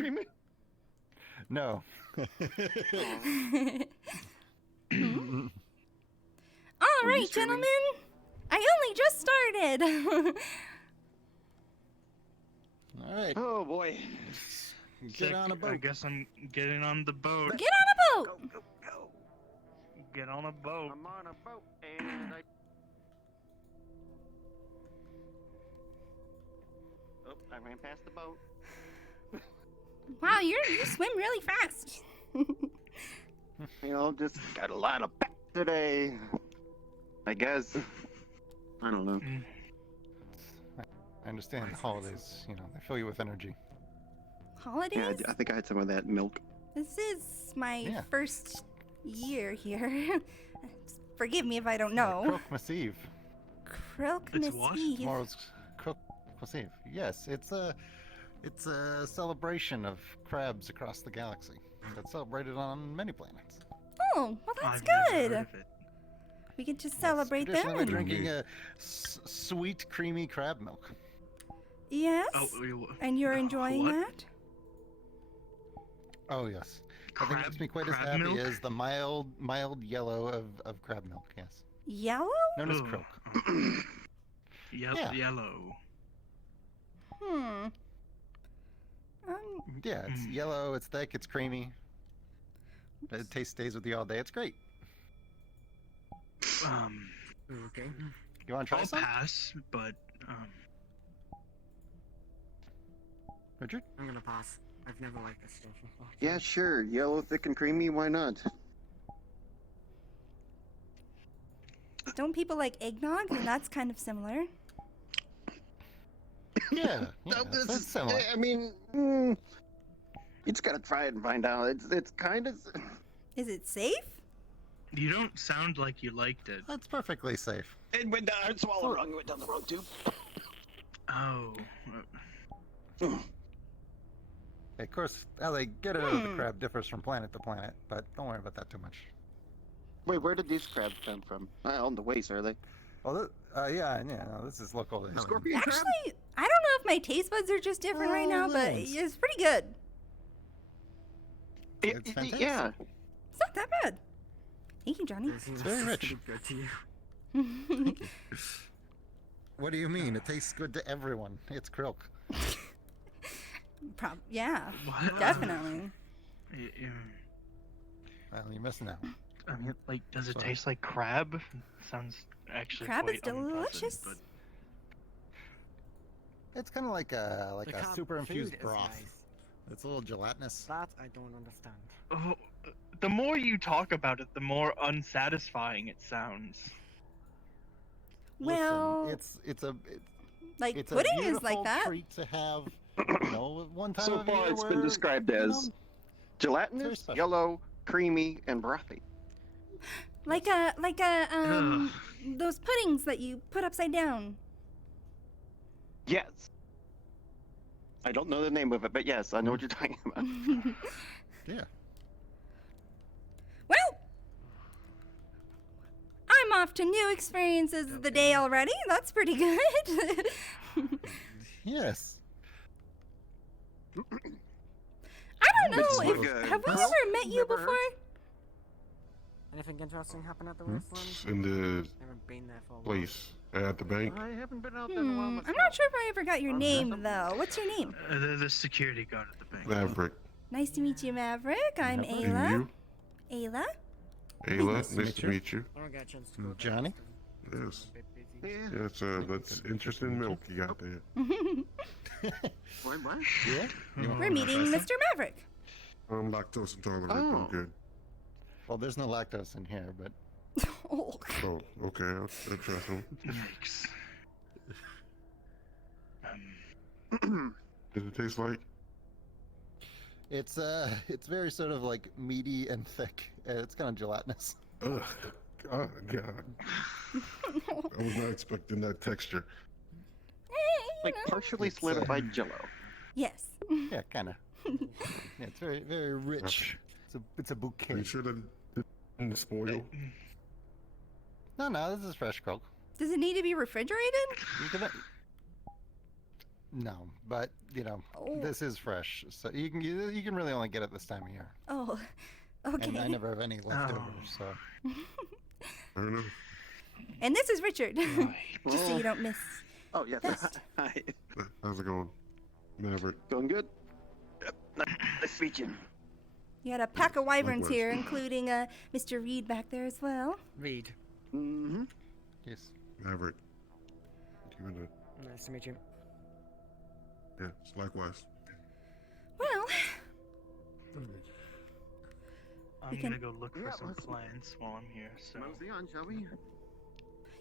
streaming? No. All you right, streaming? gentlemen. I only just started. All right. Oh boy. Get on a I boat. guess I'm getting on the boat. Get on a Go, boat. go, go. Get on a boat. I'm on a boat and I. Oh, I ran past the boat. Wow, you swim really fast. You know, just got a lot of pep today. I guess. I don't know. Mm. I understand the holidays, you know, they fill you with energy. Holidays? Yeah, I think I had some of that milk. This is my Yeah. first year here. Forgive me if I don't know. Christmas Eve. Christmas It's what? Eve. Tomorrow's Christmas Eve. Yes, it's a celebration of crabs across the galaxy. That's celebrated on many planets. Oh, well that's I've never good. heard of it. We could just Yes, celebrate traditionally that. we're drinking a sweet, creamy crab milk. Yes? Oh, And you're enjoying what? that? Oh yes. I think makes me quite as crab happy milk? as the mild yellow of crab milk. Yes, Yellow? known as Oh, croak. Yellow. Hmm. Yeah, it's Mm. yellow. It's thick. It's creamy. The taste stays with you all day. It's great. Okay. You want to try I'll some, pass, but Richard? I'm gonna pass. I've never liked this stuff before. Yeah, sure. Yellow, thick, and creamy. Why not? Don't people like eggnog? And that's kind of similar. Yeah, No, this that's is. similar. I mean, you just gotta try it and find out. It's kind of. Is it safe? you don't sound like you liked it. That's perfectly safe. It went down. I swallowed wrong. It went down the wrong tube. Oh. Of course, how they get it out of the crab differs from planet to planet, but don't worry about that too much. Wait, where did these crabs come from? On the waste, are they? Well, yeah, no, this is local. Scorpion crab? Actually, I don't know if my taste buds are just different right now, but Liz. it's pretty good. It's fantastic. Yeah. It's not that bad. Thank you, Johnny. It's very rich. Good to you. What do you mean? It tastes good to everyone. It's krill. Yeah, What? definitely. Well, you're missing out. I mean, like, does it Sorry. taste like crab? Sounds actually Crab quite is delicious. unpleasant, It's kind of like a The crab super infused food is broth. nice. It's a little gelatinous. That I don't understand. but the more you talk about it, the more unsatisfying it sounds. Well, Listen, like it's pudding a is like beautiful that. treat to have. You know, one time So of far, year it's been where, described you as know, very gelatinous, special. yellow, creamy, and brothy. Like those puddings that you put upside down. Yes. I don't know the name of it, but yes, I know what you're talking about. Yeah. Well, I'm off to new experiences of the day already. That's pretty good. Yes. I don't know It's if good. have we Well, ever met you never heard. before? Anything interesting happen at the wasteland? In the Never been there for a while. place at the bank. I haven't been out there in a while I'm myself. not sure if I ever got your Okay. name though. What's your name? The security guard at the bank. Maverick. Nice to meet you, Maverick. I'm Maverick. And Ayla. you? Ayla? Ayla, Nice to nice meet to you. meet you. I don't get a chance to go there Johnny? because Yes. I'm a bit busy. Yeah. Yeah, that's interesting milk you got there. What? Yeah. We're meeting Mr. Maverick. I'm lactose intolerant. Oh. I'm good. Well, there's no lactose in here, but Oh. Oh, okay. I'll try some. Yikes. Does it taste like? it's very sort of like meaty and thick. It's kind of gelatinous. Ugh. Oh, God. I was not expecting that texture. Like partially It's, solidified jello. Yes. Yeah, kind of. Yeah, it's very very rich. It's a Are bouquet. you sure that it didn't spoil? No, this is fresh croak. Does it need to be refrigerated? You can. No, but you know, Oh. this is fresh, so you can really only get it this time of year. Oh, okay. And I never have any leftovers, so. I don't know. And this is Richard. Right. Just so you don't miss. Oh, yes. Best. Hi. How's it going? Maverick. Going good? Yep. Nice to meet you. You had a pack of wyverns Likewise. here, including Mr. Reed back there as well. Reed. Mm-hmm. Yes. Maverick. Do you want to? Nice to meet you. Yes, likewise. Well, I'm We can- gonna go look for Yeah, some let's- plans while I'm here. So Mosey on, shall we?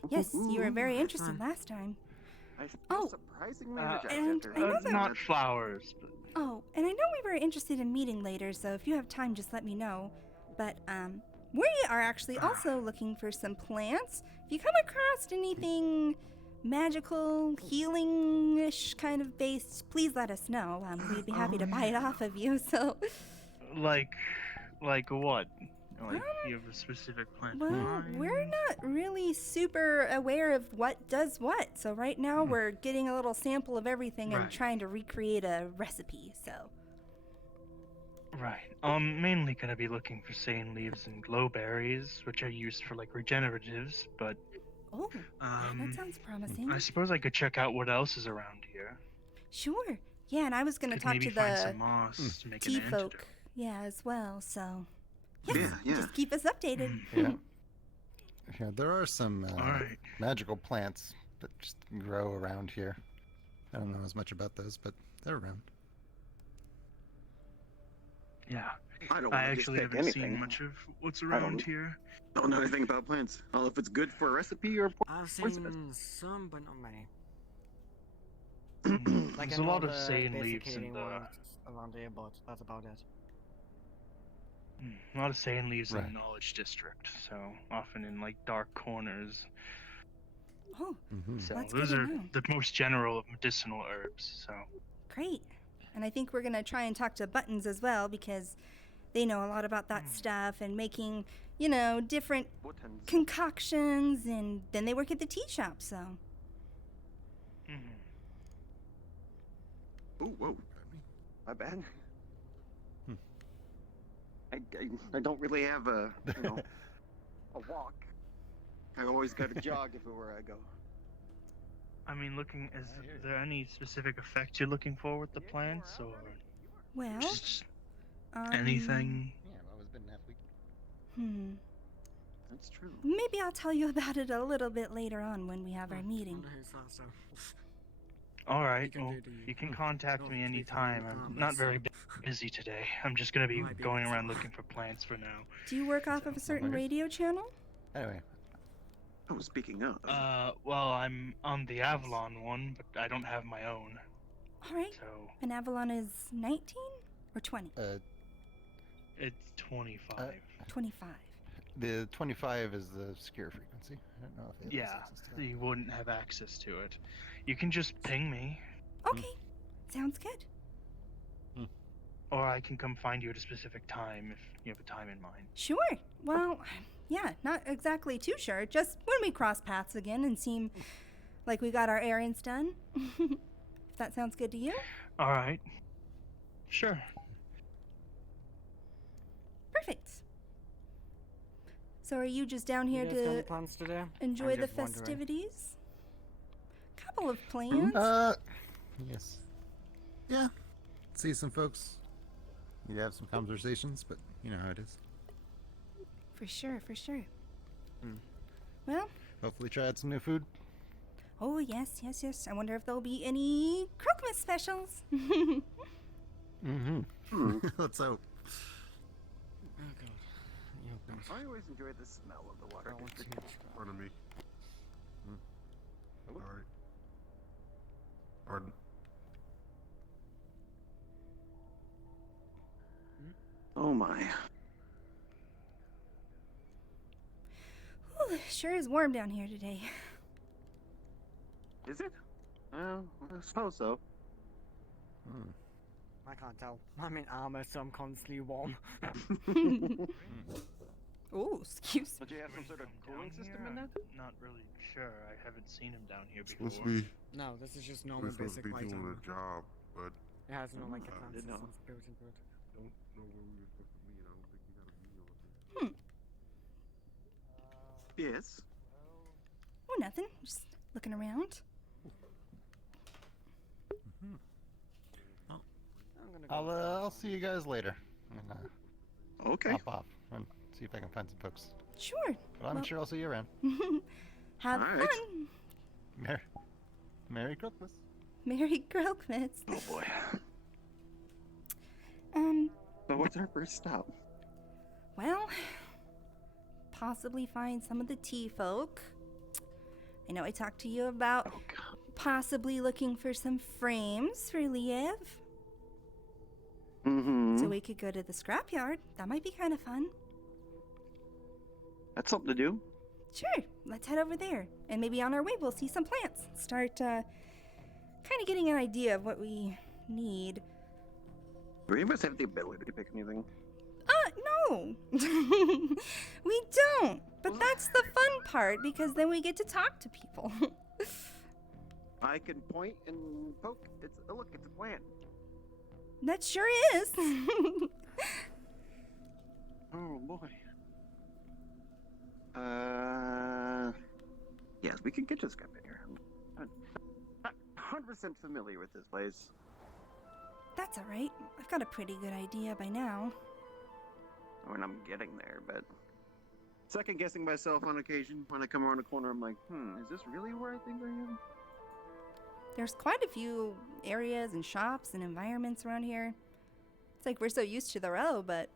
yes, you were very that's interested fine. last time. I feel Oh. surprisingly Uh, rejected and after I know that. that- not flowers, but Oh, and I know we were interested in meeting later, so if you have time, just let me know. But, we are actually also looking for some plants. If you come across anything magical, healing-ish kind of based, please let us know. We'd be happy to buy it off of you, so... like what? Like you have a specific plan. in Well, mind? we're not really super aware of what does what, so right now we're getting a little sample of everything and Right. trying to recreate a recipe, so... Right. Mainly gonna be looking for sane leaves and glowberries, which are used for like regeneratives. But Oh, that sounds promising. I suppose I could check out what else is around here. Sure. Yeah, and I was going to Could talk maybe to find the some moss to make tea an antidote. folk, yeah, as well. So, yes, Yeah, yeah. just keep us updated. Yeah. Yeah, there are some All right. magical plants that just grow around here. I don't know as much about those, but they're around. Yeah. I don't I want to actually just take haven't anything. seen much of what's don't- around here. Don't know anything about plants. I don't know if it's good for a recipe or I've poisonous. seen some, but not many. Like There's I a know lot of the sane basic leaves in healing the ones around here, but that's about it. a lot of sane leaves in Right. the Knowledge District, so often in like dark corners. Oh, Mm-hmm. So That's good those to are know. the most general of medicinal herbs. So great. And I think we're going to try and talk to Buttons as well because they know a lot about that stuff and making, different Buttons. concoctions. And then they work at the tea shop, so. Ooh, whoa. My bad. Hmm. I don't really have a a walk. I always got to jog everywhere I go. I mean, looking, is I hear you. there any specific effect you're looking for with the plants, or Well, just um, anything? Yeah, I've always been that week. That's true. Maybe I'll tell you about it a little bit later on when we have our meeting. Wonder who's that, so. All right, can well, do the- you can contact Oh, me you can anytime. do- I'm oh, not that's- very busy today. I'm just gonna be Might be going busy. around looking for plants for now. Do you work off of a certain worries. radio channel? Anyway, Oh, speaking of. Well, I'm on the Avalon one, but I don't have my own, All right. so And Avalon is 19 or 20? it's 25. 25. the 25 is the secure frequency. I don't know if they have Yeah, access to so that. you wouldn't have access to it. You can just ping me, Okay. Sounds good. or I can come find you at a specific time if you have a time in mind. Sure. Well, yeah, not exactly too sure. Just when we cross paths again and seem like we got our errands done. If that sounds good to you. All right. Sure. Perfect. So are you just down here You guys got any to plans today? enjoy I'm the just wondering. festivities? Couple of plans. Yes. Yeah. See some folks. Need to have some conversations, but you know how it is. For sure, for sure. Hmm. Well, Hopefully try out some new food. oh yes, yes, yes. I wonder if there'll be any Christmas specials. Mm-hmm. Hmm. Let's hope. Oh god. You hope not. I always enjoy the smell of the water I want district. too much. In front of me. Oh. All right. Pardon. Oh my. Whew, sure is warm down here today. Is it? I suppose so. Hmm. I can't tell. I'm in armor, so I'm constantly warm. Oh, excuse me. Don't you have some sort of cooling Down system here? in that? I'm not really sure. I haven't seen him down here Supposed to before. be, No, this is just we're normal supposed to basic be doing lighting. a job, but It has no like I advanced didn't know. systems built into it. don't know where we were supposed to meet. I don't think we got a meal. Yes. Oh, nothing. Just looking around. I'm gonna go. I'll see you guys later. And, Okay. hop off and see if I can find some folks. Sure. But I'm Well- sure I'll see you around. Have All right. fun. Merry Christmas. Merry Christmas. Oh boy. So what's our first stop? Well, possibly find some of the tea folk. I know I talked to you about Oh god. possibly looking for some frames for Liev. Mm-hmm. So we could go to the scrapyard. That might be kind of fun. That's something to do. Sure, let's head over there. And maybe on our way we'll see some plants. Start kind of getting an idea of what we need. Do any of us have the ability to pick anything? No. We don't. But that's the fun part because then we get to talk to people. I can point and poke. Oh look, it's a plant. That sure is. Oh boy. Yes, we can get to this guy here. I'm not 100% familiar with this place. That's all right. I've got a pretty good idea by now. When I'm getting there, but second guessing myself on occasion. When I come around a corner, I'm like, is this really where I think I am? There's quite a few areas and shops and environments around here. It's like we're so used to the row, but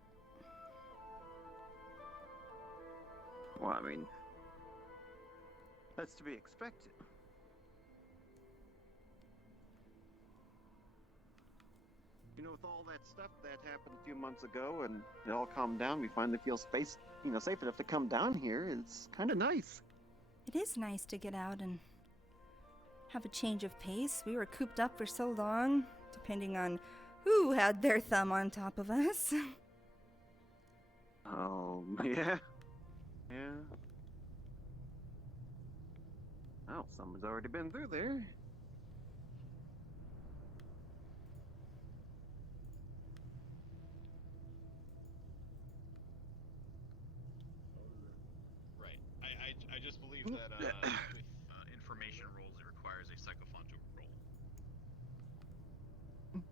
Well, I mean, that's to be expected. You know, with all that stuff that happened a few months ago and it all calmed down, we finally feel space, safe enough to come down here. It's kind of nice. it is nice to get out and have a change of pace. We were cooped up for so long, depending on who had their thumb on top of us. Oh, yeah. Yeah. Oh, someone's already been through there. Right. I just believe that with information rolls, it requires a psychophon to roll.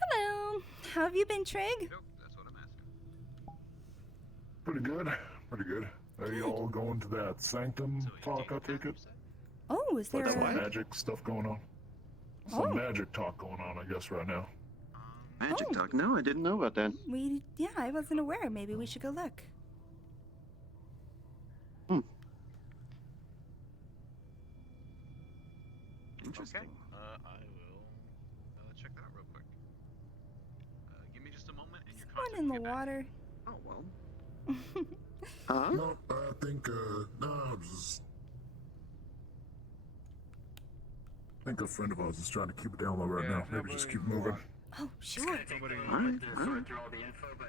Hello. How have you been, Trig? Nope, that's what I'm asking. Pretty good. Pretty good. Are you all going to that sanctum So talk, I take it? Oh, is there Like some a... magic stuff going on? Oh. Some magic talk going on, I guess, right now. Magic Oh. talk? No, I didn't know about that. Yeah, I wasn't aware. Maybe we should go look. Interesting. I will check that out real quick. Give me just a moment, and your One contact in will the get back. water. Oh, well. Huh? No, I think, I think a friend of ours is trying to keep it down low right now. Maybe just keep moving. Oh, sure. Somebody Alright, to alright. sort through all the info, but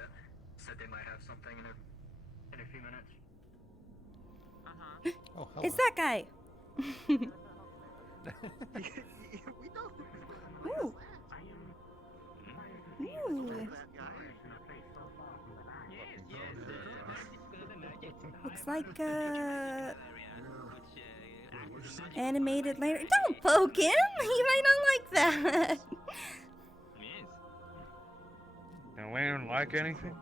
said they might have something in a few minutes. Oh, hello. It's that guy. we know. Ooh. Ooh. That guy. Looks like animated later. Don't poke him. He might not like that. And we don't like anything?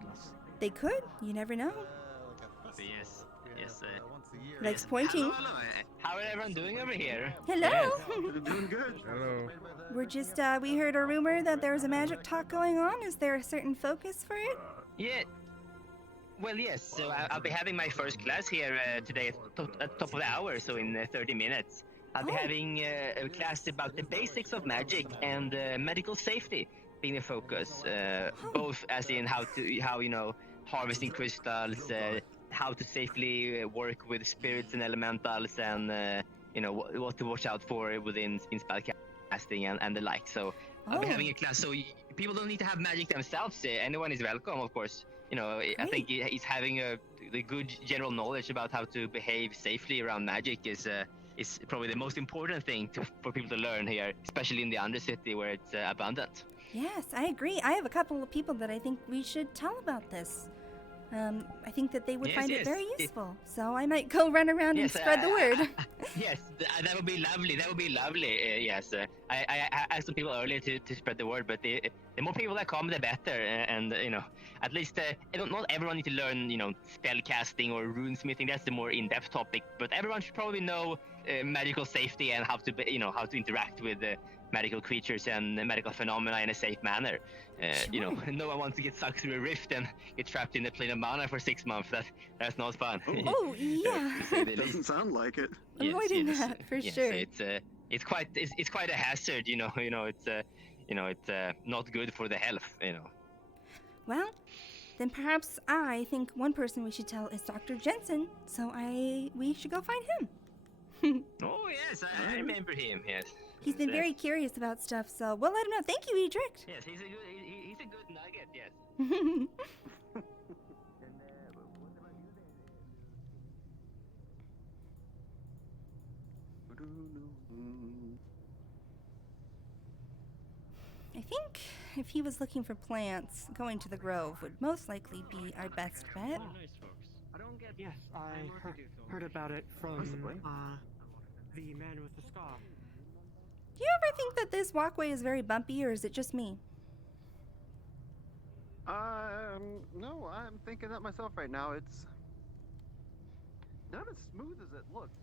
They could. You never know. Yes, yes. Once a year. Likes pointing. Hello. How is everyone doing over here? Hello. They're doing good. Hello. We're just we heard a rumor that there was a magic talk going on. Is there a certain focus for it? Yeah. Well, yes. So I'll be having my first class here today at top of the hour, so in 30 minutes. I'll be Oh. having a class about the basics of magic and medical safety being the focus. Both as in how harvesting crystals, how to safely work with spirits and elementals, and what to watch out for within spell casting and the like. So I'll be Oh. having a class, so people don't need to have magic themselves. Anyone is welcome, of course. You know, I think he's having the good general knowledge about how to behave safely around magic is probably the most important thing for people to learn here, especially in the Undercity where it's abundant. Yes, I agree. I have a couple of people that I think we should tell about this. I think that they would find it very useful. So I might go run around and spread the word. Yes, that would be lovely. That would be lovely. Yes, I asked some people earlier to spread the word, but the more people that come, the better. And you know, at least not everyone need to learn, you know, spell casting or rune smithing. That's the more in-depth topic. But everyone should probably know magical safety and how to interact with magical creatures and magical phenomena in a safe manner. You know, no one wants to get sucked through a rift and get trapped in the plane of mana for 6 months. That's not fun. Oh yeah. Doesn't sound like it. Avoiding that for sure. It's quite a hazard. You know, it's not good for the health. You know. Well, then perhaps I think one person we should tell is Dr. Jensen. So we should go find him. Oh yes, I remember him. Yes. He's been very curious about stuff, so we'll let him know. Thank you, Edric. Yes, he's a good nugget. Yes. I think if he was looking for plants, going to the Grove would most likely be our best bet. Yes, I heard about it from the man with the scar. Do you ever think that this walkway is very bumpy, or is it just me? No, I'm thinking that myself right now. It's not as smooth as it looks.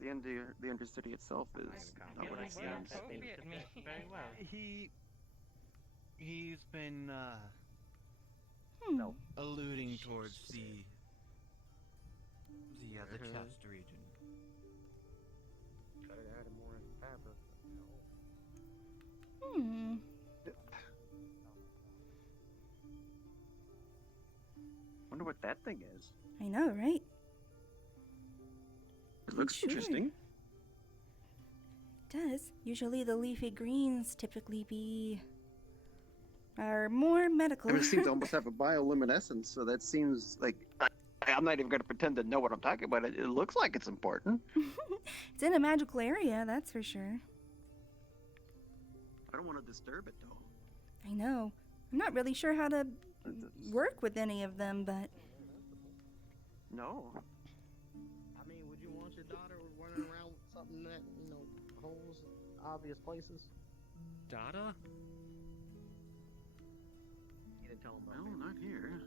The Undercity itself is not what it seems. Very well. He's been alluding towards the chest region. Wonder what that thing is. I know, right? It looks interesting. It does. Usually the leafy greens typically are more medical. I mean, it seems to almost have a bioluminescence, so that seems like I'm not even going to pretend to know what I'm talking about. It looks like it's important. It's in a magical area, that's for sure. I don't want to disturb it, though. I know. I'm not really sure how to work with any of them, but... No. I mean, would you want your daughter running around with something that, you know, holes in obvious places? Dada? You didn't tell him about No, not here.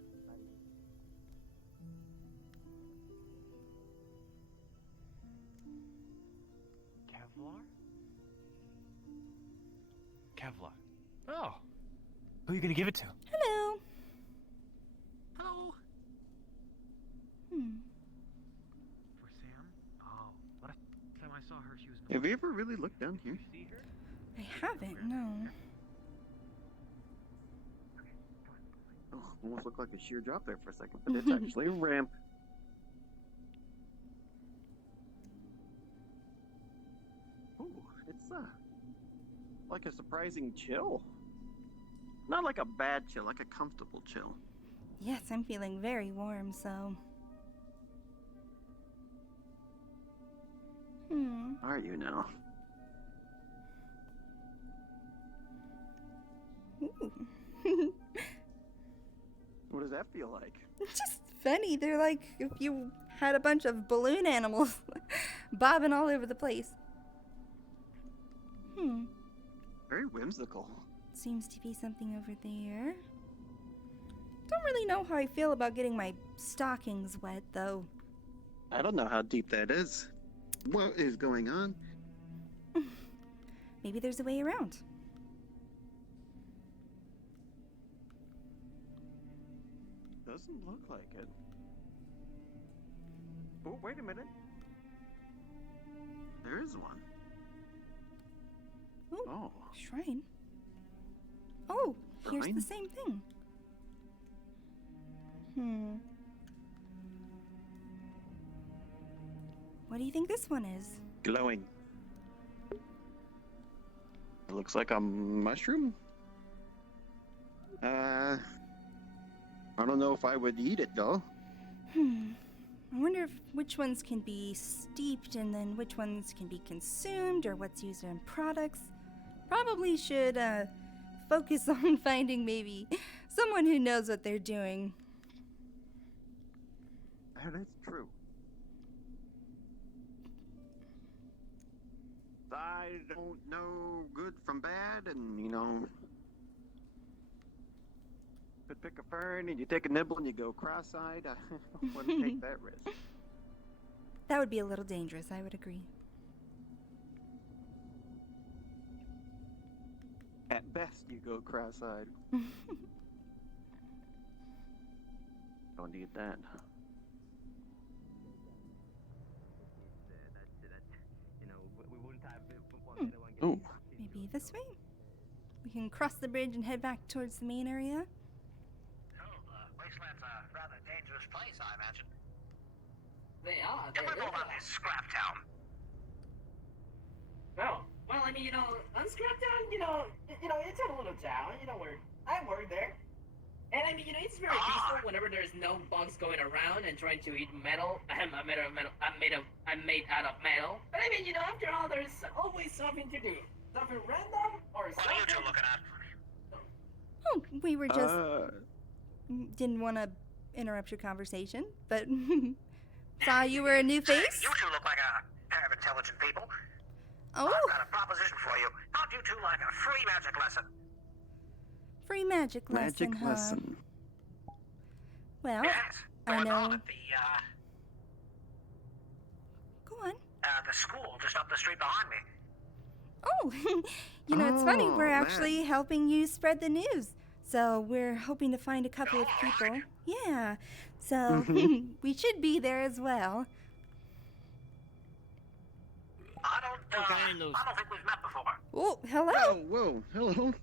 Kevlar? Oh. Who are you gonna give it to? Hello. Hello. For Sam? Oh, last time I saw her, she was. Have you ever really looked down here? I haven't, no. Oh, almost looked like a sheer drop there for a second, but it's actually a ramp. Oh, it's like a surprising chill. Not like a bad chill, like a comfortable chill. Yes, I'm feeling very warm, so... Are you now? Ooh. What does that feel like? It's just funny. They're like if you had a bunch of balloon animals bobbing all over the place. Very whimsical. Seems to be something over there. Don't really know how I feel about getting my stockings wet, though. I don't know how deep that is. What is going on? Maybe there's a way around. Doesn't look like it. Oh, wait a minute. There is one. Ooh, Oh. Shrine. Oh, here's Shrine? the same thing. What do you think this one is? Glowing. It looks like a mushroom. I don't know if I would eat it though. I wonder if which ones can be steeped and then which ones can be consumed or what's used in products. Probably should focus on finding maybe someone who knows what they're doing. That is true. I don't know good from bad, and could pick a fern and you take a nibble and you go cross-eyed. I don't want to take that risk. That would be a little dangerous, I would agree. At best, you go cross-eyed. Don't need that. Oh. Maybe this way? We can cross the bridge and head back towards the main area. So, the wasteland's a rather dangerous place, I imagine. They are. Tell me more about this scrap town. Oh, well, I mean, on Scraptown, it's a little town, where I work there. And I mean, it's very peaceful whenever there's no bugs going around and trying to eat metal. I'm made out of metal. But I mean, after all, there's always something to do. Something random or something. What are you two looking at? Oh, we were just didn't want to interrupt your conversation, but saw you were a new face. You two look like a pair of intelligent people. Oh. I've got a proposition for you. How'd you two like a free magic lesson? Free magic lesson, huh? Lesson. Well, Yes. I know. At the, Go on. the school just up the street behind me. Oh, it's funny. We're Oh, actually helping you spread the news. So we're hoping to find a couple of people. Yeah. So we should be there as well. I don't think we've met before. Oh, hello. Oh, whoa, hello.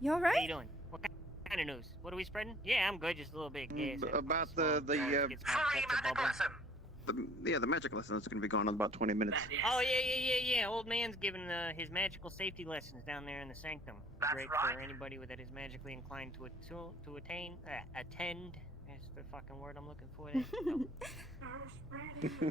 You all How you right? doing? What kind of news? What are we spreading? Yeah, I'm good. Just a little bit gas. About the magic lesson that's going to be going on in about 20 minutes. Oh yeah. Old man's giving his magical safety lessons down there in the sanctum. That's Great right. for anybody that is magically inclined to attend. Is the fucking word I'm looking for there.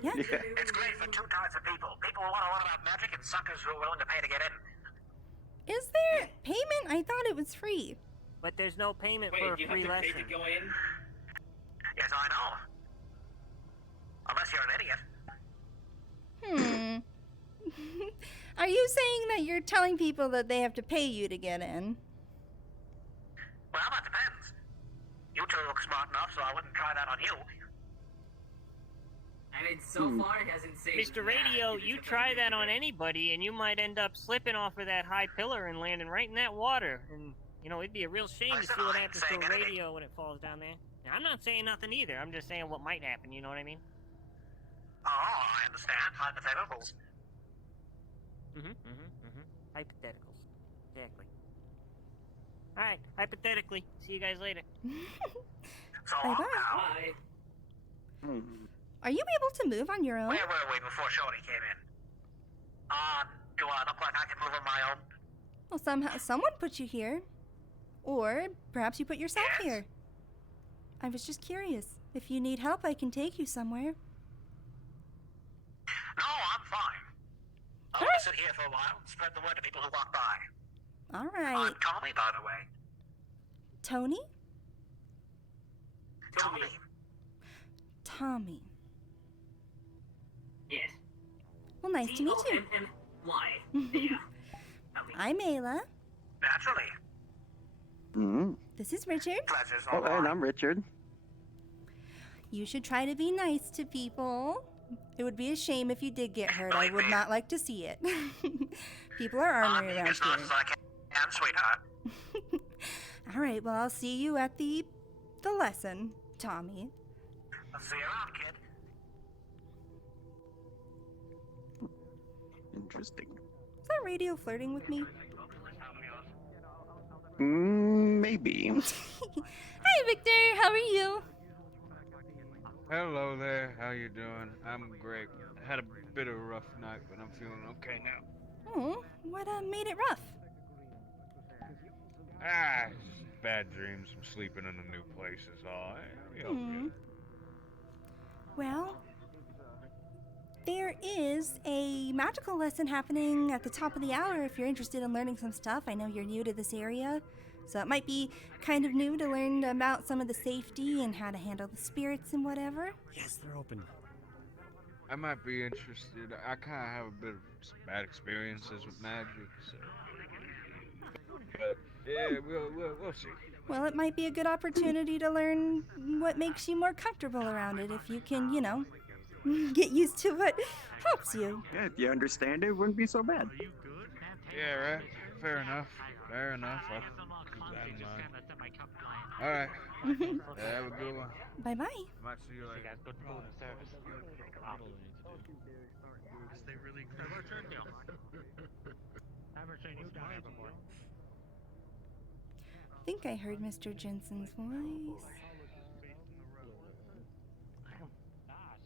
Yeah. It's great for two types of people. People who want to learn about magic and suckers who are willing to pay to get in. Is there payment? I thought it was free. But there's no payment for a free lesson. Pay to go in? Yes, I know. Unless you're an idiot. Are you saying that you're telling people that they have to pay you to get in? Well, that depends. You two look smart enough, so I wouldn't try that on you. I mean, so far it hasn't saved. Mr. Radio, you try that on anybody, and you might end up slipping off of that high pillar and landing right in that water. And it'd be a real shame to see what happens to a radio when it falls down there. Now, I'm not saying nothing either. I'm just saying what might happen. You know what I mean? Oh, I understand. Hypotheticals. Hypotheticals. Exactly. All right. Hypothetically. See you guys later. So Bye-bye. now, Bye. Are you able to move on your own? where were we before Shorty came in? Do I look like I can move on my own? Well, somehow someone put you here. Or perhaps you put yourself here. I was just curious. If you need help, I can take you somewhere. No, I'm fine. I'll just sit here for a while and spread the word to people who walk by. All right. I'm Tommy, by the way. Tony? Tommy. Tommy. Yes. Well, nice to meet you. T-O-M-M-Y. Yeah. I'm Ayla. Naturally. This is Richard. Pleasure's all Oh, and mine. I'm Richard. You should try to be nice to people. It would be a shame if you did get hurt. I Believe would me. not like to see it. People are ornery I'm around as nice here. as I can, sweetheart. All right, well, I'll see you at the lesson, Tommy. I'll see you around, kid. Interesting. Is that radio flirting with me? Maybe. Hi, Victor. How are you? Hello there. How you doing? I'm great. Had a bit of a rough night, but I'm feeling okay now. Oh, what made it rough? Just bad dreams from sleeping in a new place is all. I'll be all good. Well, there is a magical lesson happening at the top of the hour if you're interested in learning some stuff. I know you're new to this area, so it might be kind of new to learn about some of the safety and how to handle the spirits and whatever. Yes, they're open. I might be interested. I kind of have a bit of some bad experiences with magic, so. But yeah, we'll see. Well, it might be a good opportunity to learn what makes you more comfortable around it if you can, get used to what helps you. Yeah, if you understand it, it wouldn't be so bad. Yeah, right. Fair enough. I'll keep that in mind. All right. Have a good one. Bye-bye. Might see you later. Good food and service. They really Haven't seen you down here before. I think I heard Mr. Jensen's voice.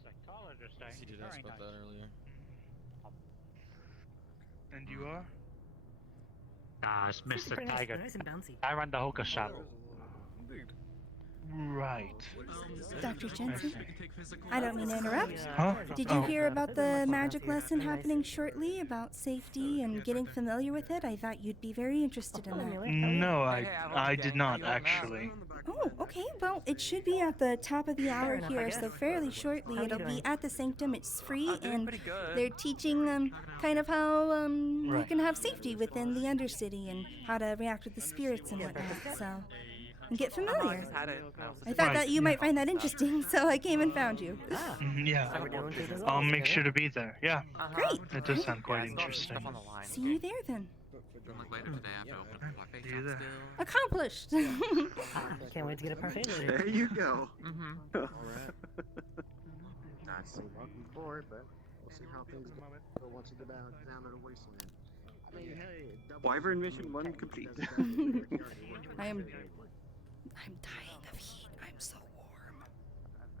Psychologist. He did ask about that earlier. And you are? It's Mr. Pretty Tiger. nice and bouncy. I run the hookah shop. Right. Dr. Jensen? I don't mean to interrupt. Huh? Did you hear about the magic lesson happening shortly about safety and getting familiar with it? I thought you'd be very interested in that. No, I did not actually. Oh, okay. Well, it should be at the top of the hour here, so fairly shortly. It'll be at the Sanctum. It's free, and they're teaching kind of how you can have safety within the Undercity and how to react with the spirits and whatnot. So, and get familiar. I thought that you might find that interesting, so I came and found you. Yeah, I'll make sure to be there. Yeah. Great. That does sound quite interesting. See you there then. Later today, I have to open up my face still. Accomplished. Can't wait to get a parfait later. There you go. Alright. Not so welcome for it, but we'll see how things go once you get down to the wasteland. I mean, hey, Wyvern mission 1 complete. I'm dying of heat. I'm so warm.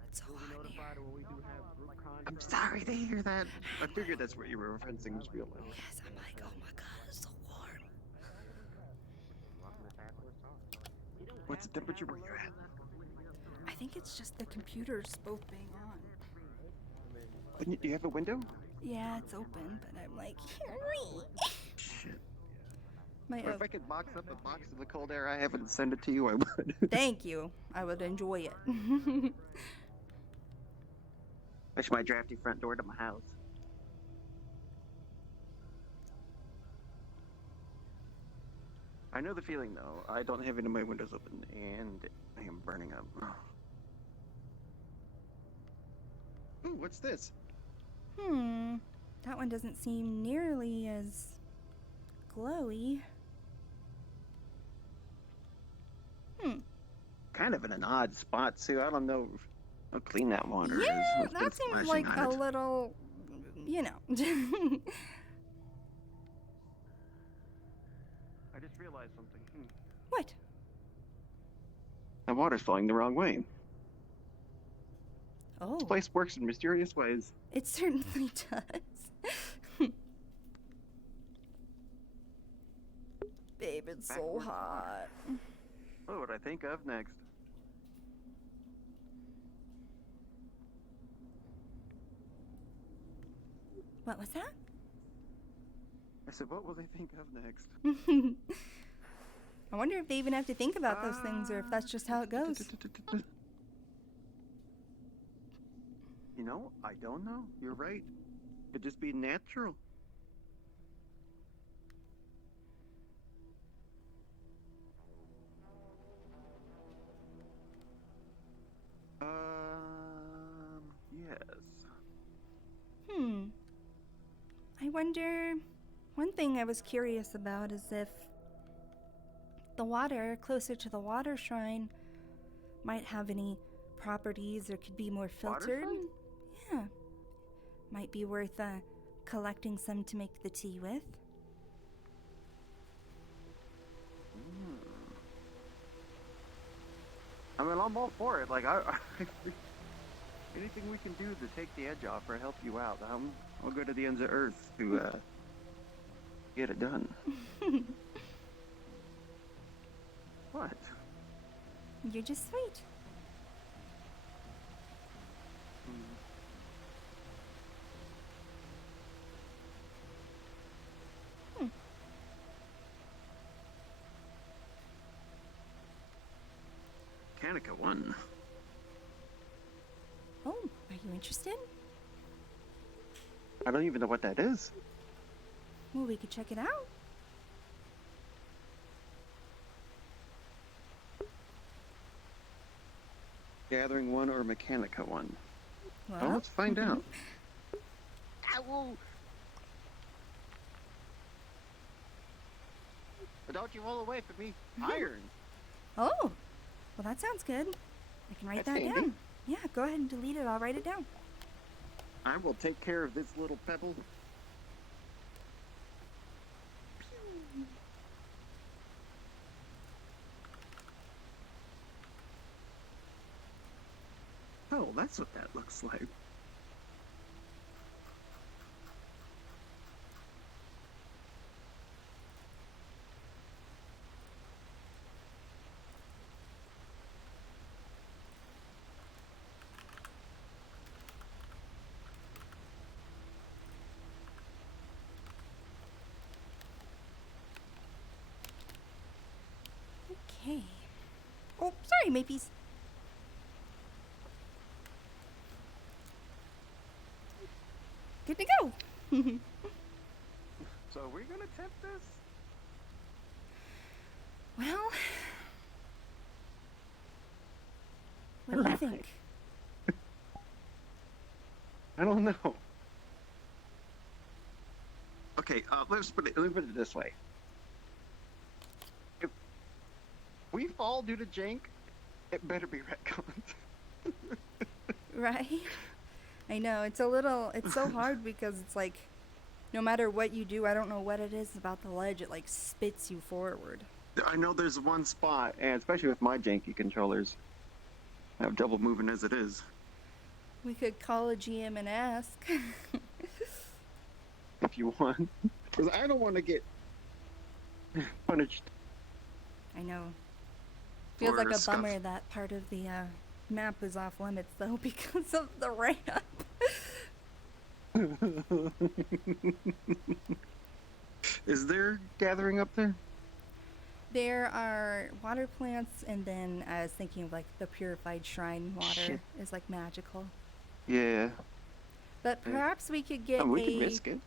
It's so hot here. I'm sorry to hear that. I figured that's what you were referencing was real life. Yes, I'm like, oh my god, it's so warm. What's the temperature where you're at? I think it's just the computers both being on. Do you have a window? Yeah, it's open, but I'm like, Shit. My If I could box up a box of the cold air I have and send it to you, I would. Thank you. I would enjoy it. Push my drafty front door to my house. I know the feeling, though. I don't have any of my windows open, and I am burning up. Ooh, what's this? That one doesn't seem nearly as glowy. Kind of in an odd spot, too. I don't know how clean that water is. Yeah, What's been that seems splashing like on a it? little, I just realized something. What? That water's flowing the wrong way. Oh. This place works in mysterious ways. It certainly does. Babe, it's so hot. What would I think of next? What was that? I said, what will they think of next? I wonder if they even have to think about those things or if that's just how it goes. You know, I don't know. You're right. Could just be natural. Yes. I wonder. One thing I was curious about is if the water closer to the water shrine might have any properties or could be more filtered. Yeah. Might be worth collecting some to make the tea with. I mean, I'm all for it. Like, Anything we can do to take the edge off or help you out, I'll go to the ends of Earth to get it done. What? You're just sweet. Kanika won. Oh, are you interested? I don't even know what that is. Well, we could check it out. Gathering 1 or Mechanica 1? Well, Well, let's find out. Ow! But don't you roll away from me. Iron! Oh, well, that sounds good. I can write That's that handy. down. Yeah, go ahead and delete it. I'll write it down. I will take care of this little pebble. Oh, that's what that looks like. Okay. Oh, sorry, Mapies. Good to go. So are we gonna attempt this? Well, what do you think? I don't know. Okay, let me put it this way. If we fall due to jank, it better be retconned. Right? I know, it's so hard because it's like, no matter what you do, I don't know what it is about the ledge, it like spits you forward. I know there's one spot, and especially with my janky controllers, I have double moving as it is. We could call a GM and ask. If you want. Because I don't want to get punished. I know. Feels like a scuff. bummer that part of the map is off limits though because of the ramp. Is there gathering up there? There are water plants, and then I was thinking of like the purified shrine water Shit. is like magical. Yeah. But perhaps we could get We can risk it.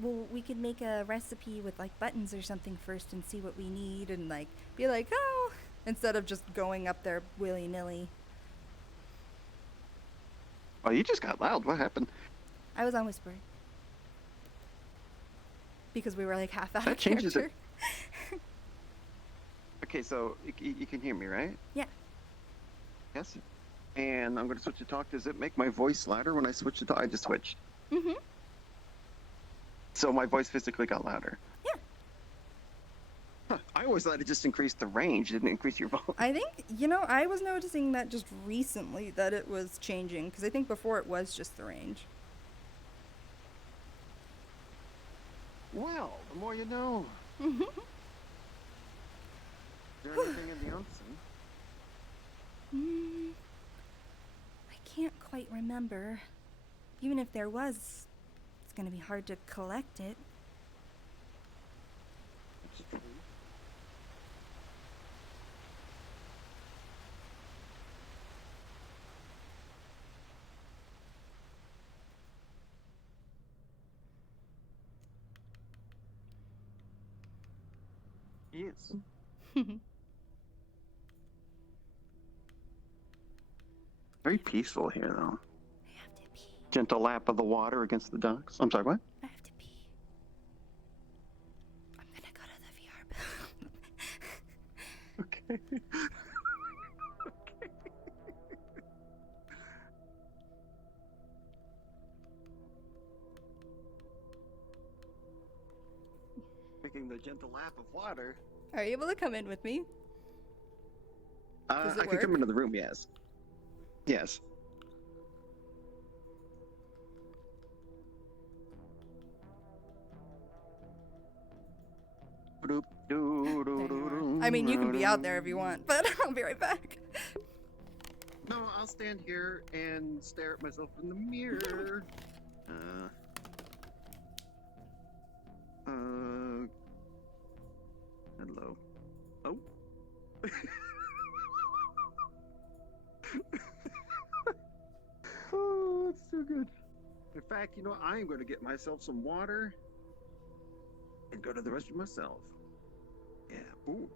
Well, we could make a recipe with like buttons or something first and see what we need and like be like, oh, instead of just going up there willy-nilly. Oh, you just got loud. What happened? I was on Whisper. Because we were like half out That of changes it. character. Okay, so you can hear me, right? Yeah. Yes. And I'm going to switch to talk. Does it make my voice louder when I switch to talk? I just switched. Mm-hmm. So my voice physically got louder. Yeah. Huh. I always thought it just increased the range, didn't increase your volume. I think, I was noticing that just recently that it was changing, because I think before it was just the range. Well, the more you know. Mm-hmm. Is there anything in the onsen? I can't quite remember. Even if there was, it's gonna be hard to collect it. That's true. Yes. Very peaceful here, though. I have to pee. Gentle lap of the water against the docks. I'm sorry, what? I have to pee. I'm gonna go to the VR booth. Okay. Taking the gentle lap of water. Are you able to come in with me? Does it I can come work? into the room, yes. Yes. I mean, you can be out there if you want, but I'll be right back. No, I'll stand here and stare at myself in the mirror. Hello. Oh. Oh, that's so good. In fact, you know, I'm going to get myself some water and go to the restroom myself. Yeah. Ooh.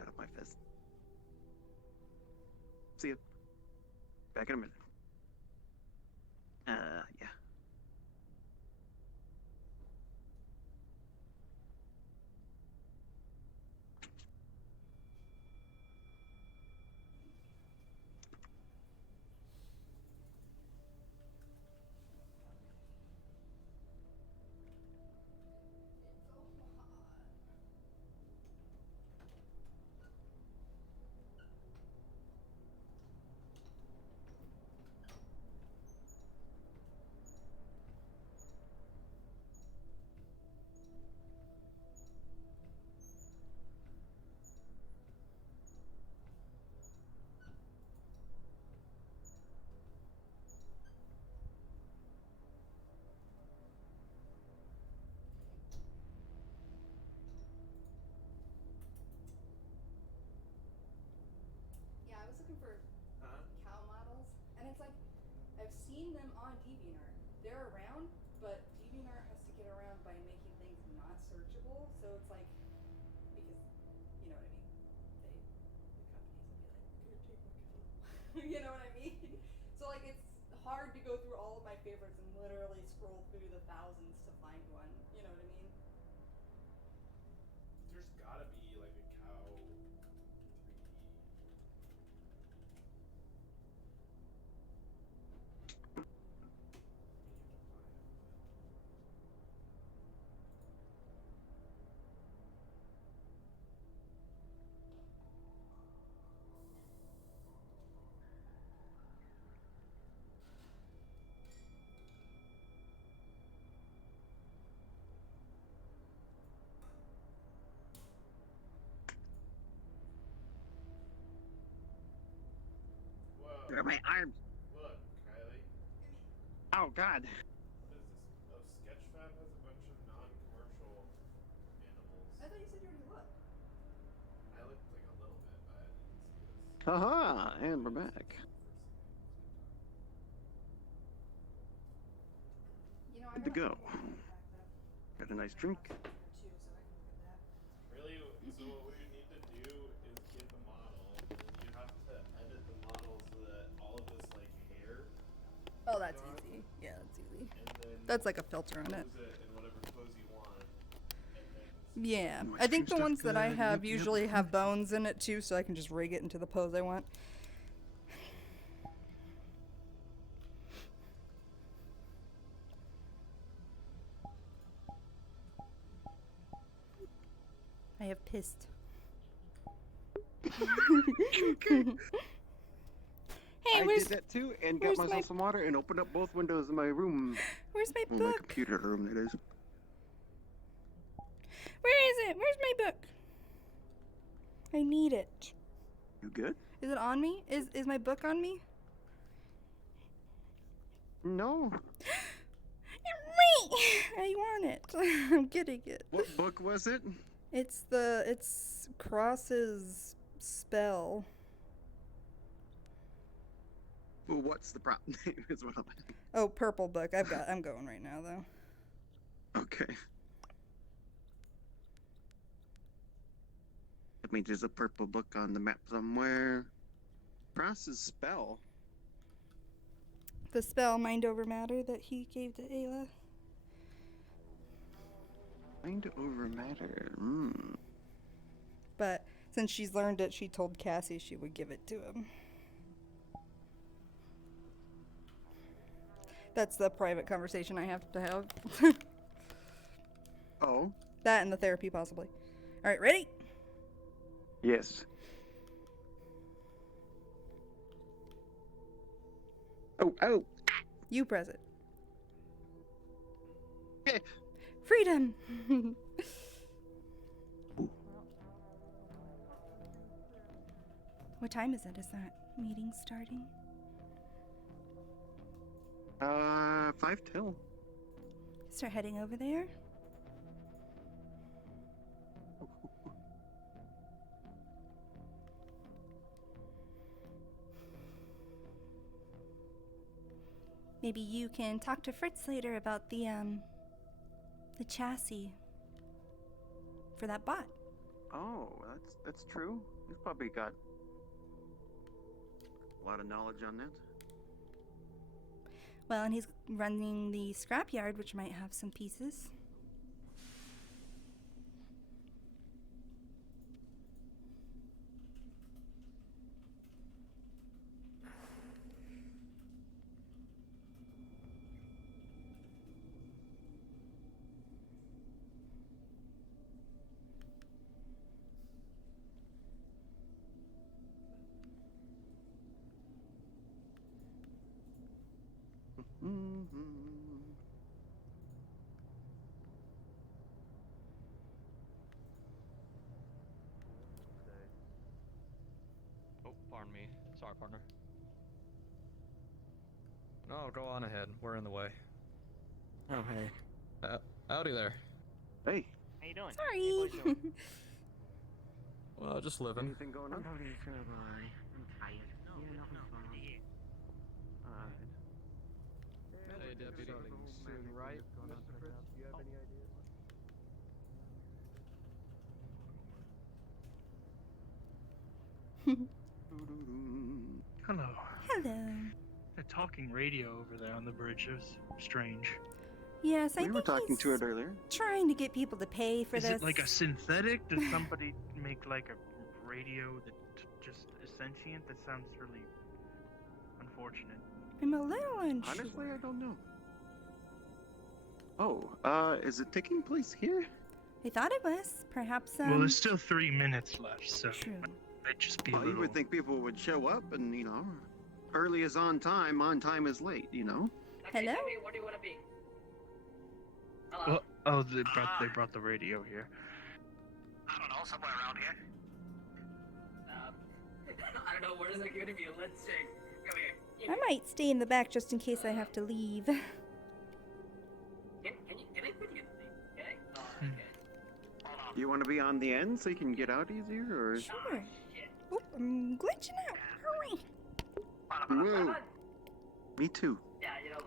Out of my fist. See you. Back in a minute. Yeah. Yeah, I was looking for cow models, and it's like, I've seen them on DeviantArt. They're around, but DeviantArt has to get around by making things not searchable, so it's like, because, you know what I mean? The companies will be like, here, take my cow. You know what I mean? So like, it's hard to go through all of my favorites and literally scroll through the thousands to find one. You know what I mean? There's gotta be like a cow 3D. Look at my arms. Look, Kylie. Oh, God. What is this? Oh, Sketchfab has a bunch of non-commercial animals. I thought you said you already looked. I looked like a little bit, but I didn't see this. Haha, and we're back. You know, I Good to go. Got a nice drink. Really? So what we need to do is get the model, and you have to edit the model so that all of this like hair. Oh, that's easy. Yeah, that's easy. That's like a filter on it. Pose it in whatever pose you want. Yeah, I think the ones that I have usually have bones in it too, so I can just rig it into the pose I want. I have pissed. Hey, I did that too, and got myself some water and opened up both windows in my room. Where's my My book? computer room, that is. Where is it? Where's my book? I need it. You good? Is it on me? Is my book on me? No. I want it. I'm getting it. What book was it? It's Cross's spell. Well, what's the prop name is what I'm asking. Oh, purple book. I'm going right now though. Okay. That means there's a purple book on the map somewhere. Cross's spell. The spell Mind Over Matter that he gave to Ayla. Mind over matter. But since she's learned it, she told Cassie she would give it to him. That's the private conversation I have to have. Oh? That and the therapy, possibly. All right, ready? Yes. Oh, oh. You press it. Freedom! What time is it? Is that meeting starting? 5 till. Start heading over there. Maybe you can talk to Fritz later about the chassis for that bot. Oh, that's true. You've probably got a lot of knowledge on that. Well, and he's running the scrapyard, which might have some pieces. Oh, pardon me. Sorry, partner. No, go on ahead. We're in the way. Oh, hey. Howdy there. Hey. How you doing? Sorry. Well, just living. Anything going on? Nobody's gonna lie. I'm tired. Hey, deputy. Soon, right? Mr. Fritz, do you have any ideas? Hello. Hello. A talking radio over there on the bridge is strange. Yes, I We were think talking he's to it earlier. trying to get people to pay for Is this. it like a synthetic? Did somebody make like a radio that just is sentient? That sounds really unfortunate. I'm a little unsure. Honestly, I don't know. Oh, is it taking place here? I thought it was. Perhaps, Well, there's still 3 minutes left, so True. it might just be a Well, you little. would think people would show up and, early is on time is late, Hello? What do you want to be? Hello? Well, oh, they brought the radio here. I don't know, somewhere around here. I don't know, where is it going to be? Let's check. Come here. I might stay in the back just in case I have to leave. Can I put you in the thing? Okay? Oh, okay. Do you want to be on the end so you can get out easier, or? Sure. Oop, I'm glitching out. Hurry. Whoa. Me too. Yeah, just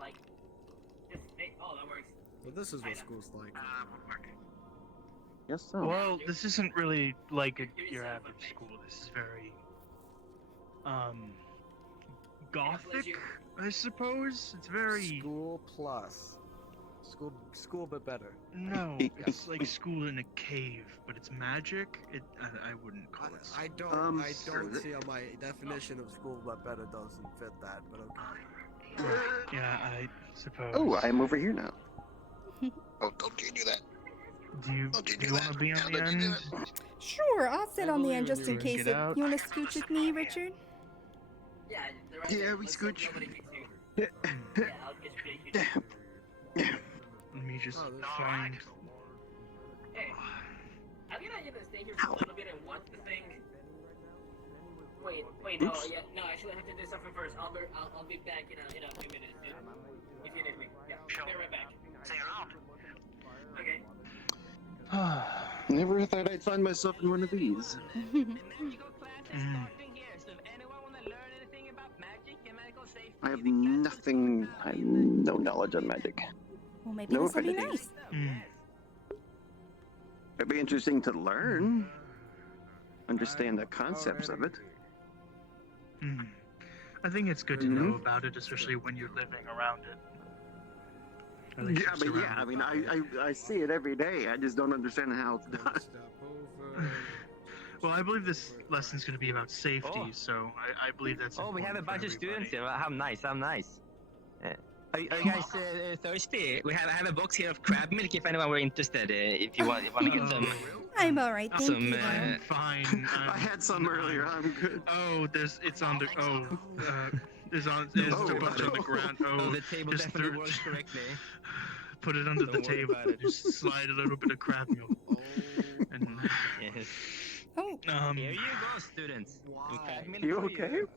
oh, that works. Well, this is what school's like. Yes, so. Well, this isn't really like your average school. This is very, gothic, I suppose. It's very School plus. School but better. no. It's like school in a cave, but it's magic. I wouldn't call it. I don't sure. see how my definition of school but better doesn't fit that, but okay. Yeah, I suppose. Oh, I'm over here now. Oh, don't you do that. Do you want to be on the end? Sure, I'll sit on the end just in case. Get out. You want to scooch with me, Richard? Yeah, they're right Yeah, there. we Let's scooch. hope nobody kicks you. Yeah, I'll get you. Let me just Oh, there's find. Hey, I'm gonna stay here for a little bit and watch the thing. Wait, no, actually I have to do something first. I'll be back in a few minutes, dude. If you need me. Yeah, I'll be right back. See you around. Okay. Never thought I'd find myself in one of these. I have nothing. I have no knowledge on magic. Well, maybe No this will be affinities. nice. It'd be interesting to learn, understand the concepts of it. I think it's good to know about it, especially when you're living around it. At least Yeah, you're but I mean, I see it every day. I just don't understand how it's done. Well, I believe this lesson's going to be about safety, so I believe that's. Oh, we have a important bunch for of students everybody. here. How nice, how nice. Are you guys thirsty? I have a box here of crab milk if anyone were interested. If you want to get some. I'm all right, thank Some, you. I'm fine. I had some earlier. I'm good. Oh, there's a bunch on the ground. Oh, the table just definitely throw- works correctly. put it under the Don't worry table. about it. Just slide a little bit of crab milk. And Yes. Oh. Here you go, students. Some crab milk You for okay? you.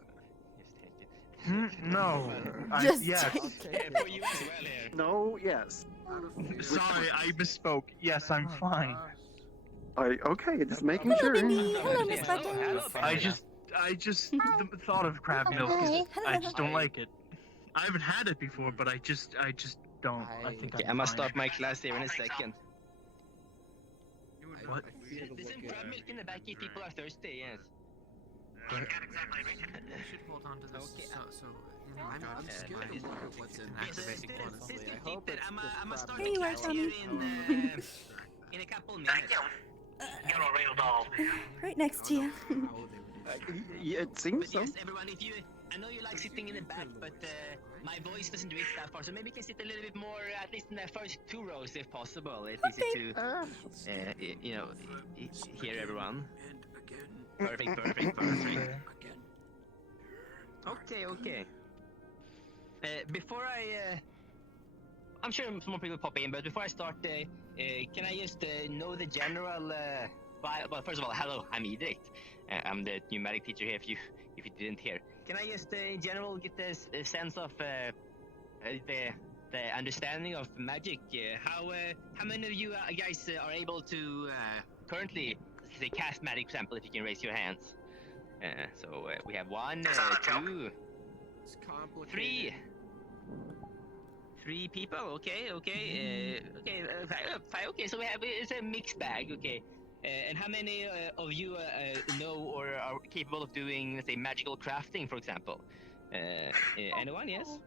No. Just yes. For you as well here. No, yes. Sorry, I misspoke. Yes, I'm fine. Okay, just making Hello, sure. Bindi. Hello, Miss Yes. Oh, Buttons. hello, I just thought of crab milk. Hi. I just don't like it. I haven't had it before, but I just don't. I think Okay, I'm I must fine. start my class here in a second. What? There's some crab milk in the back if people are thirsty, yes. We should hold on to this. Okay. So I'm scared to look at what's in activating honestly. I hope it's I'm gonna start Here the you are, class Tommy. here in a couple minutes. Thank you. You're a real doll. Right next to you. Yeah, it seems But so. yes, everyone, I know you like sitting in the back, but my voice doesn't reach that far, so maybe you can sit a little bit more, at least in the first 2 rows if possible. It's easy to, hear everyone. Perfect. Okay. Before I'm sure some more people pop in, but before I start, can I just know the general? Well, first of all, hello, I'm Edric. I'm the numeric teacher here. If you didn't hear, can I just in general get a sense of the understanding of magic? How many of you guys are able to currently say cast magic? For example, if you can raise your hands. So we have 1, 2, 3. 3 people. Okay. Five. Okay. So it's a mixed bag. Okay. And how many of you know or are capable of doing, let's say, magical crafting, for example? Anyone? Yes.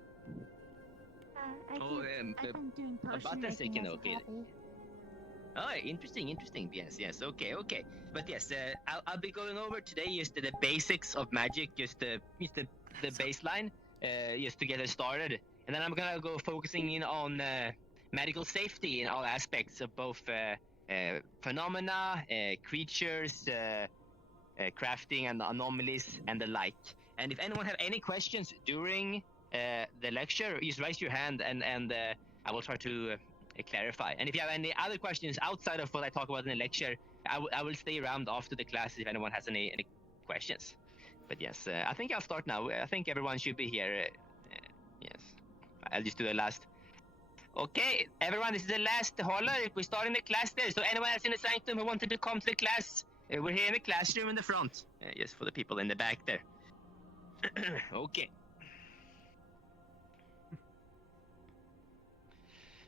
I'm doing about a second. Okay. hobby. Oh, interesting. Yes. Okay. But yes, I'll be going over today just the basics of magic, just the baseline, just to get us started, and then I'm gonna go focusing in on medical safety in all aspects of both phenomena, creatures, crafting, and anomalies, and the like. And if anyone have any questions during the lecture, just raise your hand, and I will try to clarify. And if you have any other questions outside of what I talk about in the lecture, I will stay around after the class if anyone has any questions. But yes, I think I'll start now. I think everyone should be here. Yes, I'll just do the last. Okay, everyone, this is the last holler. We're starting the class there. So anyone else in the sanctum who wanted to come to the class, we're here in the classroom in the front. Yes, for the people in the back there. Okay.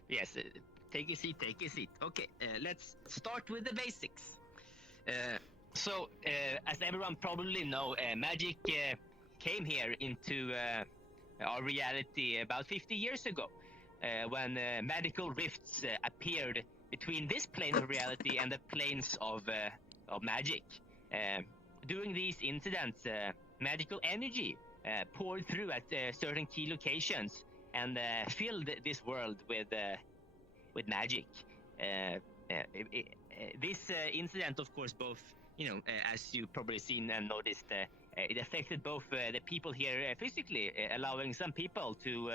Yes, take a seat. Okay, let's start with the basics. So, as everyone probably know, magic came here into our reality about 50 years ago, when magical rifts appeared between this plane of reality and the planes of magic. During these incidents, magical energy poured through at certain key locations and filled this world with magic. This incident, of course, both, as you probably seen and noticed, it affected both the people here physically, allowing some people to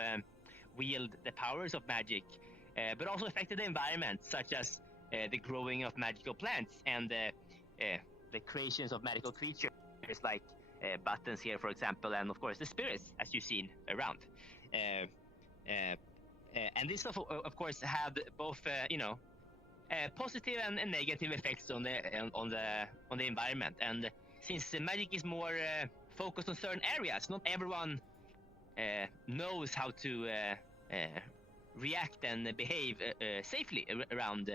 wield the powers of magic, but also affected the environment, such as the growing of magical plants and the creations of magical creatures like buttons here, for example, and of course the spirits, as you've seen around. And this, of course, had both, positive and negative effects on the environment. And since magic is more focused on certain areas, not everyone knows how to react and behave safely around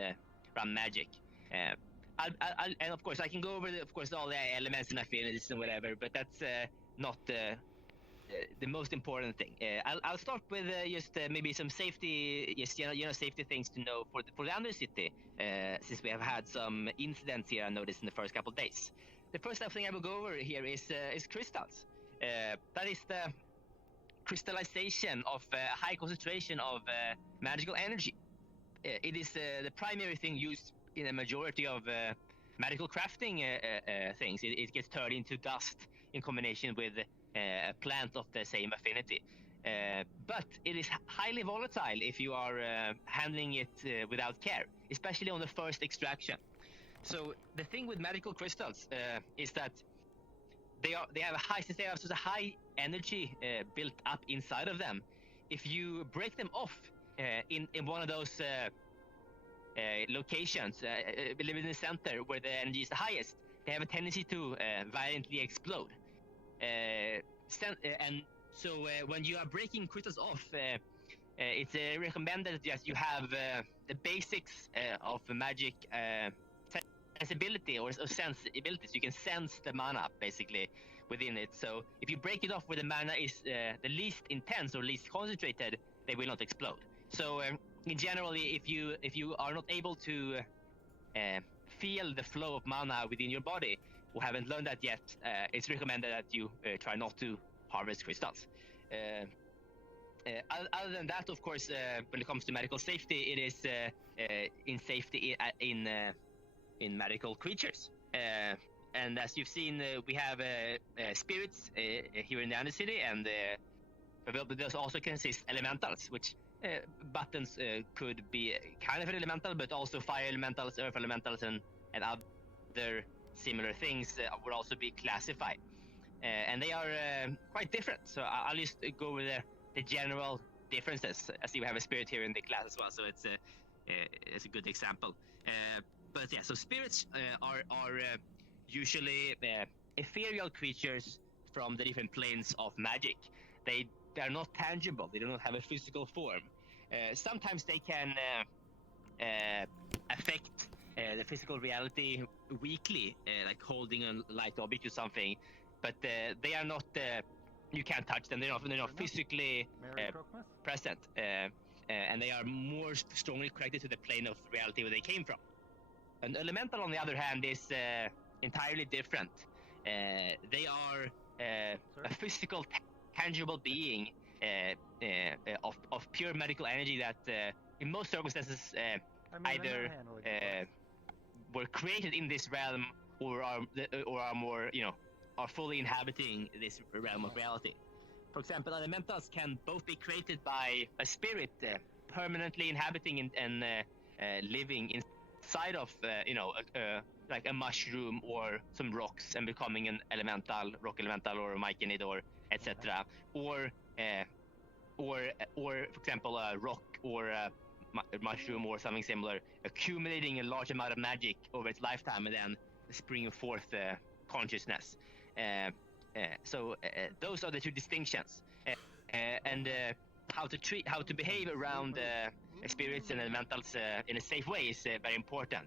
magic. And of course, I can go over all the elements and affinities and whatever, but that's not the most important thing. I'll start with just maybe some safety, safety things to know for the Undercity, since we have had some incidents here I noticed in the first couple of days. The first thing I will go over here is crystals. That is the crystallization of a high concentration of magical energy. It is the primary thing used in a majority of magical crafting things. It gets turned into dust in combination with a plant of the same affinity. but it is highly volatile if you are handling it without care, especially on the first extraction. So the thing with medical crystals is that they have such a high energy built up inside of them. If you break them off in one of those locations, live in the center where the energy is the highest, they have a tendency to violently explode. And so when you are breaking crystals off, it's recommended that you have the basics of magic sensibility or sensibility, so you can sense the mana basically within it. So if you break it off where the mana is the least intense or least concentrated, they will not explode. So in generally, if you are not able to feel the flow of mana within your body, or haven't learned that yet, it's recommended that you try not to harvest crystals. Other than that, of course, when it comes to medical safety, it is in safety in medical creatures. And as you've seen, we have spirits here in the Undercity, and those also consist elementals, which buttons could be kind of an elemental, but also fire elementals, earth elementals, and other similar things would also be classified. And they are quite different. So I'll just go over the general differences. I see we have a spirit here in the class as well, so it's a good example. But yeah, so spirits are usually ethereal creatures from the different planes of magic. They are not tangible. They do not have a physical form. Sometimes they can affect the physical reality weakly, like holding a light object or something. But they are not. You can't touch them. They're not physically present, and they are more strongly connected to the plane of reality where they came from. An elemental, on the other hand, is entirely different. They are a physical, tangible being of pure medical energy that, in most circumstances, either were created in this realm or are more, are fully inhabiting this realm of reality. For example, elementals can both be created by a spirit permanently inhabiting and living inside of, like a mushroom or some rocks and becoming an elemental, rock elemental or a myconid or etc. Or for example, a rock or a mushroom or something similar, accumulating a large amount of magic over its lifetime and then springing forth consciousness. So those are the two distinctions, and how to behave around spirits and elementals in a safe way is very important.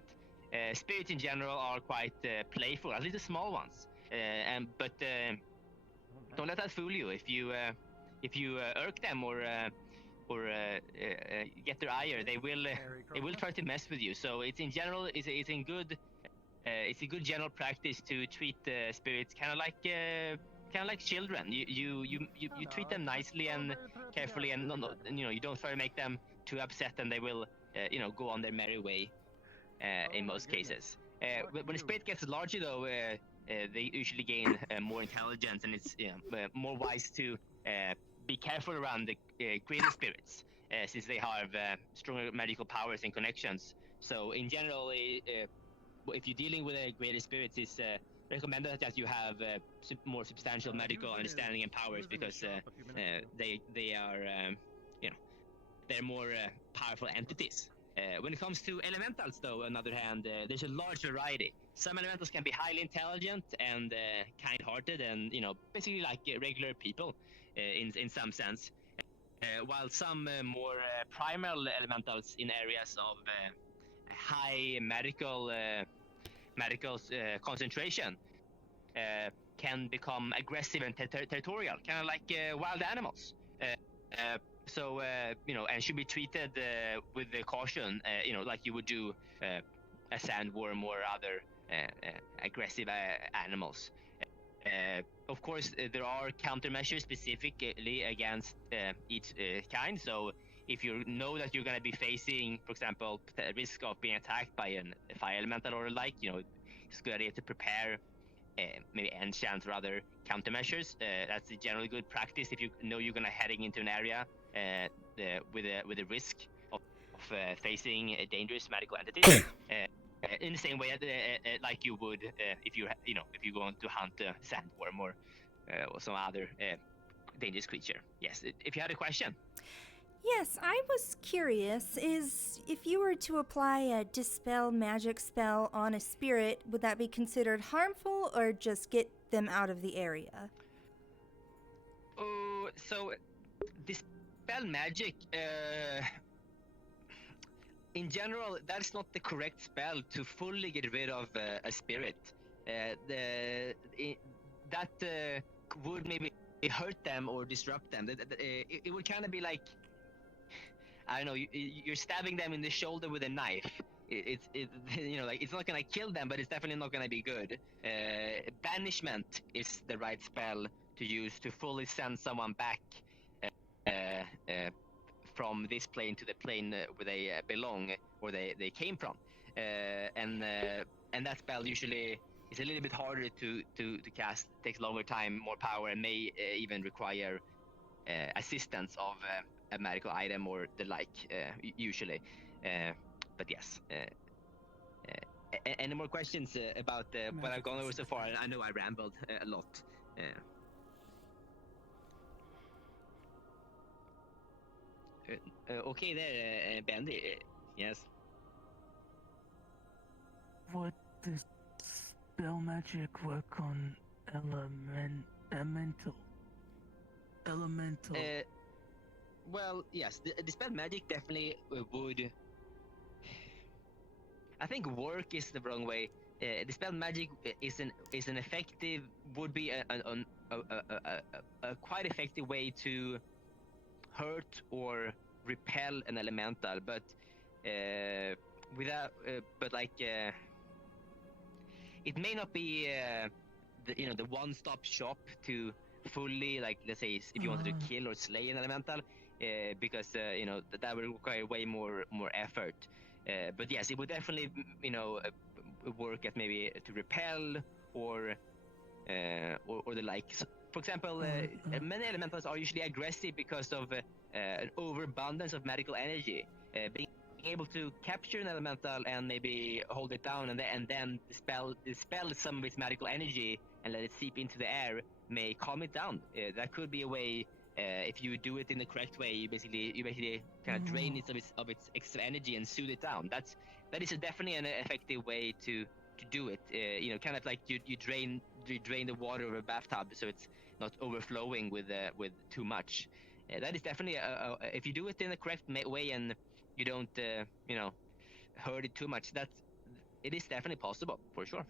Spirits in general are quite playful, at least the small ones, but don't let that fool you. If you irk them or get their ire, they will try to mess with you. So it's in general it's a good general practice to treat spirits kind of like children. You treat them nicely and carefully, and you don't try to make them too upset, and they will go on their merry way in most cases. When a spirit gets larger, though, they usually gain more intelligence, and it's more wise to be careful around the greater spirits, since they have stronger magical powers and connections. So in general, if you're dealing with greater spirits, it's recommended that you have more substantial medical understanding and powers, because they are they're more powerful entities. When it comes to elementals, though, on the other hand, there's a large variety. Some elementals can be highly intelligent and kind-hearted, and basically like regular people in some sense, while some more primal elementals in areas of high medical concentration can become aggressive and territorial, kind of like wild animals. So and should be treated with the caution, like you would do a sandworm or other aggressive animals. Of course, there are countermeasures specifically against each kind. So if you know that you're going to be facing, for example, the risk of being attacked by a fire elemental or like, it's a good idea to prepare maybe enchants or other countermeasures. That's a generally good practice if you know you're gonna heading into an area with a risk of facing a dangerous magical entities. In the same way like you would if you if you go to hunt a sandworm or some other dangerous creature. Yes. If you had a question. Yes, I was curious, is if you were to apply a dispel magic spell on a spirit, would that be considered harmful or just get them out of the area? Oh, so dispel magic, in general, that's not the correct spell to fully get rid of a spirit. That would maybe hurt them or disrupt them. It would kind of be like, I don't know, you're stabbing them in the shoulder with a knife. It's like it's not gonna kill them, but it's definitely not gonna be good. Banishment is the right spell to use to fully send someone back from this plane to the plane where they belong or they came from. And that spell usually is a little bit harder to cast, takes longer time, more power, and may even require assistance of a magical item or the like, usually. But yes. Any more questions about what I've gone over so far? I know I rambled a lot. Okay there, Bendy. Yes. Would this spell magic work on elemental? Well, yes, the dispel magic definitely would. I think work is the wrong way. Dispel magic is an effective, would be a quite effective way to hurt or repel an elemental, but without, it may not be the one-stop shop to fully, like, let's say if you wanted to kill or slay an elemental, because that would require way more effort. But yes, it would definitely work at maybe to repel or the like. So, for example, many elementals are usually aggressive because of an overabundance of magical energy. Being able to capture an elemental and maybe hold it down and then dispel some of its magical energy and let it seep into the air may calm it down. That could be a way. If you do it in the correct way, you basically kind of drain it of its extra energy and soothe it down. That is definitely an effective way to do it. Kind of like you drain the water of a bathtub so it's not overflowing with too much. That is definitely if you do it in the correct way and you don't hurt it too much. It is definitely possible for sure.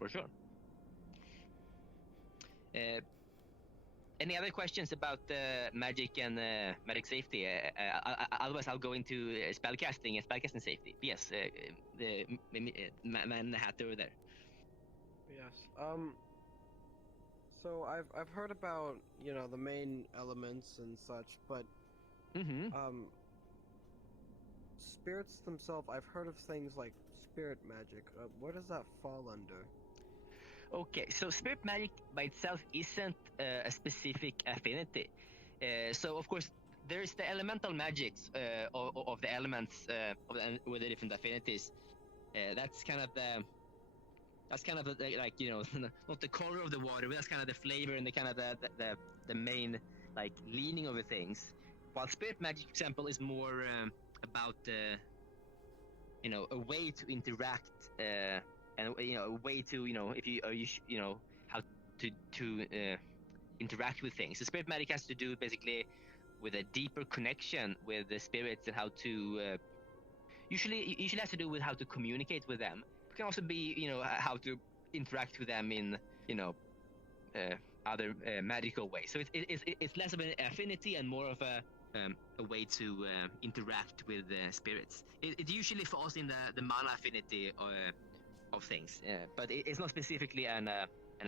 Any other questions about magic and magic safety? Otherwise, I'll go into spellcasting and spellcasting safety. Yes, the man in the hat over there. Yes. So I've heard about the main elements and such, but spirits themselves. I've heard of things like spirit magic. Where does that fall under? Okay, so spirit magic by itself isn't a specific affinity. So of course there's the elemental magics of the elements with the different affinities. That's kind of like not the color of the water, but that's kind of the flavor and the kind of the main like leaning over things. While spirit magic, for example, is more about a way to interact. And a way to if you how to interact with things. The spirit magic has to do basically with a deeper connection with the spirits and how to usually has to do with how to communicate with them. It can also be how to interact with them in other magical ways. So it's less of an affinity and more of a way to interact with spirits. It usually falls in the mana affinity of things, but it's not specifically an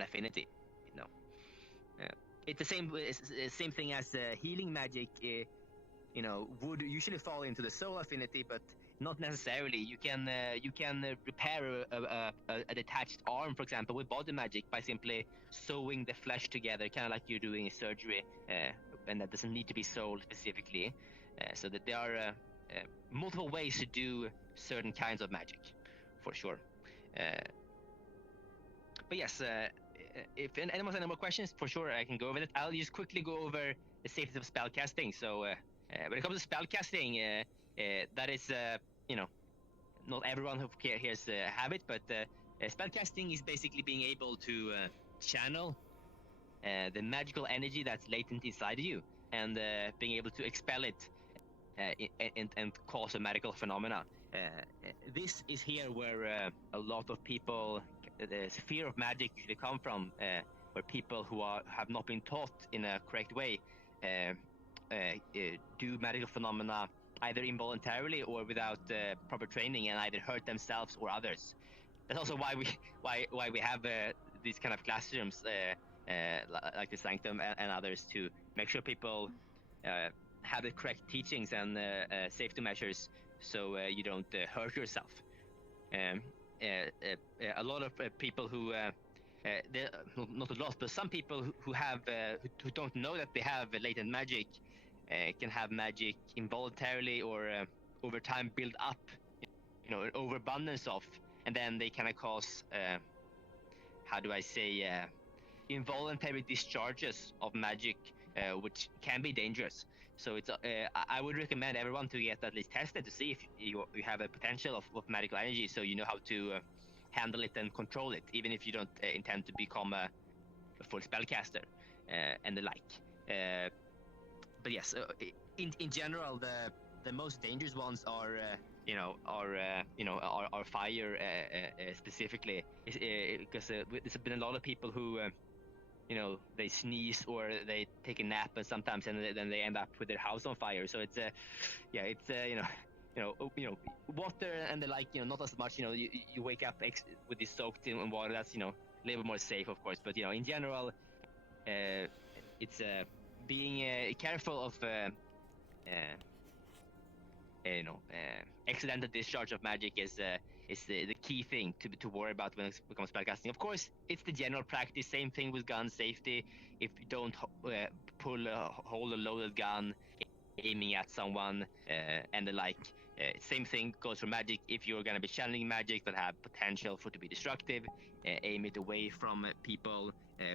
affinity. It's the same thing as healing magic. Would usually fall into the soul affinity, but not necessarily. You can repair a detached arm, for example, with body magic by simply sewing the flesh together, kind of like you're doing a surgery, and that doesn't need to be sold specifically. So that there are multiple ways to do certain kinds of magic, for sure. But yes, if anyone has any more questions, for sure I can go over that. I'll just quickly go over the safety of spellcasting. So when it comes to spellcasting, that is, not everyone who hears have it, but spellcasting is basically being able to channel the magical energy that's latent inside of you, and being able to expel it and cause a magical phenomena. This is here where a lot of people, the fear of magic usually come from, where people who have not been taught in a correct way do magical phenomena either involuntarily or without proper training, and either hurt themselves or others. That's also why we have these kind of classrooms like the Sanctum and others, to make sure people have the correct teachings and safety measures, so you don't hurt yourself. A lot of people who not a lot, but some people who have who don't know that they have latent magic can have magic involuntarily or over time build up, an overabundance of, and then they kind of cause how do I say, involuntary discharges of magic, which can be dangerous. So it's I would recommend everyone to get at least tested to see if you have a potential of magical energy, so you know how to handle it and control it, even if you don't intend to become a full spellcaster and the like. But yes, in general, the most dangerous ones are fire specifically, because there's been a lot of people who they sneeze or they take a nap, and sometimes then they end up with their house on fire. So it's water and the like, not as much. You wake up with this soaked in water. That's a little more safe, of course. But in general, it's being careful of accidental discharge of magic is the key thing to worry about when it comes to spellcasting. Of course, it's the general practice. Same thing with gun safety. If you don't hold a loaded gun aiming at someone and the like. Same thing goes for magic. If you're going to be channeling magic that have potential for to be destructive, aim it away from people.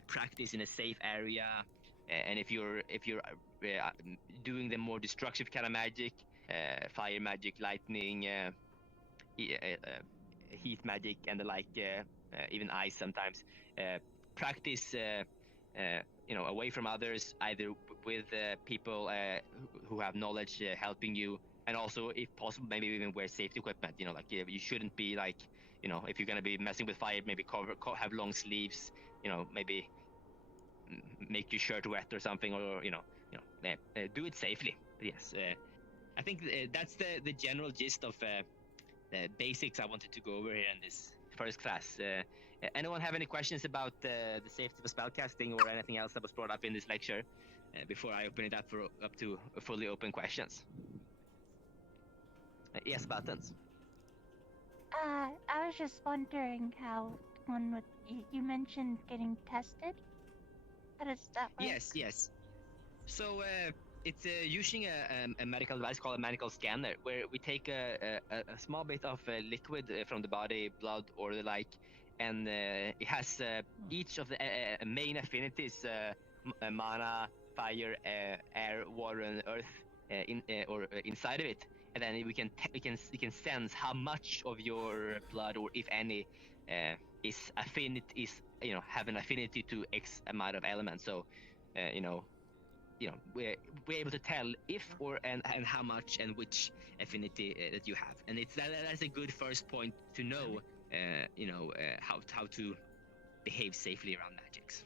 Practice in a safe area. And if you're doing the more destructive kind of magic, fire magic, lightning, heat magic, and the like, even ice sometimes, practice away from others, either with people who have knowledge helping you, and also, if possible, maybe even wear safety equipment. You shouldn't be if you're going to be messing with fire, maybe have long sleeves, maybe make your shirt wet or something, or do it safely. Yes, I think that's the general gist of the basics I wanted to go over here in this first class. Anyone have any questions about the safety of spellcasting or anything else that was brought up in this lecture before I open it up to fully open questions? Yes, Buttons. I was just wondering how one would. You mentioned getting tested. How does that work? Yes. So it's using a medical device called a medical scanner, where we take a small bit of liquid from the body, blood or the like, and it has each of the main affinities: mana, fire, air, water, and earth inside of it. And then we can sense how much of your blood, or if any, have an affinity to X amount of elements. So, we're able to tell if and how much and which affinity that you have, and that's a good first point to know, how to behave safely around magics.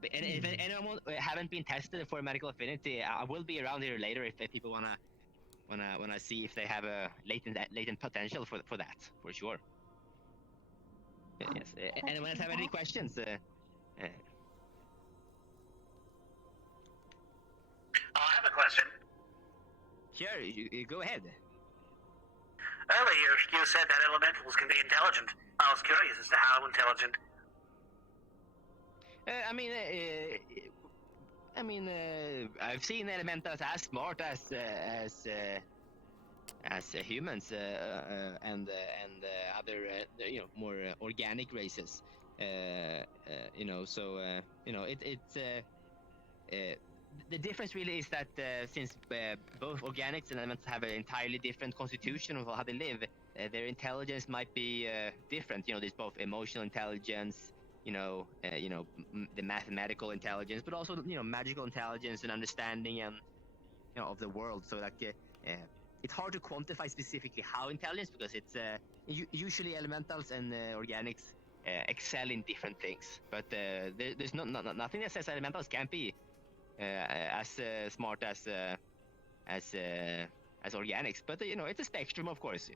And if anyone haven't been tested for medical affinity, I will be around here later if people wanna see if they have a latent potential for that, for sure. Yes. Anyone else have any questions? I have a question. Sure, you go ahead. Earlier, you said that elementals can be intelligent. I was curious as to how intelligent. I've seen elementals as smart as humans and other more organic races. The difference really is that since both organics and elements have an entirely different constitution of how they live, their intelligence might be different. There's both emotional intelligence, the mathematical intelligence, but also magical intelligence and understanding and of the world. So it's hard to quantify specifically how intelligence, because it's usually elementals and organics excel in different things. But there's nothing that says elementals can't be as smart as organics. But it's a spectrum, of course.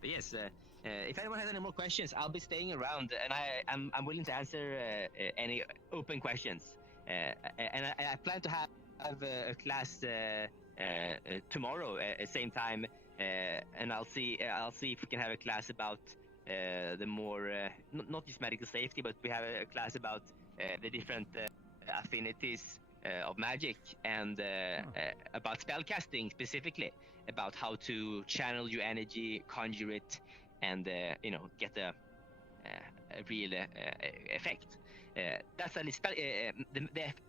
But yes, if anyone has any more questions, I'll be staying around, and I'm willing to answer any open questions. And I plan to have a class tomorrow at the same time, and I'll see if we can have a class about the more not just medical safety, but we have a class about the different affinities of magic and about spellcasting specifically, about how to channel your energy, conjure it, and get a real effect. That's the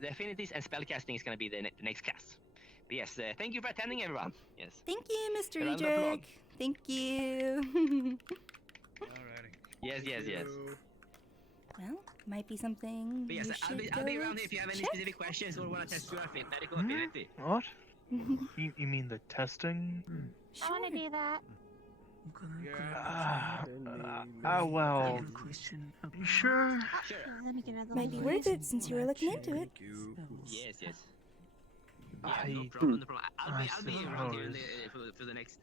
affinities and spellcasting is going to be the next class. But yes, thank you for attending, everyone. Yes. Thank you, Mr. A round of applause. Edric. Thank you. Yes. Well, might be something. But yes, you should I'll be go around if you have any check. specific questions or want to test your medical affinity. What? You mean the testing? I want to do that. Well, you sure? Might be worth it since you were looking into it. Yes. Yeah, I- no problem. I'll be around here suppose. for the next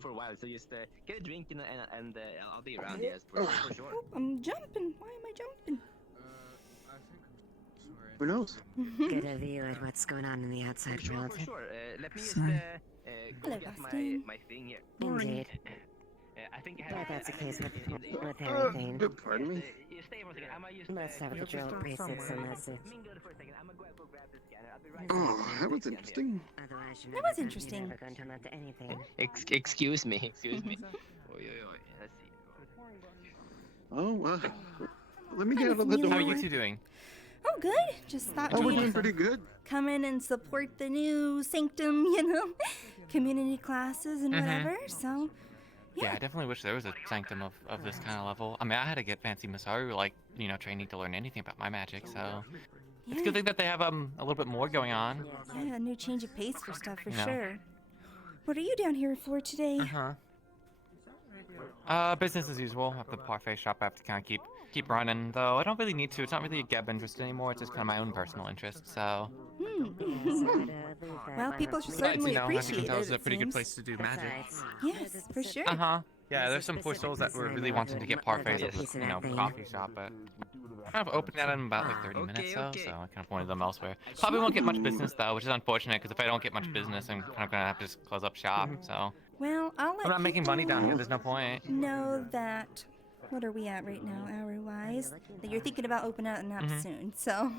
for a while. So just get a drink and I'll be around. Yes, for sure. Oh, I'm jumping. Why am I jumping? Who knows? Good of you at what's going on in the outside For world. sure. Let me just Sorry. go Hello, get Austin. my thing here. Indeed. I think I But have. that's the case with everything. Pardon me? You stay for a second. I might just. Let's have the drill precincts and that's it. Mingle for a second. I'm gonna go grab the scanner. I'll be right Oh, back. that was interesting. Otherwise, That was interesting. You're never going to amount to anything. Excuse me. Oi. Let's see. Oh, let me get out of the door. How are you two doing? Oh, good. Just thought Oh, we're we'd doing pretty good. come in and support the new sanctum, community classes and whatever. So, Yeah, I definitely wish there was a sanctum of this kind of level. I mean, I had to get fancy Masaru, training to learn anything about my magic, so... It's a good thing that they have a little bit more going on. Yeah, a new change of pace for stuff for You know. sure. What are you down here for today? Business as usual. At the parfait shop, I have to kind of keep running, though I don't really need to. It's not really a Geb interest anymore. It's just kind of my own personal interest, so... Well, people should Besides, certainly as you appreciate can tell, it. it's a it pretty good seems. place to do magic. Yes, for sure. Yeah, there's some poor souls that were really wanting to get parfaits at this, coffee shop, but I kind of opened that in about like 30 minutes though, so I kind of wanted them elsewhere. Probably won't get much business though, which is unfortunate because if I don't get much business, I'm kind of gonna have to just close up shop. So Well, I'll let I'm not making money down people here. There's no point. know that. What are we at right now, hour-wise? That you're thinking about opening up soon. So,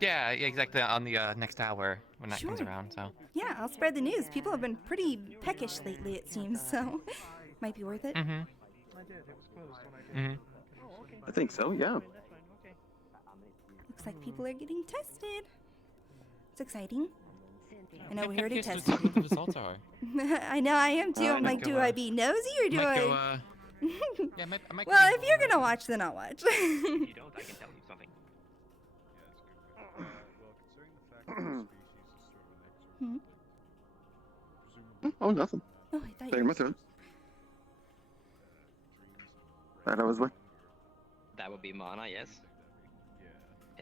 Yeah, exactly. On the next hour when that comes Sure. around. So yeah, I'll spread the news. People have been pretty peckish lately, it seems. So, might be worth it. I think so, yeah. Looks like people are getting tested. It's exciting. I know I'm we already curious to see tested. what the results are. I know I am too. I'm might like, go, do I be nosy or do might I? go, yeah, I might Well, if you're gonna watch, then I'll watch. If you don't, I can tell you something. Oh, nothing. Oh, I thought Clearing my throat. That I was what? That would be mana, yes.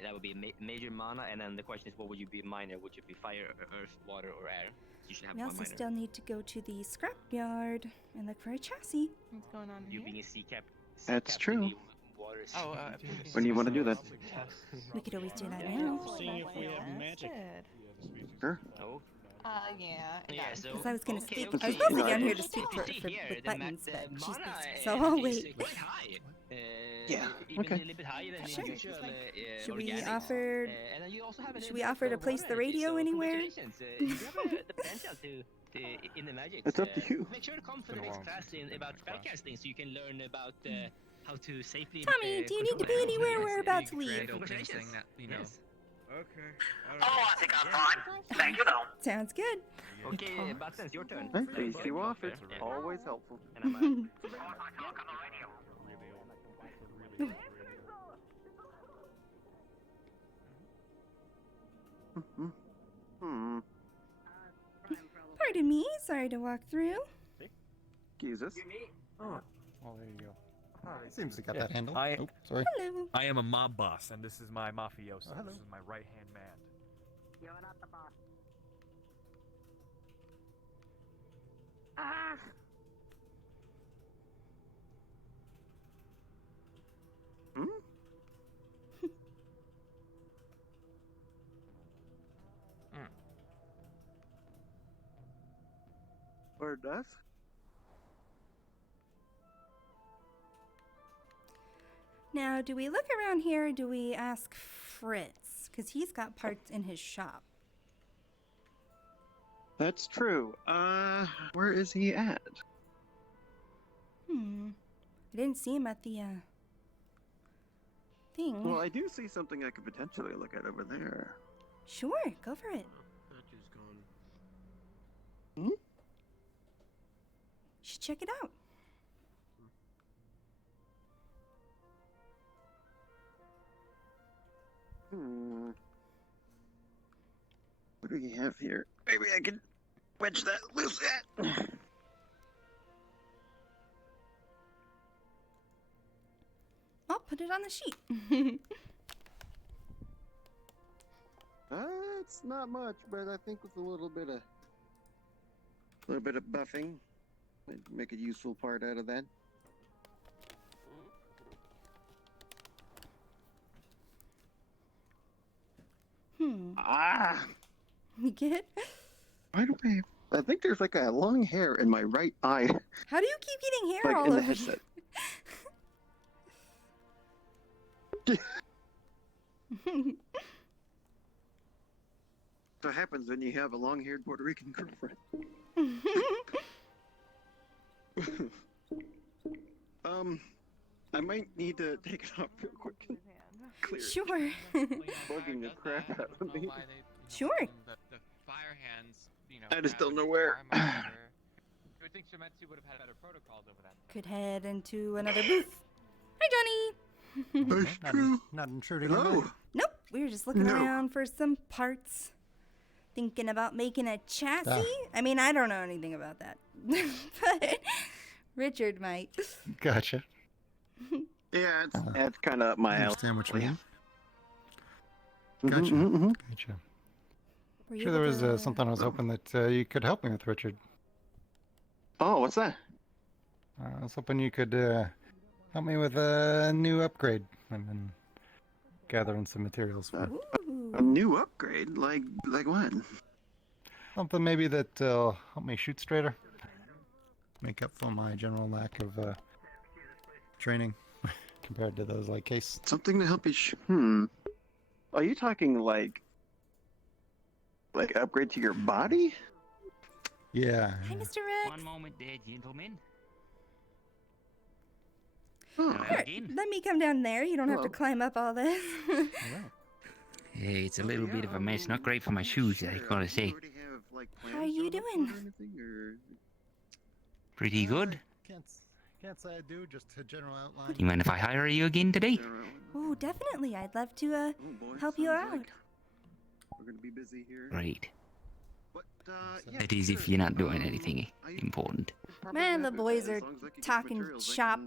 That would be major mana, and then the question is, what would you be minor? Would you be fire, earth, water, or air? You should have We one also minor. still need to go to the scrapyard and look for a chassis. What's going on You here? being a sea cap. That's true. Oh, When do you want to do that? We could always do that now. Seeing if we have magic. Sure. Yeah. So Because I was gonna speak. okay, I was supposed to okay. get on here to speak You see for here, with the buttons, the but she mana, speaks, so I'll is wait. quite high. Yeah, Even okay. a little bit higher than Sure. usual. Should we organics. offer? And then you also have a Should little we bit offer of to place the water energy, radio so anywhere? congratulations, you have the potential to in the magic. It's up to you. Make sure to come for the next class about spellcasting, so you can learn about how to safely. Tommy, do you need to be anywhere? We're about to leave. Congratulations. that, you know. Yes. Okay. Oh, I think I'm fine. Thank you, though. Sounds good. Okay, Buttons, your turn. Hey, please do offer. Always helpful. And I'm Hmm. Pardon me. Sorry to walk through. Jesus. Oh, there you go. Seems to got that handle. I, Oh, sorry. Hello. I am a mob boss, and this is my mafioso. hello. This is my right-hand man. You're not the boss. Hmm? Or does? Now, do we look around here or do we ask Fritz? Because he's got parts in his shop. That's true. Where is he at? I didn't see him at the, thing. Well, I do see something I could potentially look at over there. Sure, go for it. Dude's gone. Hmm? Should check it out. Hmm. What do we have here? Maybe I can wedge that loose. I'll put it on the sheet. It's not much, but I think with a little bit of buffing, I'd make a useful part out of that. Ah! You get? Why do I think there's like a long hair in my right eye. How do you keep getting hair Like all in the over headset. you? So happens when you have a long-haired Puerto Rican girlfriend. I might need to take it off real quick and clear it. Sure. Bugging the crap out of me. Sure. The fire hands, you know. I just have don't know the where. fire monitor. You would think Shemetsu would have had better protocols over that. Could head into another booth. Hi, Johnny. Not intruding. Hello. Nope. We were just looking No. around for some parts. Thinking about making a chassis. Ah. I mean, I don't know anything about that. But Richard might. Gotcha. Yeah, it's kind of up my I alley. understand what you mean. Mhm, Gotcha. mhm, mhm. Gotcha. Were you Sure, there able was to- something I was hoping that you could help me with, Richard. Oh, what's that? I was hoping you could help me with a new upgrade. I've been gathering some materials for A new upgrade? Like what? something maybe that'll help me shoot straighter. Make up for my general lack of training compared to those like Case. Something to help you. Are you talking like upgrade to your body? Yeah. Hi, Mr. Rex. One moment there, gentlemen. Sure. Let me come down there. You don't have to climb up all this. Hey, it's a little bit of a mess. Not great for my shoes, I gotta say. How are you doing? Pretty good. Can't say I do, just a general outline. You mind if I hire you again today? Oh, definitely. I'd love to help you out. We're gonna be busy here. Right. Yeah, That is, if you're not doing anything important. Man, the boys are talking shop.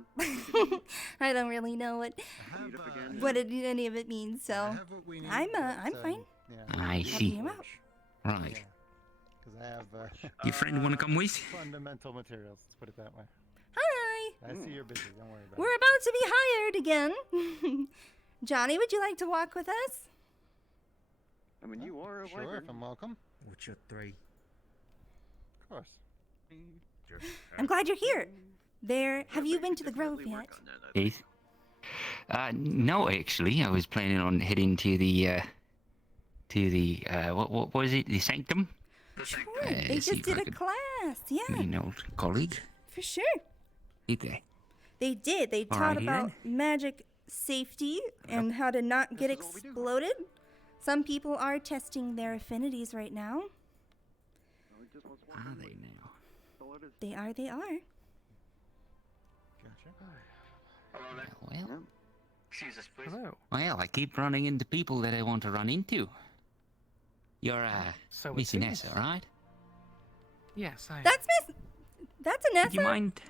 I don't really know what any of it means, so I'm fine. I Helping see. you out. Right. Because I have Your friend wanna come with? fundamental materials. Let's put it that way. Hi. I see you're busy. Don't worry about We're about to be hired again. Johnny, would you like to walk with us? I mean, you are a it. Sure, wyvern. if I'm welcome. What's your 3? Of course. I'm glad you're here. Have you been to the Grove yet? Yes. No, actually, I was planning on heading to the what was it? The Sanctum? Sure, they see just if did I a could class, yeah. meet an old colleague. For sure. Did they? They did. They All taught righty about magic safety and how to not get exploded. Some people are testing their affinities right now. Are they now? They are, they are. Well, Excuse us, please. Hello. well, I keep running into people that I want to run into. You're So it Miss seems. Inessa, right? Yes, I. That's That's Inessa. Would you mind?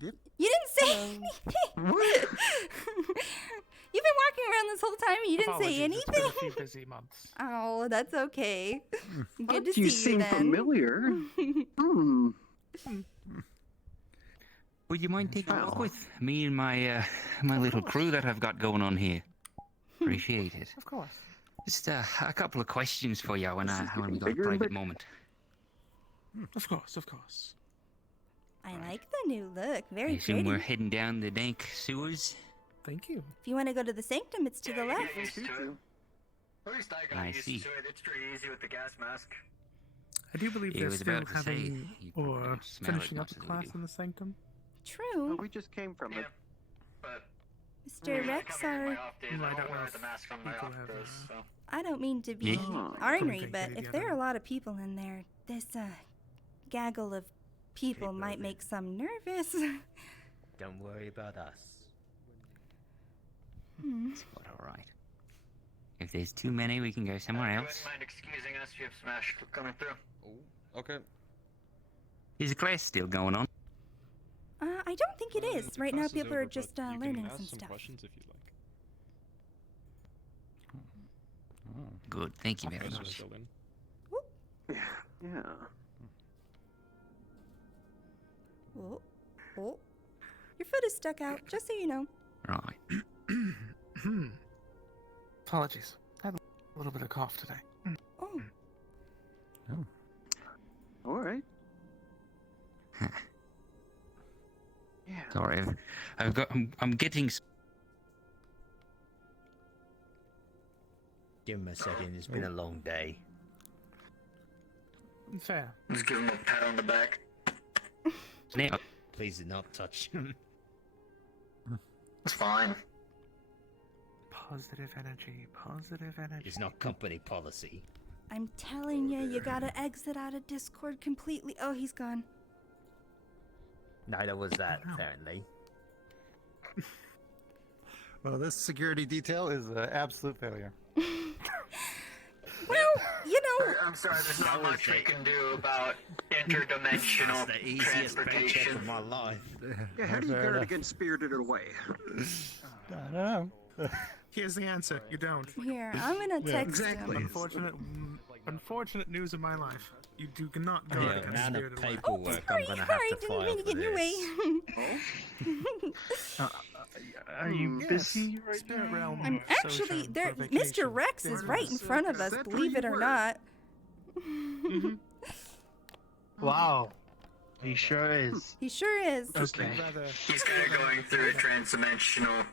You didn't say anything. You've been walking around this whole time and you didn't say Apologies, it's been a anything. few busy months. Oh, that's okay. Good to see You you seem then. familiar. Hmm. Would you mind taking a walk with me and my my little crew that I've got going on here? Appreciate it. Of course. Just a couple of questions for you when we got a bigger and private bigger. moment. Of course, of course. I like the new look. I Very assume pretty. we're heading down the dank sewers. Thank you. If you want to go to the sanctum, it's to the left. At least I got I used see. to it. It's pretty easy with the gas mask. I do believe Yeah, I they're was still about to say, having you probably or don't smell as finishing up much a as we class do. in the sanctum. True. We just came from it. But Mr. Rex, are... off days, Well, I I don't don't know wear if the mask on my people off have, days, so. I don't mean to be Yeah. ornery, think but any if of there the are a other- lot of people in there, this gaggle of people might make some nervous. Don't worry about us. Hmm. It's quite alright. If there's too many, we can go somewhere You else. wouldn't mind excusing us? You have Smash coming through. Oh, okay. Is the class still going on? I don't think it is. Right now, people are just learning some stuff. questions if you'd like. Good, thank you very Professor much. still in. Yeah. Oh, oh. Your foot is stuck out, just so you know. Right. Apologies. I had a little bit of cough today. Oh. All right. Yeah. Sorry, I'm getting. Give him a second. It's been a long day. Fair. Just give him a pat on the back. Now, Please do not touch him. It's fine. Positive energy. Positive energy. It's not company policy. I'm telling you, you gotta exit out of Discord completely. Oh, he's gone. Neither was that, apparently. Well, this security detail is an absolute failure. Well, you know. I'm sorry, there's not much we can do about interdimensional That's the easiest paycheck transportation. of my life. Yeah, how do you guard against Spirited Away? I don't know. Here's the answer. You don't. Here, I'm gonna text him. Unfortunate news of my life. You do not go The against amount of Spirited Away. paperwork Sorry, I'm gonna have sorry, to didn't file mean to for get in your way. this. Are you Yes, busy right Spirit now? Realm. I'm actually Sojourn there. for Mr. vacation. Rex is right in front of us, that where believe you it or were? not. Wow. He sure is. He sure is. Okay. He's kind of going through a transdimensional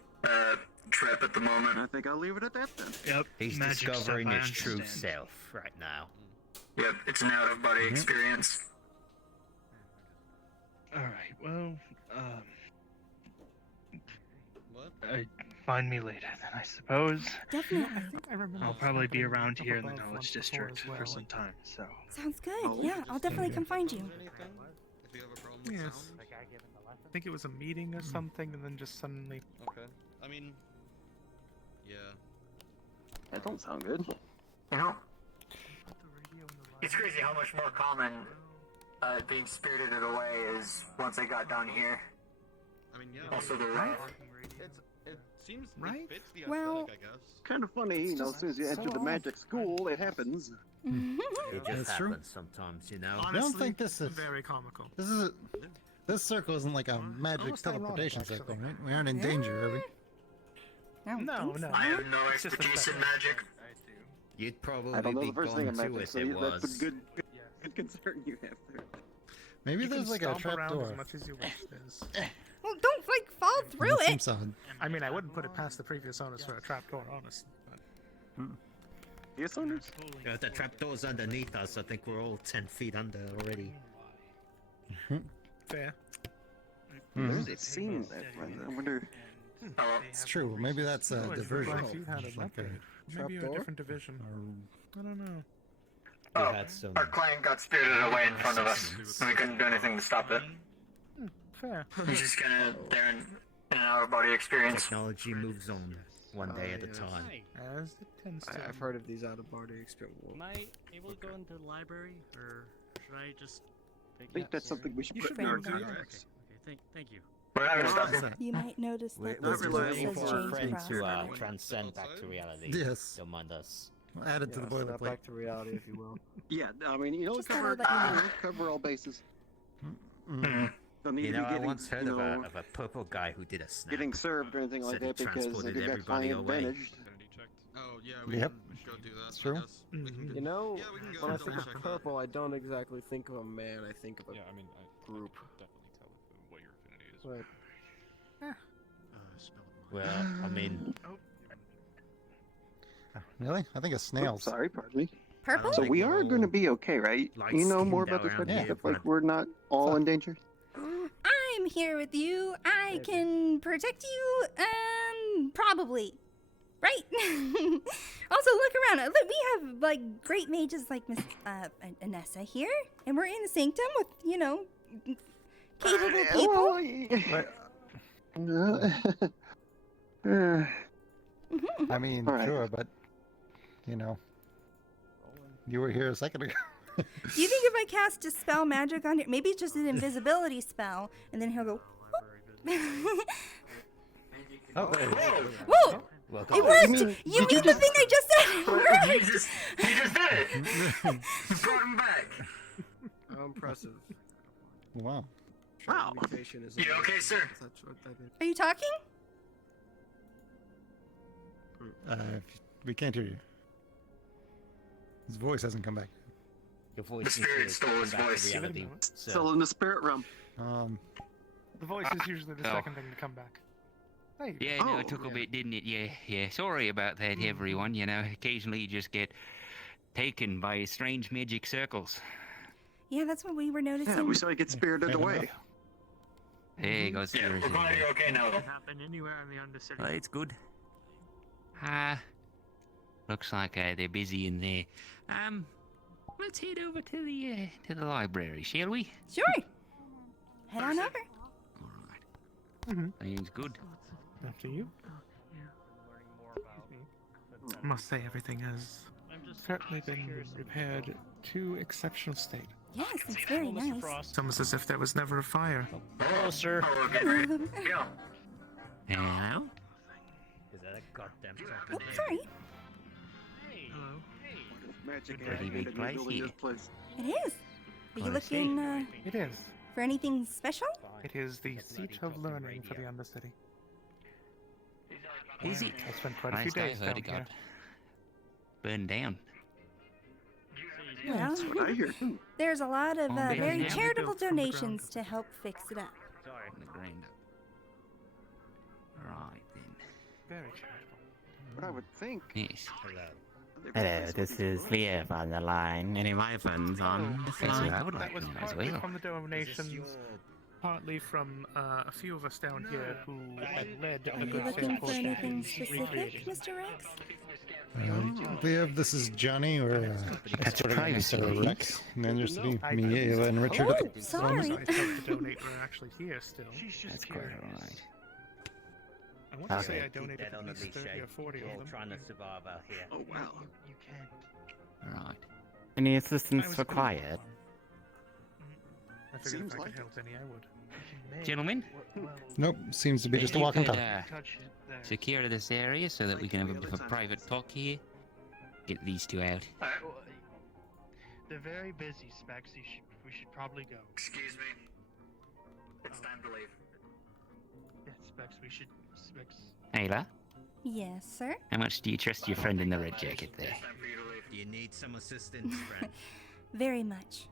trip at the moment. I think I'll leave it at that then. Yep. He's magic stuff, discovering I his true understand. self right now. Yep, it's an out-of-body experience. Alright, well, find me later then, I suppose. Definitely. I remember I'll probably be something around up here in the above Knowledge once before District as well. for some time, so. Sounds good. Yeah, I'll definitely come find you. Yes. I think it was a meeting or something, and then just suddenly. Okay. I mean, yeah. That don't sound good. You know, it's crazy how much more common being spirited away is once I got down here. I mean, yeah. Also the Right? It seems Right? it fits the Well- aesthetic, I guess. Kind of funny, you know, as soon as you enter the magic school, it happens. It just That's true. happens sometimes, you know. I don't think this is. Very comical. This is. This circle isn't like a magic Almost ironic, teleportation circle, actually. right? We aren't in danger, are we? No. I have no It's just a expertise in fact. magic. You'd probably I don't know be the first thing gone of too magic, if so it that's a was. good concern you have there. Maybe You there's can like a stomp trap around door. as much as you wish. There's... Well, don't like fall through That it. seems odd. I mean, I wouldn't put it past the previous owners for a trapdoor, honestly. But... Yes, owners? Yeah, the trapdoor's underneath us. I think we're all 10 feet under already. Fair. There's a scene that I wonder. It's true. Maybe that's a diversion. You had it Like a Maybe a trapdoor? different division. I don't know. Oh, had some- our client got spirited away in front of us, and we couldn't do anything to stop it. Fair. He's just gonna there in an out-of-body experience. Technology moves on one day at a time. As it tends to. I've heard of these out-of-body experiences. Am I able to go into the library, or should I just? I think that's something we should You put should in be our able to, yeah. contracts. Okay, thank you. We're not gonna stop you. You might notice We're, that we're this just door waiting says for our James friend Cross. to transcend back to reality. Yes. Don't mind us. Add it to the Snap boilerplate. back to reality, if you will. Yeah, I mean, you know, Just thought I'd let you know. cover all bases. Mm. Don't need You to know, be I getting, once heard you of know, a purple guy who did a snap. getting served or anything like Said he that because they transported did that everybody client away. advantage. Oh yeah, we Yep. can go do that. It's true. I guess. We can You know, Yeah, we can go when I double think of check that. purple, I don't exactly think of a man. I think of a group. What your affinity is. But Well, I mean, Really? I think it's snails. Sorry, pardon me. Purple? So we are going to be okay, right? Light You know skinned more about out this around kind of here, stuff. Like but- we're not all in danger. I'm here with you. I can protect you. Probably. Right? Also, look around. Look, we have like great mages like Miss Anessa here, and we're in the sanctum with capable people. I mean, All right. sure, but you were here a second ago. Do you think if I cast Dispel Magic on it, maybe it's just an invisibility spell, and then he'll go, Oh, there you go. whoa! welcome. It worked! mean- You mean the thing I just said? It He worked! just did it! He brought him back! how impressive. Wow. Wow. Mutation is You okay, sir? That's what that is. Are you talking? We can't hear you. His voice hasn't come back. Your voice The spirit is stole his back to voice. reality, Still in the spirit realm. The voice is usually the second thing to come back. Hey. Yeah, no, it took a bit, didn't it? Yeah. Sorry about that, everyone. You know, occasionally you just get taken by strange magic circles. Yeah, that's what we were noticing. Yeah, we saw you get spirited Fair away. enough. Hey, go Yeah, spirits. we're glad you're okay now. Happen anywhere in the Undercity. Well, it's good. Looks like they're busy in there. Let's head over to the library, shall we? Sure. Head on over. All right. Sounds good. After you. I must say, everything has certainly been repaired to exceptional state. Yes, it's very nice. It's almost as if there was never a fire. Hello, sir. Oh, okay. Yeah. Hello? Is that a goddamn Oh, sorry. Magic Pretty big activated place building here. this place. It is. Are you Wanna see? looking It is. for anything special? It is the seat of learning for the Undercity. Is it? I spent quite a few Last I days heard, down it here. got burned down. Well, That's what I hear too. there's a lot of Oh, man. very Yeah, we charitable built from the ground donations up. to help fix it up. On the ground up. Right then. Very charitable. But I would think. Yes. Hello, this is Lev on the line. Any weapons on the That's what I line? would That like was to know as partly well. from the donations, partly from a few of us down here who had led Are the you good looking faith for fortune anything in specific, recreating. Mr. Rex? Liv, this is Johnny, or That's sort of privacy, Mr. isn't Rex. And then there's to be I- Miela and Richard. Oh, sorry. Some of the folks to donate were actually here still. That's quite alright. I want to Okay. say I Keep donated that at on the least leash, 30 eh? or 40 We're of all them. trying to survive out here. Oh wow. You can. Right. Any I assistance was required? I figured Seems if I like could help any, I would. Gentlemen, Nope, seems to be just a you walk and could, talk. secure this area so that we can have a bit of a private talk here. Get these two out. They're very busy, Specs. We should probably go. Excuse me. It's time to leave. Yeah, Specs, we should... Specs... Ayla, Yes, sir. how much do you trust your friend in the red jacket there? It's time for you to leave. Do you need some assistance, friend? Very much.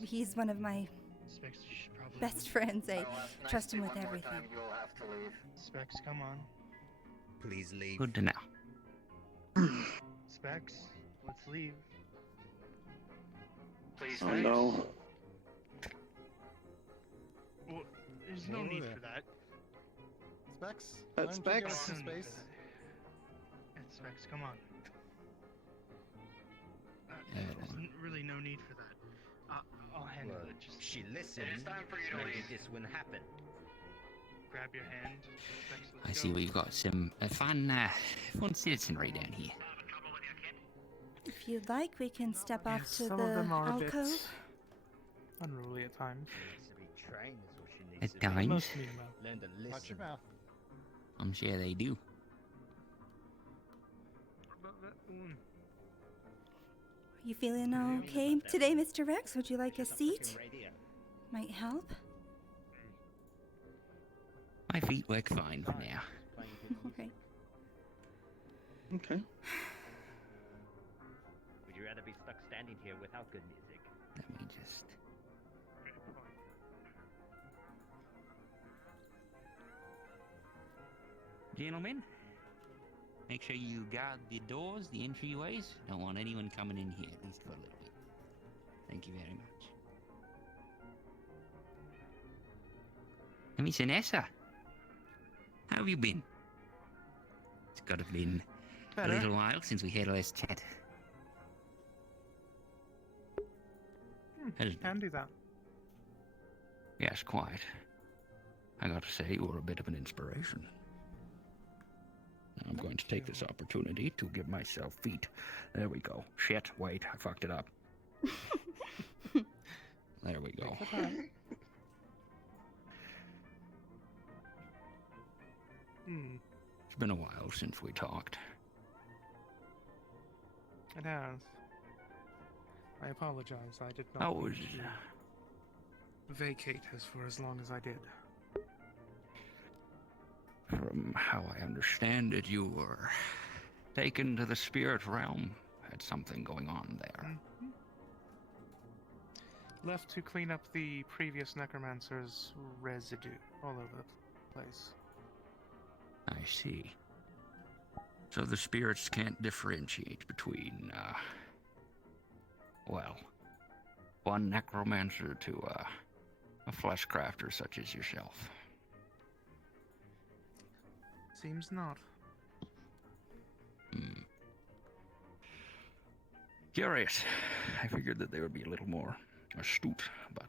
He's one of my Specs, you should probably... best friends. I I'll ask trust him nicely with one more everything. time, you will have to leave. Specs, come on. Please leave. Good to know. Specs, let's leave. Please, Oh Specs. no. Well, there's no need for that. Specs? That's why don't you give us Specs. some No need for space? that. Yeah, Specs, come on. There's really no need for that. I'll handle Well, it. Just she listened. It's time for you to leave. This wouldn't happen. grab your hand. Specs, let's I see go. we've got some fun citizenry down here. If you'd like, we can step off to Some the of them are a bit alcove. unruly at times. At times, Most mean well. Learn to Watch listen. your mouth. I'm sure they do. You feeling okay today, Mr. Rex? Would you like a seat? Might help. My feet work fine for now. Okay. Okay. Would you rather be stuck standing here without good music? Let me just... Gentlemen, make sure you guard the doors, the entryways. Don't want anyone coming in here, at least for a little bit. Thank you very much. And Miss Anessa, how have you been? It's got to have been Better. a little while since we had our last chat. Hasn't it? Can do that. Yes, quite. I got to say, you were a bit of an inspiration. I'm going to take this opportunity to give myself feet. There we go. Shit, wait, I fucked it up. There we go. It's been a while since we talked. It has. I apologize. I did not How mean was... to vacate as for as long as I did. From how I understand it, you were taken to the spirit realm. Had something going on there. Left to clean up the previous necromancer's residue all over the place. I see. So the spirits can't differentiate between, well, one necromancer to, a flesh crafter such as yourself. Seems not. Curious. I figured that they would be a little more astute, but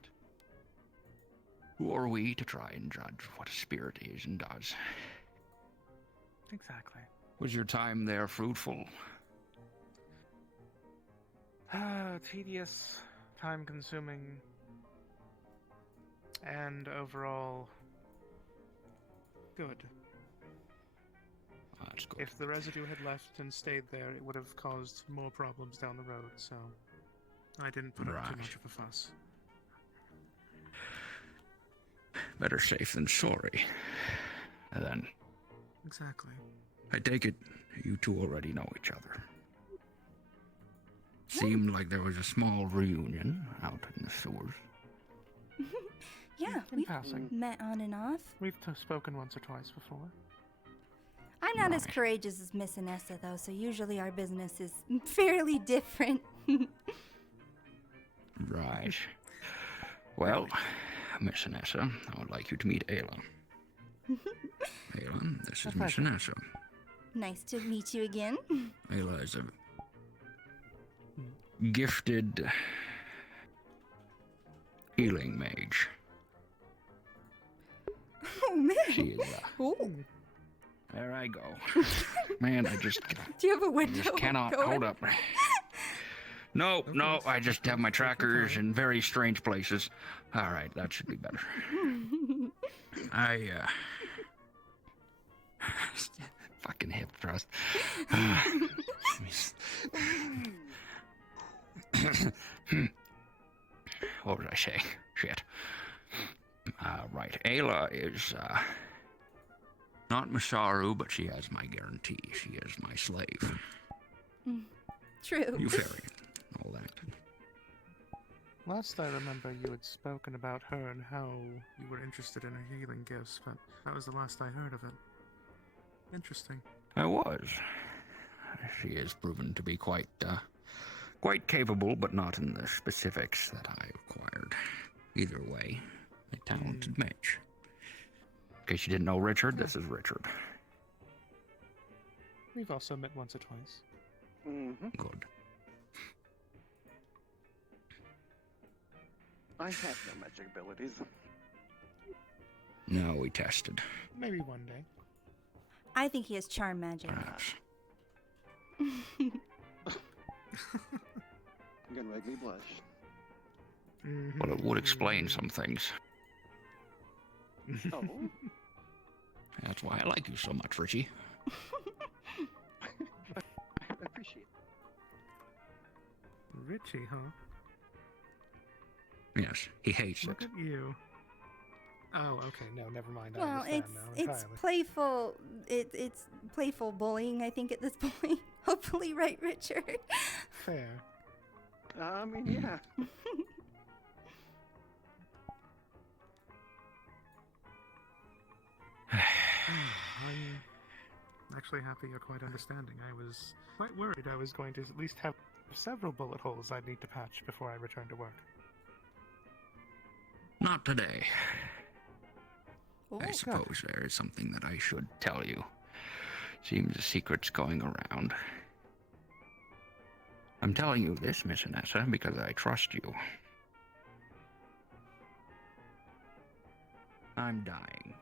who are we to try and judge what a spirit is and does? Exactly. Was your time there fruitful? Tedious, time-consuming, and overall good. That's good. If the residue had left and stayed there, it would have caused more problems down the road, so I didn't put up too Right. much of a fuss. Better safe than sorry. Then, Exactly. I take it you two already know each other. Seemed like there was a small reunion out in the sewers. Yeah, In we've passing. met on and off. We've spoken once or twice before. I'm not as courageous as Miss Anessa, though, so usually our business is fairly different. Right. Well, Miss Anessa, I would like you to meet Ayla. Ayla, this is Miss Anessa. Nice to meet you again. Ayla is a gifted healing mage. Oh, man. She is, Ooh. there I go. Man, I just... Do you have a I window? just cannot going? hold up. No, no, I just have my trackers in very strange places. All right, that should be better. Fucking hip thrust. What was I saying? Shit. Right. Ayla is, not Masaru, but she has my guarantee. She is my slave. True. You ferry. All that. Last I remember, you had spoken about her and how you were interested in her healing gifts, but that was the last I heard of it. Interesting. I was. She has proven to be quite capable, but not in the specifics that I required. Either way, a talented mage. In case you didn't know Richard, this is Richard. We've also met once or twice. Good. I have no magic abilities. No, we tested. Maybe one day. I think he has charm magic. Perhaps. You're gonna make me blush. Well, it would explain some things. Oh. That's why I like you so much, Richie. I appreciate it. Richie, huh? Yes, he hates Look it. at you. Oh, okay. No, never mind. I Well, understand it's now it's entirely. playful. It's playful bullying. I think at this point. Hopefully, right, Richard? Fair. I mean, yeah. I'm actually happy you're quite understanding. I was quite worried I was going to at least have several bullet holes I'd need to patch before I return to work. Not today. I good. suppose there is something that I should tell you. Seems a secret's going around. I'm telling you this, Miss Anessa, because I trust you. I'm dying.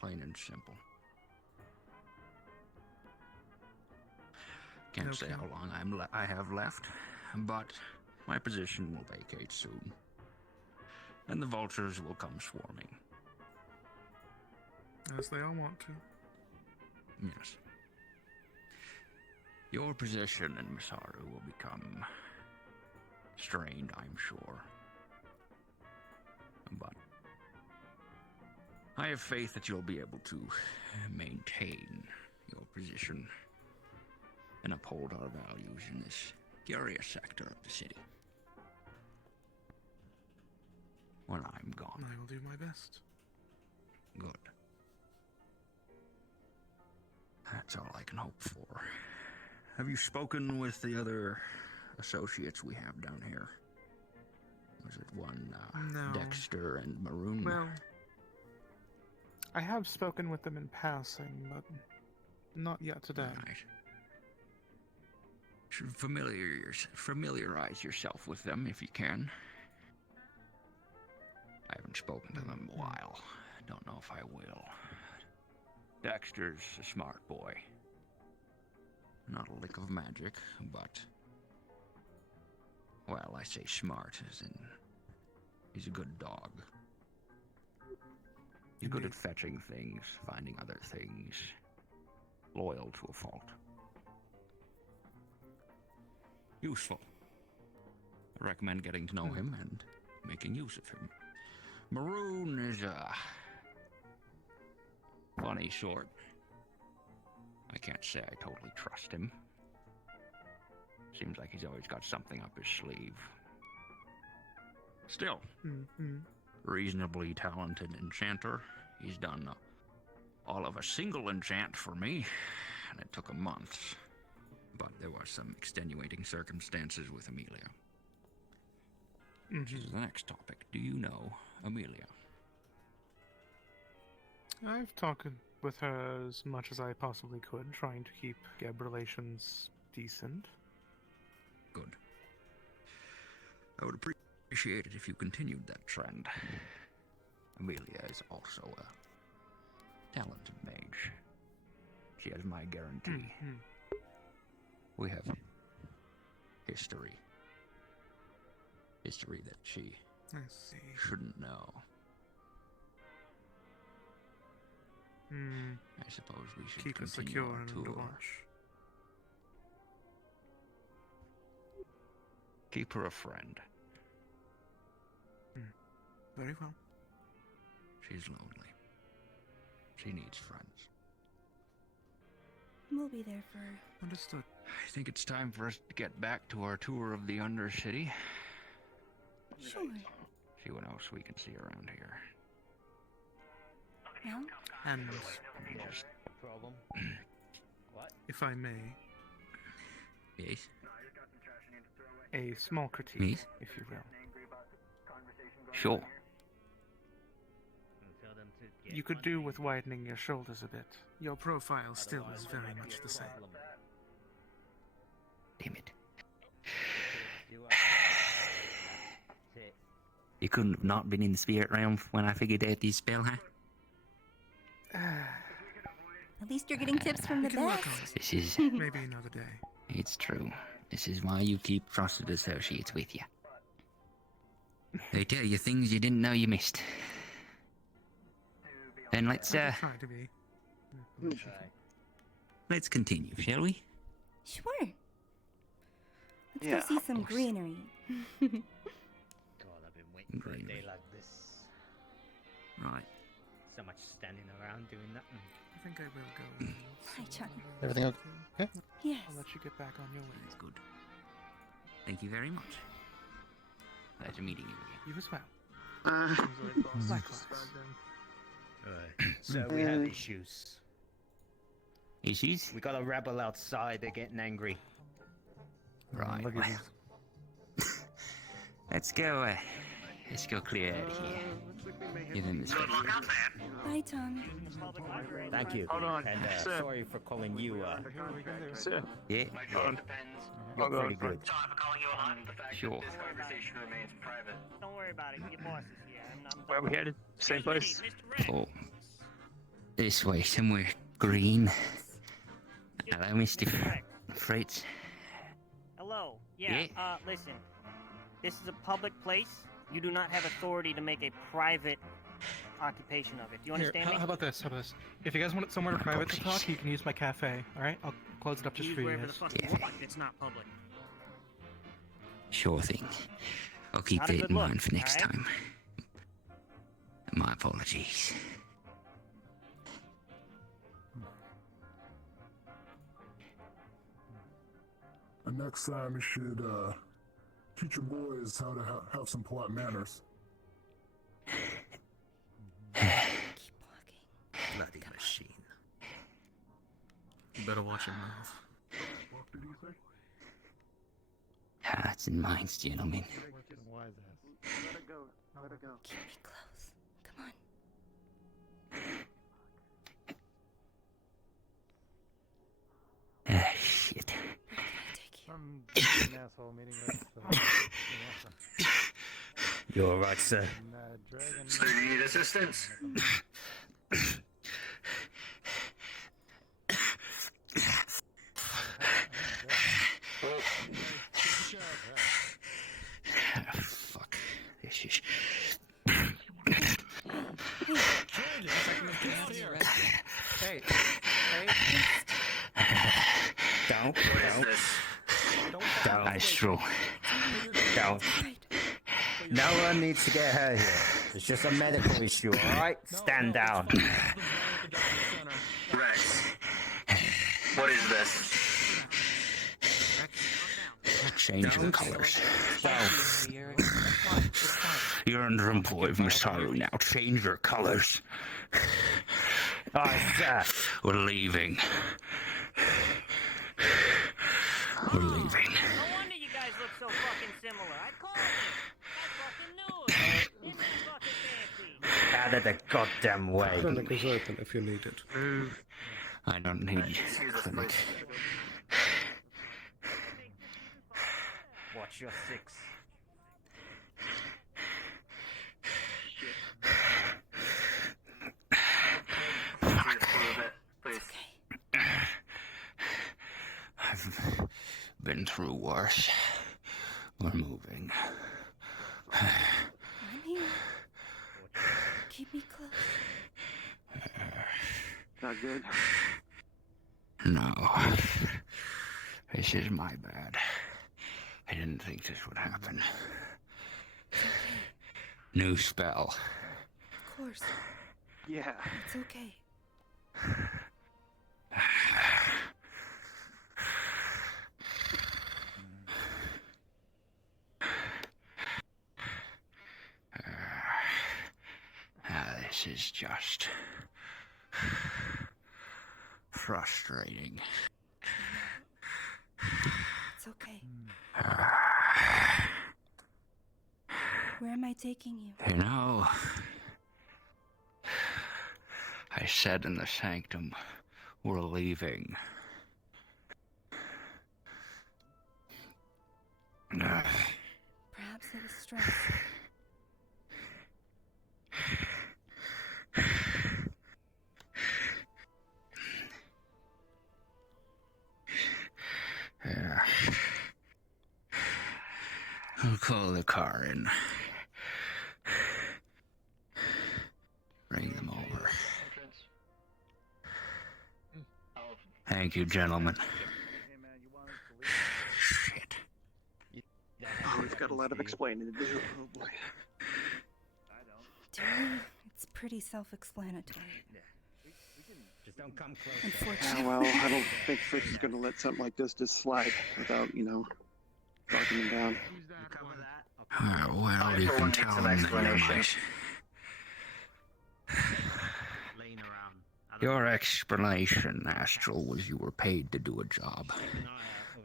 Plain and simple. Can't say how long I have left, but my position will vacate soon, and the vultures will come swarming. As they all want to. Yes. Your position in Masaru will become strained, I'm sure. But I have faith that you'll be able to maintain your position and uphold our values in this curious sector of the city. When I'm gone. I will do my best. Good. That's all I can hope for. Have you spoken with the other associates we have down here? Was it one, No. Dexter and Maroon? Well, I have spoken with them in passing, but not yet today. Right. Should familiarize yourself with them if you can. I haven't spoken to them in a while. Don't know if I will. Dexter's a smart boy. Not a lick of magic, but... well, I say smart as in... he's a good dog. He's good at fetching things, finding other things. Loyal to a fault. Useful. I recommend getting to know him and making use of him. Maroon is a funny sort. I can't say I totally trust him. Seems like he's always got something up his sleeve. Still, reasonably talented enchanter. He's done all of a single enchant for me, and it took a month. But there were some extenuating circumstances with Amelia. Which is the next topic. Do you know Amelia? I've talked with her as much as I possibly could, trying to keep Geb relations decent. Good. I would appreciate it if you continued that trend. Amelia is also a talented mage. She has my guarantee. We have history. History that she shouldn't know. I suppose we should keep it continue secure our and tour. to watch. Keep her a friend. Very well. She's lonely. She needs friends. We'll be there for... Understood. I think it's time for us to get back to our tour of the Undercity. Sure. See what else we can see around here. Well? And Just problem. What? if I may, yes. a small critique, Yes. if you will. Sure. Tell them to get You could do with widening your shoulders a bit. Your profile still is very much the same. Damn it. You couldn't have not been in the spirit realm when I figured out this spell, huh? At least you're getting tips from the best. This is... Maybe another day. It's true. This is why you keep trusted associates with you. They tell you things you didn't know you missed. Then let's, I try to be. let's continue, shall we? Sure. Let's go see some greenery. God, I've been waiting for a day like this. Right. So much standing around doing nothing. I think I will go. Hi, John. Everything okay? Yes. I'll let you get back on your way. That's good. Thank you very much. Pleasure meeting you again. You as well. Likewise. Alright, so we have issues. Issues? We got a rebel outside, they're getting angry. Right, Look at well. these. Let's go clear out of here. Give him this. Bye, Tom. Thank you. Hold on. And sorry for calling you, Yeah? you're pretty good. Sure. Don't worry about it. Your boss is here. Where are we headed? Same place? Oh. This way, somewhere green. Hello, Mr. Fritz. Hello. Yeah, listen. This is a public place. You do not have authority to make a private occupation of it. Do you understand me? How about this? If you guys want somewhere private to talk, you can use my cafe. All right, I'll close it up just Use for you wherever the guys. fuck you want. It's not public. Sure thing. I'll keep Not a that good in look, mind for next alright? time. My apologies. And next time you should teach your boys how to have some polite manners. Bloody machine. You better watch your mouth. What did he say? Hearts and minds, gentlemen. Let it go. Let it go. Keep me close. Come on. Ah, shit. Some asshole meeting with, You're alright, sir. dragon. So you need assistance? Fuck. This is... Hey, Don't. Don't. Astral. Don't. No one needs to get hurt here. It's just a medical issue, alright? Stand down. Rex. What is this? Change your colors. Don't. You're under employ of Miss Haru now. Change your colors. Alright, sir. We're leaving. We're leaving. No wonder you guys look so fucking similar. I called it. I fucking knew it. Isn't that fucking fancy? Out of the goddamn way. Clinic is open if you need it. I don't need clinic. Watch your six. I've been through worse. We're moving. I'm here. Keep me close. Not good. No. This is my bad. I didn't think this would happen. New spell. Of course. Yeah. It's okay. This is just frustrating. It's okay. Where am I taking you? You know, I said in the sanctum, we're leaving. Perhaps it was stress. Yeah. I'll call the car in. Bring them over. Thank you, gentlemen. Shit. Oh, we've got a lot of explaining to do. Oh boy. Do we? It's pretty self-explanatory. Just don't come close. Unfortunately. Yeah, well, I don't think Fritz is going to let something like this just slide without, talking him down. Well, you can tell them that you're my... Your explanation, Astral, was you were paid to do a job.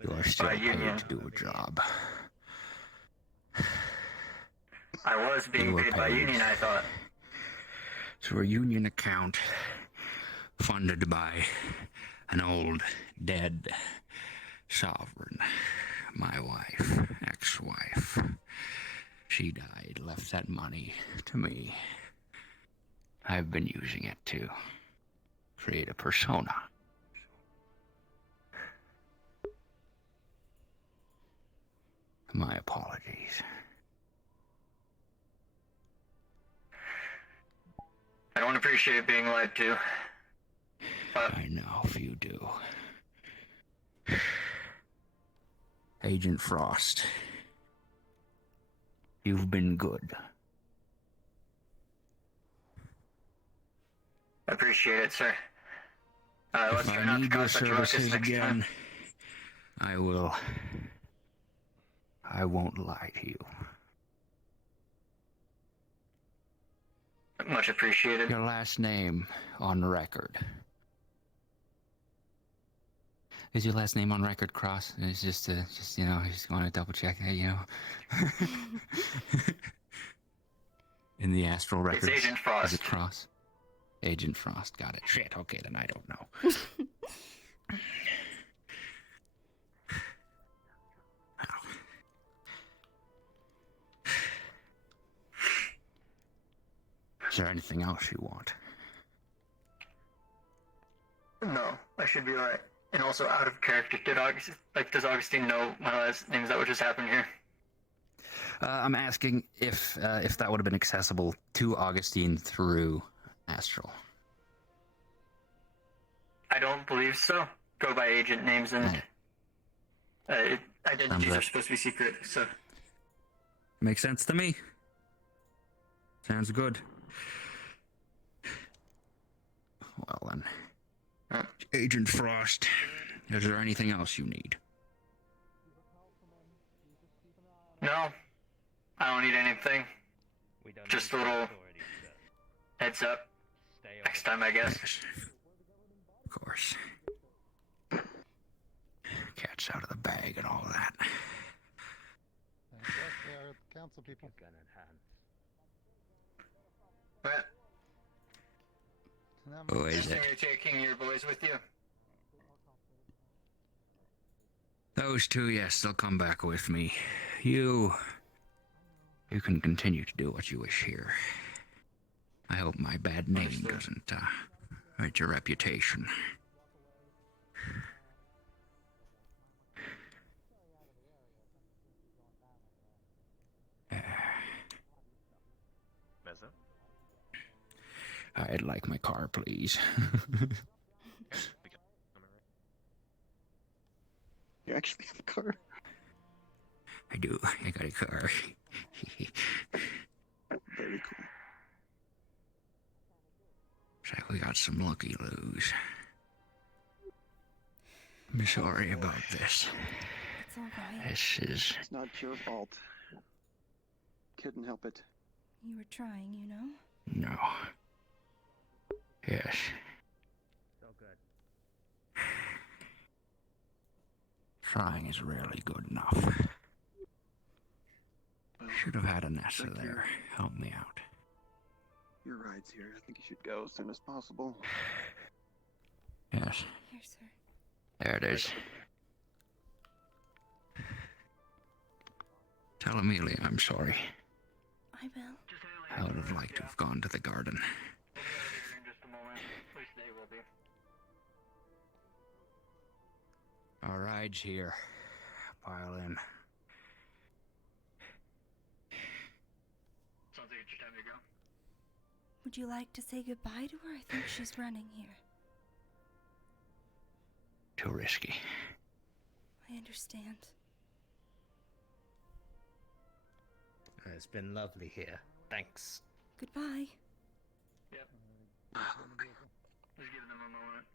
You are still paid to do a job. I was being paid by union, I thought. Through a union account funded by an old, dead sovereign. My wife, ex-wife. She died, left that money to me. I've been using it to create a persona. My apologies. I don't appreciate being lied to. But I know if you do. Agent Frost, you've been good. I appreciate it, sir. Let's If try I not to need your cause such a ruckus services next again, time. I will. I won't lie to you. Much appreciated. Your last name on record. Is your last name on record, Cross? It's just just want to double check that, In the astral records. It's Agent Frost. Is it Cross? Agent Frost, got it. Shit, okay, then I don't know. Is there anything else you want? No, I should be alright. And also out of character, does Augustine know my last name? Is that what just happened here? I'm asking if that would have been accessible to Augustine through Astral. I don't believe so. Go by agent names and identities are supposed to be secret, so... Makes sense to me. Sounds good. Well then. Agent Frost, is there anything else you need? No, I don't need anything. Just a little heads up. Next time, I guess. Of course. Cat's out of the bag and all that. Yes, they are the council people. What? Who is So it? you're taking your boys with you? Those two, yes, they'll come back with me. You can continue to do what you wish here. I hope my bad name doesn't hurt your reputation. I'd like my car, please. You actually have a car? I do. I got a car. Very like we got some lucky loos. I'm sorry about this. It's all right. This is... It's not your fault. Couldn't help it. You were trying, you know? No. Yes. So good. Trying is rarely good enough. Should have had Anessa there. Help me out. Your ride's here. I think you should go as soon as possible. Yes. Here, sir. There it is. Tell Amelia I'm sorry. I will. I would have liked to have gone to the garden. In just a moment. At least they will be. Our ride's here. Pile in. Sounds like it's your time to go. Would you like to say goodbye to her? I think she's running here. Too risky. I understand. It's been lovely here. Thanks. Goodbye. Yep. Just giving them a moment.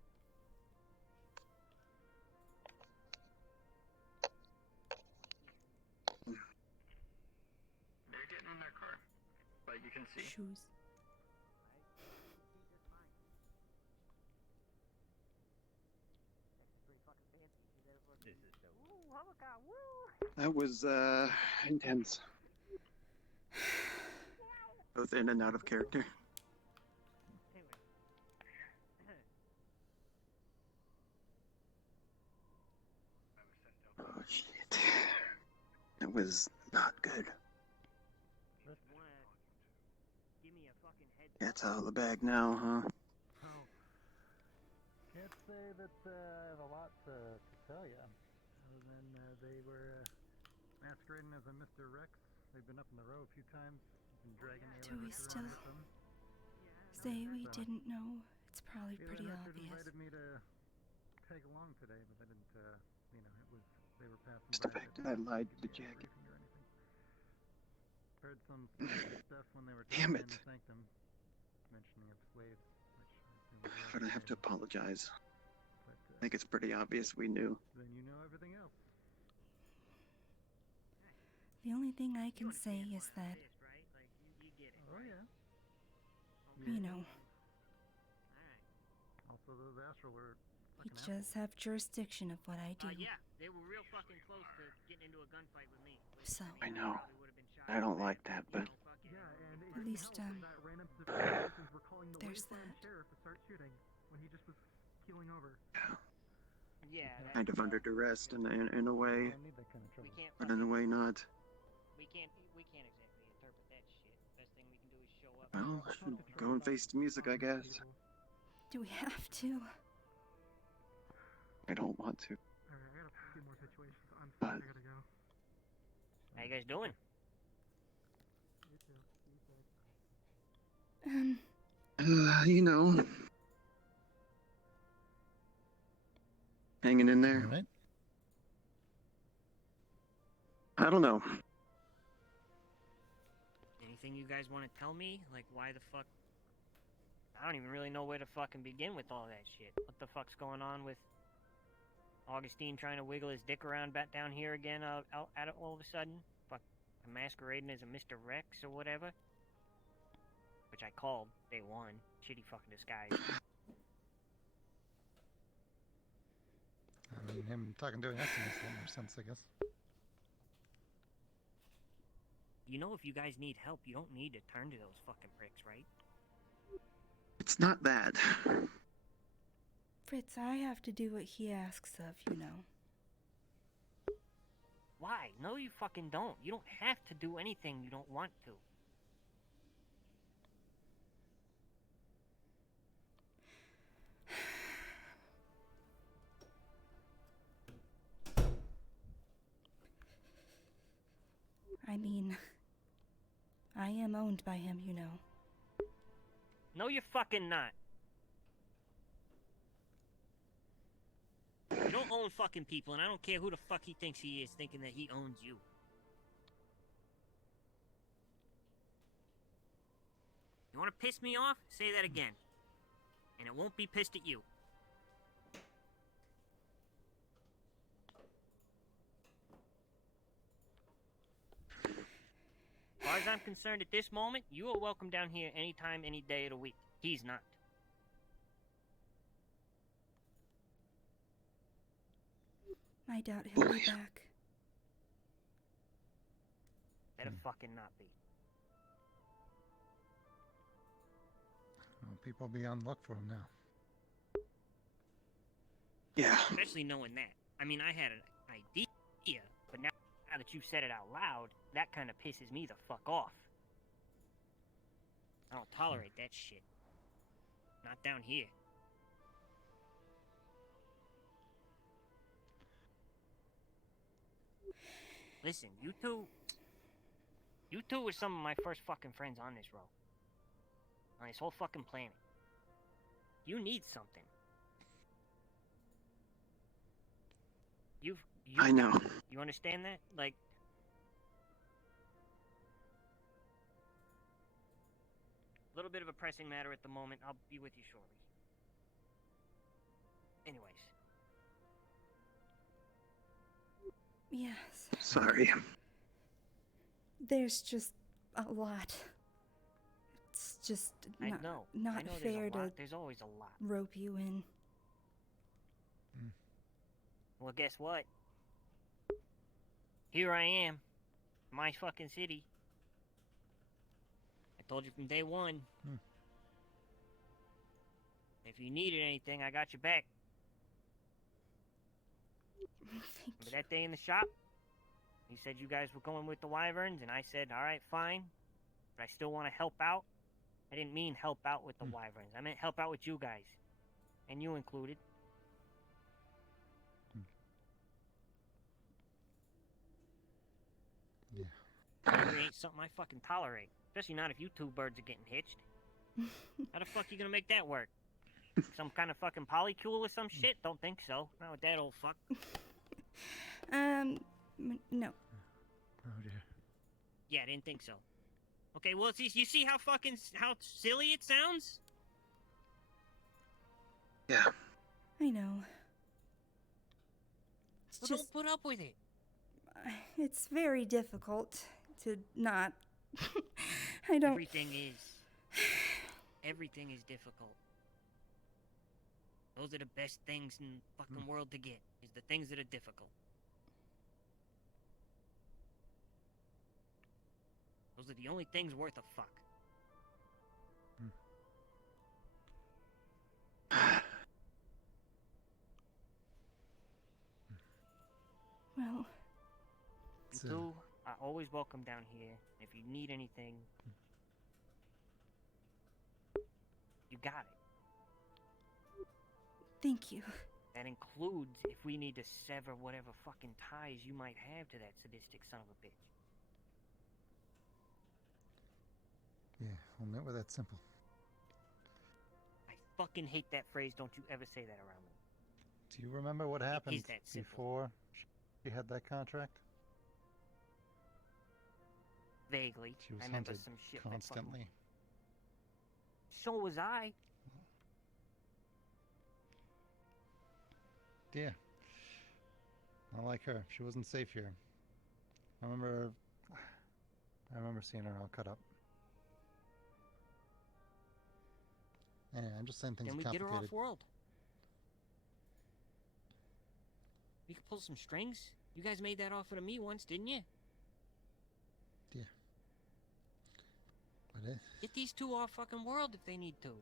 They're getting in their car. But you can see. Shoes. That was intense. Both in and out of character. Oh shit. That was not good. That's out of the bag now, huh? Can't say that I have a lot to tell you. Other than they were masquerading as a Mr. Rex. They've been up in the row a few times. Been dragging the Do we elevator still around with them. say we didn't know? It's probably Yeah, pretty the Record obvious. invited me to tag along today, but I didn't, you know, it was, they were passing Just the by. fact that I lied to the jacket. Heard some stuff when they were Damn talking it. in the sanctum, mentioning of slaves, which I assume was But I have to okay. apologize. But, I think it's pretty obvious we knew. then you know everything else. The only thing I can say is that, Oh yeah. you know, Also, those astral were you fucking just have jurisdiction of what I do. Yeah, they were real fucking close to getting into a gunfight with me. So, I know. I don't like that, but at least, there's that. sheriff to start shooting when he just was keeling over. Yeah. kind of under duress in a way, I need that kind of trouble. We can't. but in a way not. We can't exactly interpret that shit. Best thing we can do is show up. Well, should go and face the music, I guess. Do we have to? I don't want to. Alright, I got a few more situations to unfold. But I gotta go. How you guys doing? you know, hanging in there. All right. I don't know. Anything you guys want to tell me? Like, why the fuck? I don't even really know where to fucking begin with all that shit. What the fuck's going on with Augustine trying to wiggle his dick around back down here again out at it all of a sudden? Fuck, masquerading as a Mr. Rex or whatever? Which I called day one. Shitty fucking disguise. I mean, him talking to an X makes a lot more sense, I guess. You know, if you guys need help, you don't need to turn to those fucking pricks, right? It's not that. Fritz, I have to do what he asks of, you know. Why? No, you fucking don't. You don't have to do anything you don't want to. I mean, I am owned by him, you know. No, you're fucking not. You don't own fucking people, and I don't care who the fuck he thinks he is, thinking that he owns you. You wanna piss me off? Say that again. And it won't be pissed at you. As far as I'm concerned at this moment, you are welcome down here anytime, any day of the week. He's not. I doubt he'll be back. Better fucking not be. Well, people will be on the look for him now. Yeah. Especially knowing that. I mean, I had an idea, but now that you've said it out loud, that kind of pisses me the fuck off. I don't tolerate that shit. Not down here. Listen, you two were some of my first fucking friends on this road. On this whole fucking planet. You need something. I know. You understand that? Like, a little bit of a pressing matter at the moment. I'll be with you shortly. Anyways. Yes. Sorry. There's just a lot. It's just I not, know. not I know fair there's a lot. to There's always a lot. rope you in. Well, guess what? Here I am. My fucking city. I told you from day one. If you needed anything, I got your back. Remember that day in the shop? You said you guys were going with the wyverns, and I said, alright, fine. But I still want to help out. I didn't mean help out with the wyverns. I meant help out with you guys. And you included. Slavery ain't something I fucking tolerate. Especially not if you two birds are getting hitched. How the fuck you gonna make that work? Some kind of fucking polycule or some shit? Don't think so. Not with that old fuck. No. Oh dear. Yeah, I didn't think so. Okay, well, you see how silly it sounds? Yeah. I know. It's Well, just don't put up with it. it's very difficult to not. I don't. Everything is difficult. Those are the best things in the fucking world to get, is the things that are difficult. Those are the only things worth a fuck. Well. You two are always welcome down here. If you need anything, you got it. Thank you. That includes if we need to sever whatever fucking ties you might have to that sadistic son of a bitch. Yeah, well, never that simple. I fucking hate that phrase. Don't you ever say that around me. Do you remember what happened is that simple. before she had that contract? Vaguely. She was I remember hunted some shit constantly. So was I. Yeah. Not like her. She wasn't safe here. I remember seeing her all cut up. Anyway, I'm just saying things Then are we get her complicated. off world. We could pull some strings. You guys made that offer to me once, didn't you? Yeah. But Get these two off fucking world if they need to. the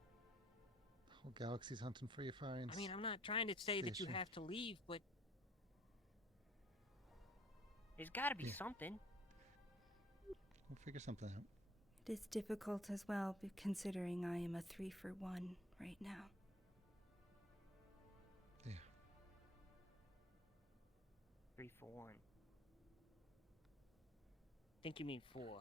whole galaxy's hunting for your finds. I mean, I'm not trying to say that you Station. have to leave, but there's got to be Yeah. something. We'll figure something out. It is difficult as well, considering I am a 3-for-1 right now. Yeah. 3 for 1. Think you mean 4.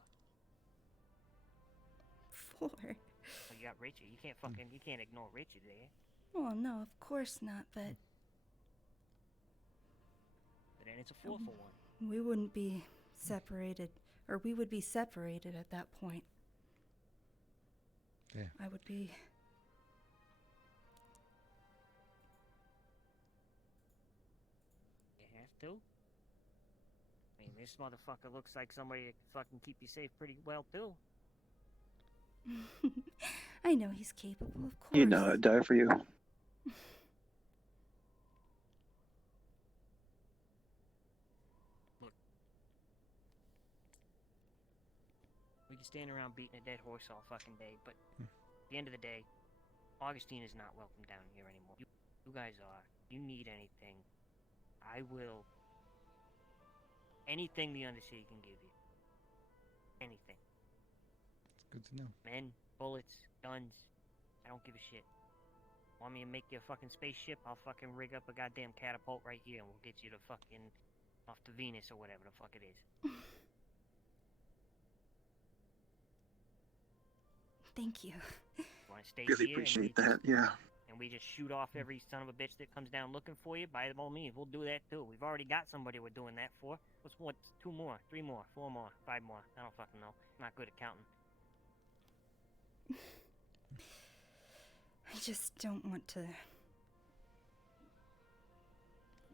4? Oh, you got Richard. You can't ignore Richard there. Well, no, of course not, but But then it's a 4 for 1. we wouldn't be separated, or we would be separated at that point. Yeah. I would be have to. I mean, this motherfucker looks like somebody that can fucking keep you safe pretty well, too. I know he's capable, of course. You know, I'd die for you. Look. We can stand around beating a dead horse all fucking day, but at the end of the day, Augustine is not welcome down here anymore. You guys are. You need anything, I will. Anything the Undercity can give you. Anything. It's good to know. Men, bullets, guns. I don't give a shit. Want me to make you a fucking spaceship? I'll fucking rig up a goddamn catapult right here and we'll get you to fucking off to Venus or whatever the fuck it is. Thank you. Want to stay Really here? appreciate that, yeah. And we just shoot off every son of a bitch that comes down looking for you? By all means, we'll do that too. We've already got somebody we're doing that for. What's 2 more, 3 more, 4 more, 5 more? I don't fucking know. I'm not good at counting. I just don't want to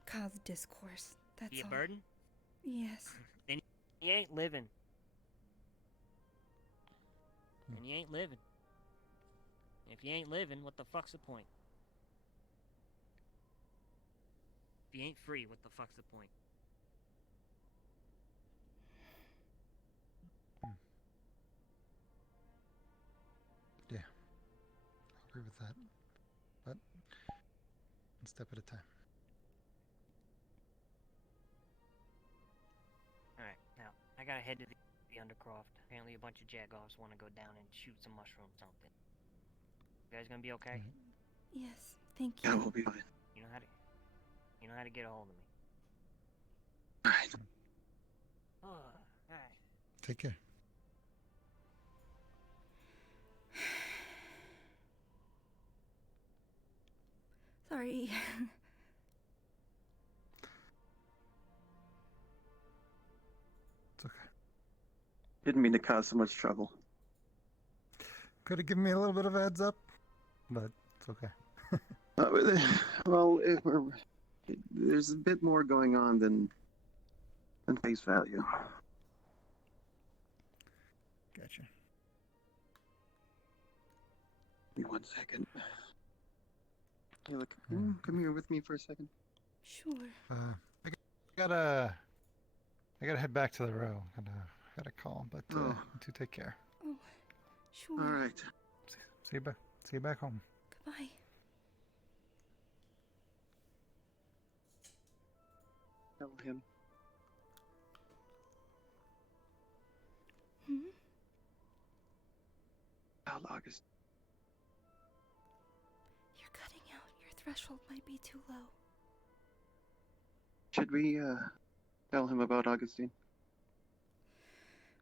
cause discourse. That's Be a all. burden? Yes. Then you ain't living. And you ain't living. If you ain't living, what the fuck's the point? If you ain't free, what the fuck's the point? Yeah, I agree with that. But one step at a time. Alright, now, I gotta head to the Undercroft. Apparently a bunch of jagoffs want to go down and shoot some mushrooms or something. You guys gonna be okay? Yes, thank you. Yeah, we'll be fine. You know how to get a hold of me. Alright. Oh, alright. Take care. Sorry. It's okay. Didn't mean to cause so much trouble. Could have given me a little bit of a heads up, but it's okay. Well, there's a bit more going on than face value. Gotcha. Give me 1 second. Hey, look, come here with me for a second. Sure. I gotta head back to the row. Gotta call, but you two take care. Oh, sure. All right. See you back home. Goodbye. Tell him. Tell August. You're cutting out. Your threshold might be too low. Should we tell him about Augustine?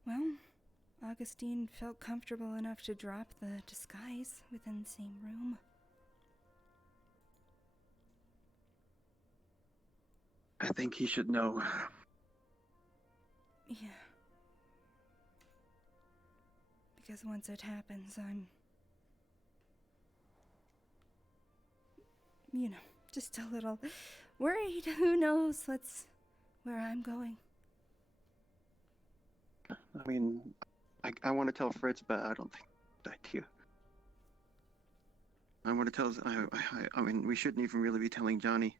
Well, Augustine felt comfortable enough to drop the disguise within the same room. I think he should know. Yeah. Because once it happens, I'm... just a little worried. Who knows where I'm going. I mean, I want to tell Fritz, but I don't think that's a good idea. I want to tell... I mean, we shouldn't even really be telling Johnny.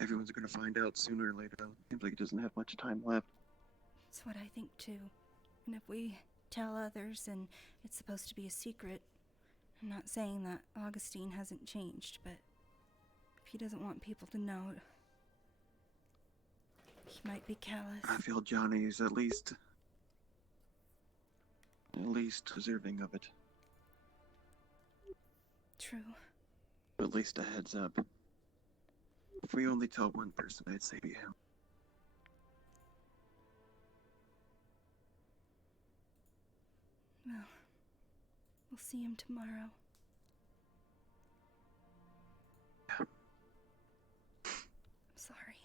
Everyone's going to find out sooner or later. Seems like he doesn't have much time left. That's what I think too. And if we tell others and it's supposed to be a secret, I'm not saying that Augustine hasn't changed, but if he doesn't want people to know, he might be callous. I feel Johnny is at least deserving of it. True. At least a heads up. If we only tell one person, I'd say be him. Well, we'll see him tomorrow. Yeah. I'm sorry.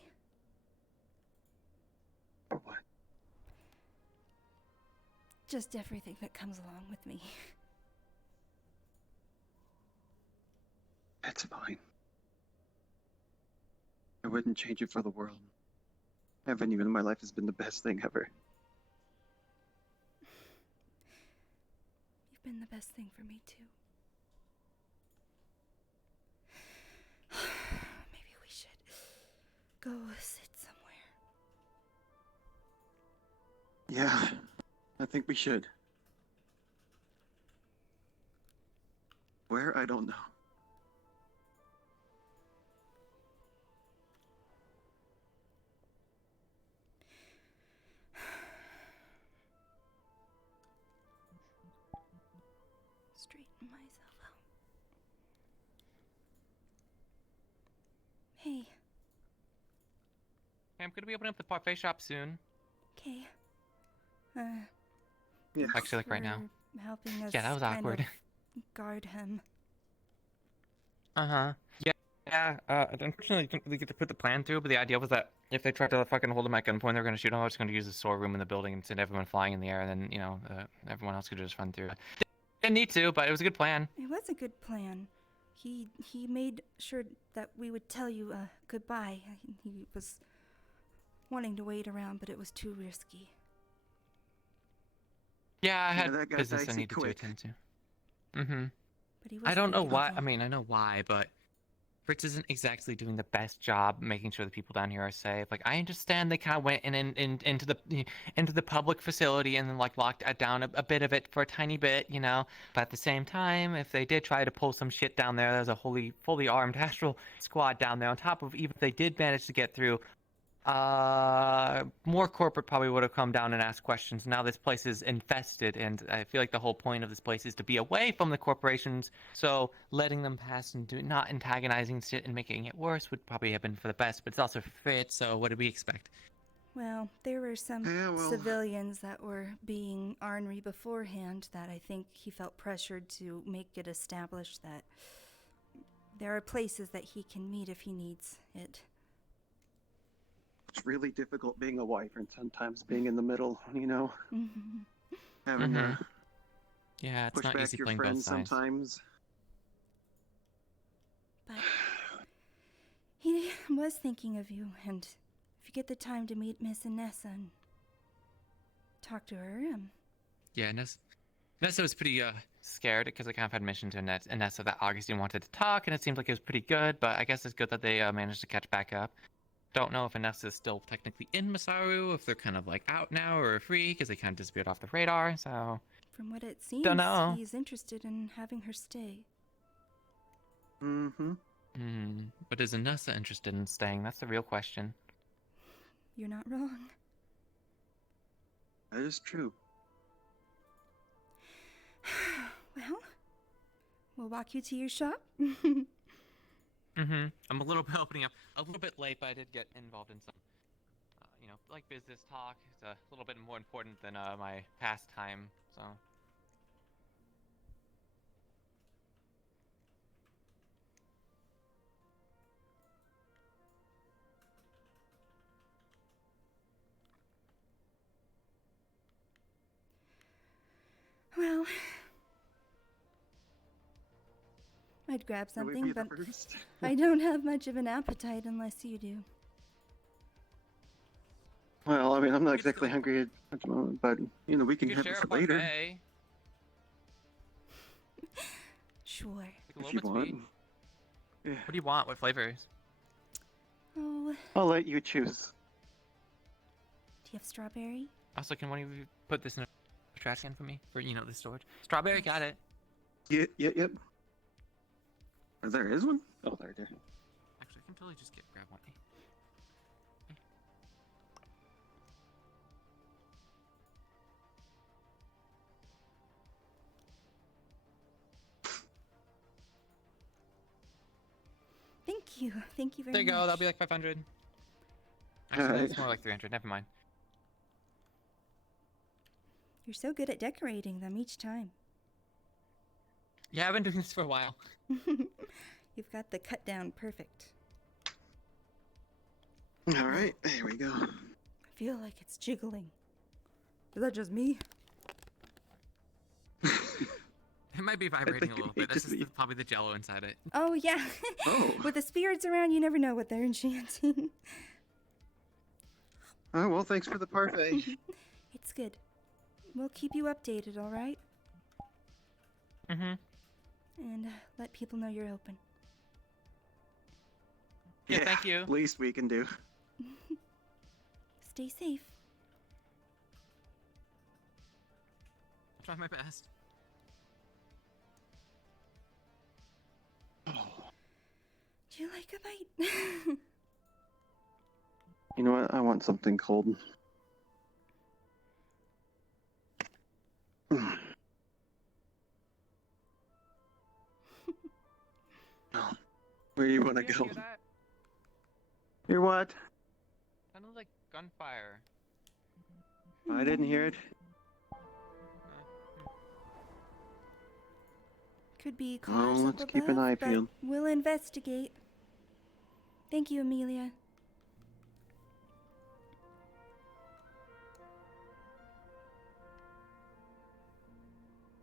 For what? Just everything that comes along with me. It's fine. I wouldn't change it for the world. Having you in my life has been the best thing ever. You've been the best thing for me, too. Maybe we should go sit somewhere. Yeah, I think we should. Where? I don't know. Straighten myself out. Hey. Hey, I'm gonna be opening up the parfait shop soon. Okay. Yeah. Actually, like right now. Helping us Yeah, that was kind awkward. of guard him. Uh-huh. Yeah, unfortunately, I didn't really get to put the plan through, but the idea was that if they tried to fucking hold him at gunpoint, they were going to shoot him. I was going to use the storeroom in the building and send everyone flying in the air, and then, you know, everyone else could just run through. Didn't need to, but it was a good plan. It was a good plan. He made sure that we would tell you goodbye. He was wanting to wait around, but it was too risky. Yeah, I had that guy business I dicey needed to quick. attend to. Mm-hmm. But he was I don't know very why. careful. I mean, I know why, but Fritz isn't exactly doing the best job making sure the people down here are safe. Like, I understand they kind of went into the public facility and then like locked down a bit of it for a tiny bit, you know. But at the same time, if they did try to pull some shit down there, there's a fully armed Astral squad down there. On top of, even if they did manage to get through, more corporate probably would have come down and asked questions. Now this place is infested, and I feel like the whole point of this place is to be away from the corporations. So letting them pass and not antagonizing shit and making it worse would probably have been for the best. But it's also Fritz, so what did we expect? Well, there were some civilians that were being ornery beforehand that I think he felt pressured to make it established that there are places that he can meet if he needs it. It's really difficult being a wife and sometimes being in the middle, you know? Mm-hmm. Having to Yeah, it's push not back easy your playing both friends sides. sometimes. But he was thinking of you, and if you get the time to meet Miss Inessa and talk to her, Yeah, Nessa was pretty scared because I kind of had mentioned to Nessa that Augustine wanted to talk, and it seemed like it was pretty good. But I guess it's good that they managed to catch back up. Don't know if Inessa is still technically in Masaru, if they're kind of like out now or free because they kind of disappeared off the radar. So from what it seems, Dunno. he's interested in having her stay. Mm-hmm. But is Inessa interested in staying? That's the real question. You're not wrong. That is true. Well, we'll walk you to your shop. I'm a little bit opening up a little bit late, but I did get involved in some, you know, like business talk. It's a little bit more important than my pastime, so. Well, I'd grab Will we something, be the but first? I don't have much of an appetite unless you do. Well, I mean, I'm not exactly hungry at the moment, but, you know, we can You have could it share for a later. parfait. Sure. Like a If little you bit want. sweet. Yeah. What do you want? What flavors? Oh, do I'll let you choose. you have strawberry? Also, can one of you put this in a trash can for me? For, you know, the storage? Strawberry, got it. Yep. There is one? Oh, there. Actually, I can totally just grab one. Thank you very much. There you go. That'll be like 500. Actually, Alright. it's more like 300. Never mind. You're so good at decorating them each time. Yeah, I've been doing this for a while. You've got the cut down perfect. All right, there we go. I feel like it's jiggling. Is that just me? It might be vibrating a little bit. This just is me. probably the jello inside it. Oh, yeah. Oh. With the spirits around, you never know what they're enchanting. Oh, well, thanks for the parfait. It's good. We'll keep you updated, all right? Mm-hmm. And let people know you're open. Yeah, thank you. Least we can do. Stay safe. I'll try my best. Do you like a bite? You know what? I want something cold. Where do you want to go? Hear what? Sounded like gunfire. I didn't hear it. Could be cars Oh, up let's keep an above, eye but peeled. we'll investigate. Thank you, Amelia.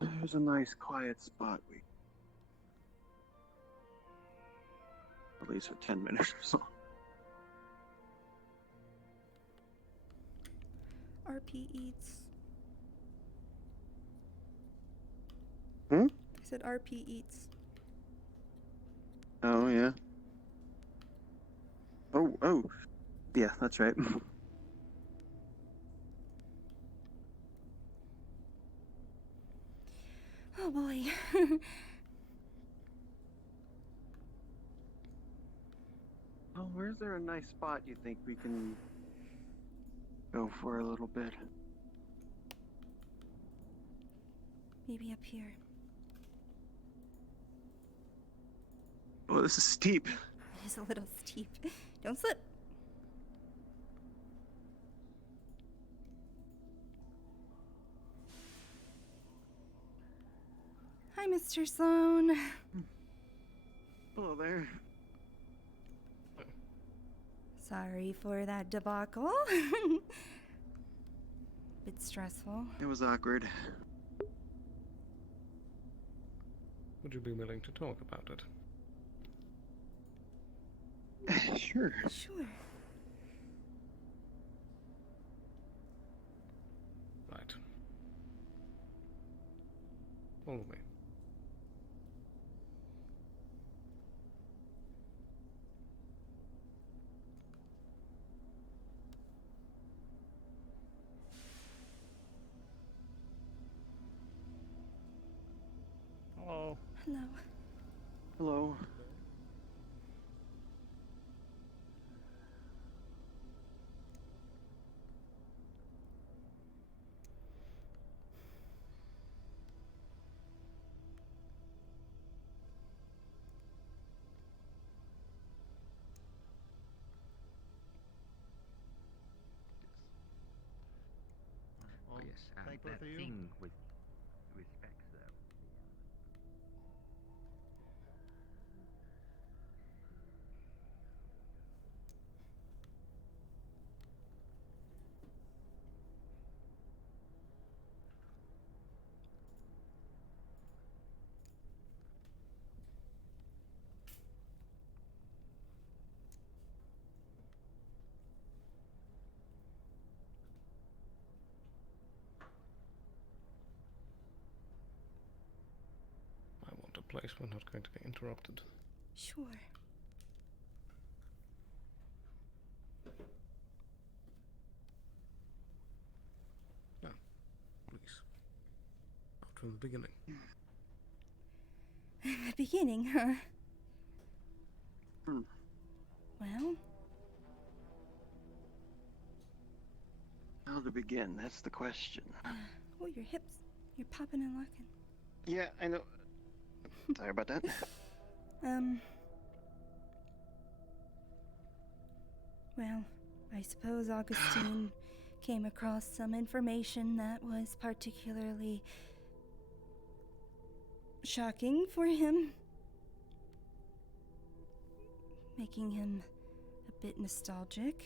There's a nice quiet spot we. At least for 10 minutes or so. RP eats. Hmm? I said RP eats. Oh, yeah. Oh. Yeah, that's right. Oh boy. Oh, where's there a nice spot you think we can go for a little bit? Maybe up here. Oh, this is steep. It is a little steep. Don't slip. Hi, Mr. Sloan. Hello there. Sorry for that debacle. Bit stressful. It was awkward. Would you be willing to talk about it? Sure. Sure. Right. Follow me. Hello. Hello. Hello. Oh yes, thank that both of you. thing with specs though. I want a place we're not going to be interrupted. Sure. Now, please. Out from the beginning. The beginning, huh? Well, How to begin? That's the question. oh, your hips. You're popping and locking. Yeah, I know. Sorry about that. Well, I suppose Augustine came across some information that was particularly shocking for him, making him a bit nostalgic.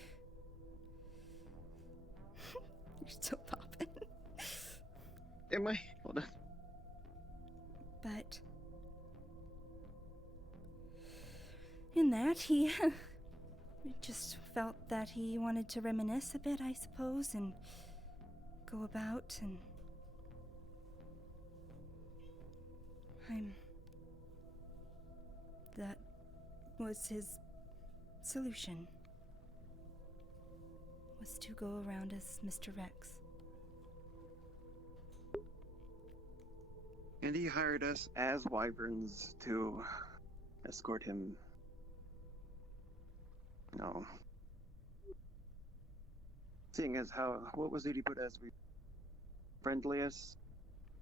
You're still popping. Am I? Hold on. But in that, he just felt that he wanted to reminisce a bit, I suppose, and go about, and that was his solution, was to go around as Mr. Rex. And he hired us as wyverns to escort him. No. Seeing as what was it he put as friendliest,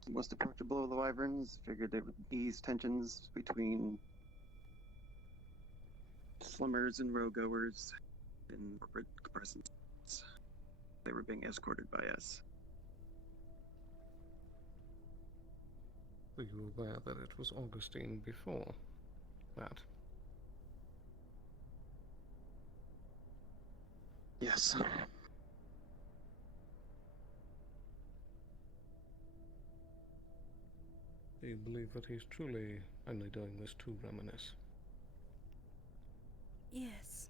most approachable of the wyverns, figured they would ease tensions between slummers and row-goers in corporate presence. They were being escorted by us. Were you aware that it was Augustine before that? Yes. Do you believe that he's truly only doing this to reminisce? Yes.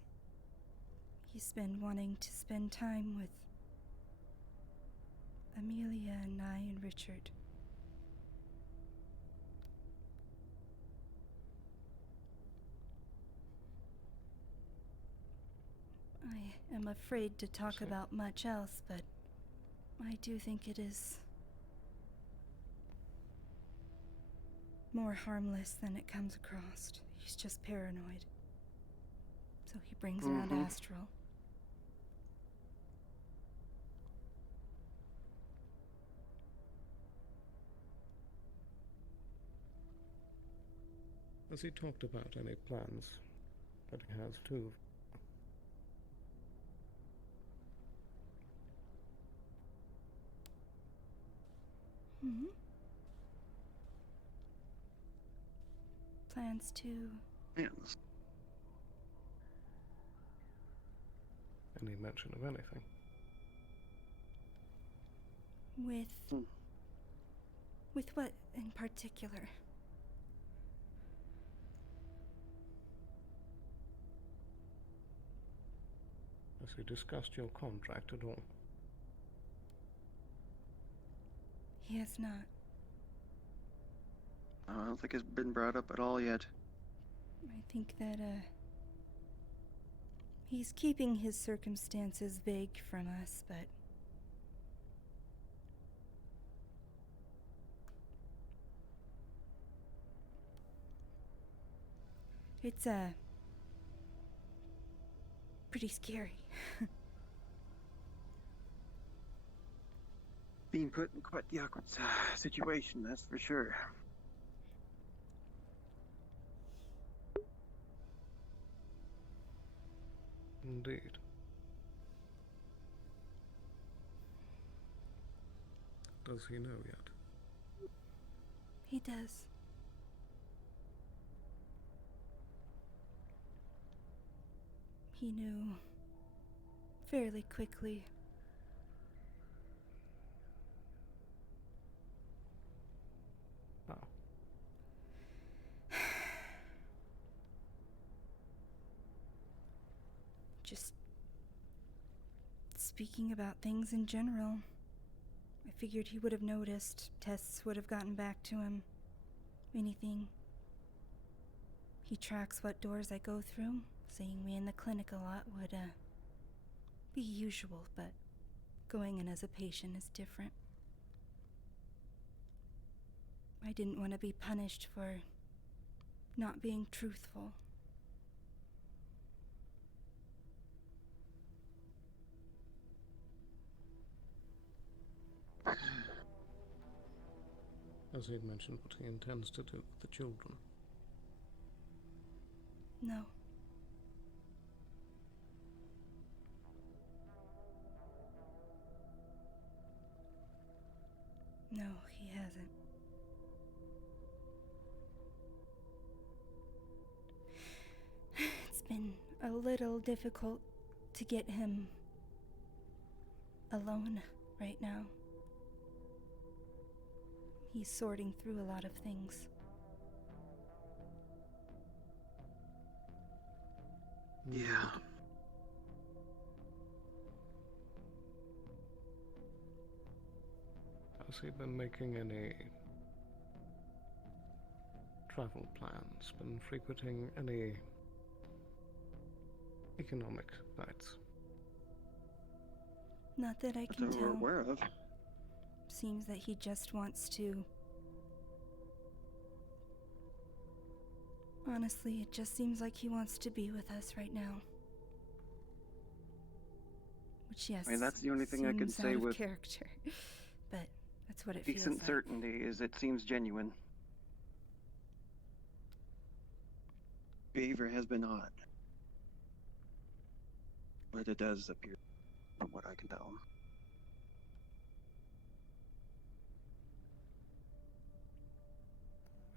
He's been wanting to spend time with Amelia and I and Richard. I am afraid to talk about much else, but I do think it is more harmless than it comes across. He's just paranoid. So he brings around Astral. Has he talked about any plans that he has too? Hmm? Plans to... Yes. Any mention of anything? With what in particular? Has he discussed your contract at all? He has not. I don't think it's been brought up at all yet. I think that, he's keeping his circumstances vague from us, but... It's, pretty scary. Being put in quite the awkward situation, that's for sure. Indeed. Does he know yet? He does. He knew fairly quickly. Oh. Just speaking about things in general. I figured he would have noticed. Tests would have gotten back to him. Anything. He tracks what doors I go through. Seeing me in the clinic a lot would, be usual, but going in as a patient is different. I didn't want to be punished for not being truthful. Has he mentioned what he intends to do with the children? No. No, he hasn't. It's been a little difficult to get him alone right now. He's sorting through a lot of things. Yeah. Has he been making any travel plans? Been frequenting any economic sites? Not that I Not can that we're tell. aware of. Seems that he just wants to. Honestly, it just seems like he wants to be with us right now. Which, yes, I mean, that's the only thing I can seems say out of with character. But that's what it feels decent like. certainty is it seems genuine. Behavior has been odd. But it does appear, from what I can tell.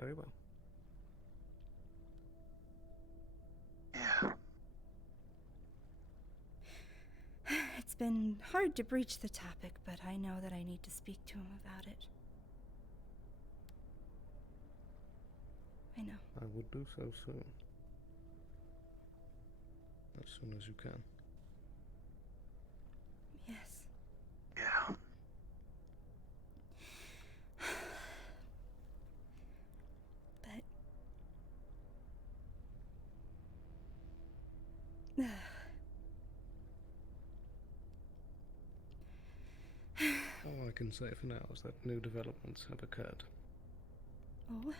Very well. Yeah. It's been hard to breach the topic, but I know that I need to speak to him about it. I know. I would do so soon. As soon as you can. Yes. Yeah. But... All I can say for now is that new developments have occurred. Oh?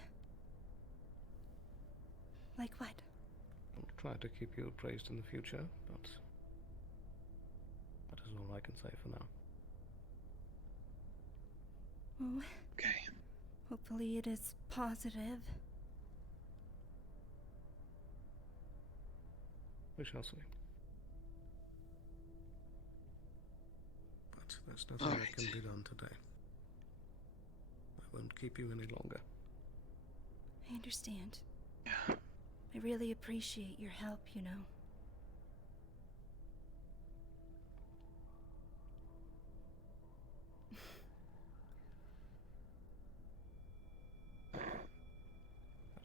Like what? I'll try to keep you appraised in the future, but that is all I can say for now. Oh. Okay. Hopefully it is positive. We shall see. But there's nothing that can be done today. I won't keep you any longer. I understand. Yeah. I really appreciate your help, you know. But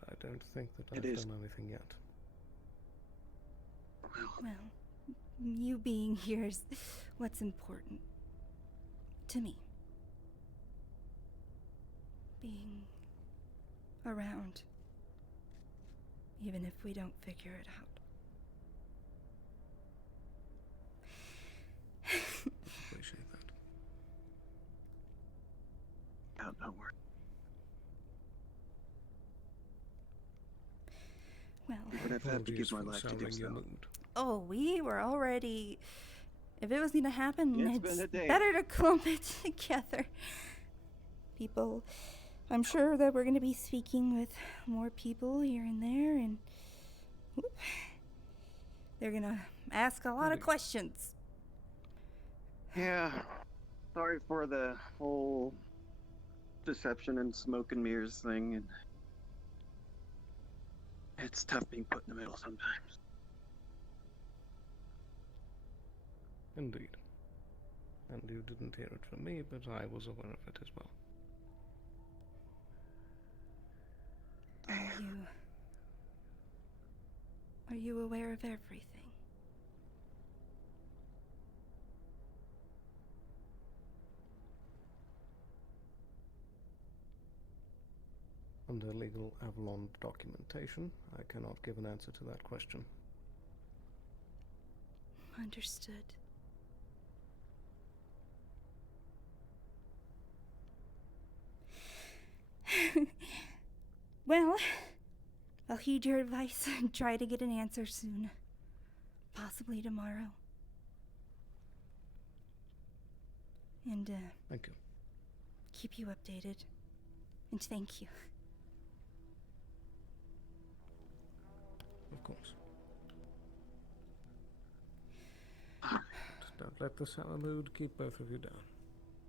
I don't think that I've done anything yet. Well, you being here is what's important to me. Being around, even if we don't figure it out. Appreciate that. Yeah, don't worry. Well, But I've had to give my life to do so. Oh, we were already. If it was gonna happen, It's it's been a day. better to clump it together. People, I'm sure that we're gonna be speaking with more people here and there, and they're gonna ask a lot of questions. Yeah. Sorry for the whole deception and smoke and mirrors thing, and it's tough being put in the middle sometimes. Indeed. And you didn't hear it from me, but I was aware of it as well. Are you aware of everything? Under legal Avalon documentation, I cannot give an answer to that question. Understood. Well, I'll heed your advice and try to get an answer soon. Possibly tomorrow. And, thank you. Keep you updated. And thank you. Of course. Just don't let the sour mood keep both of you down.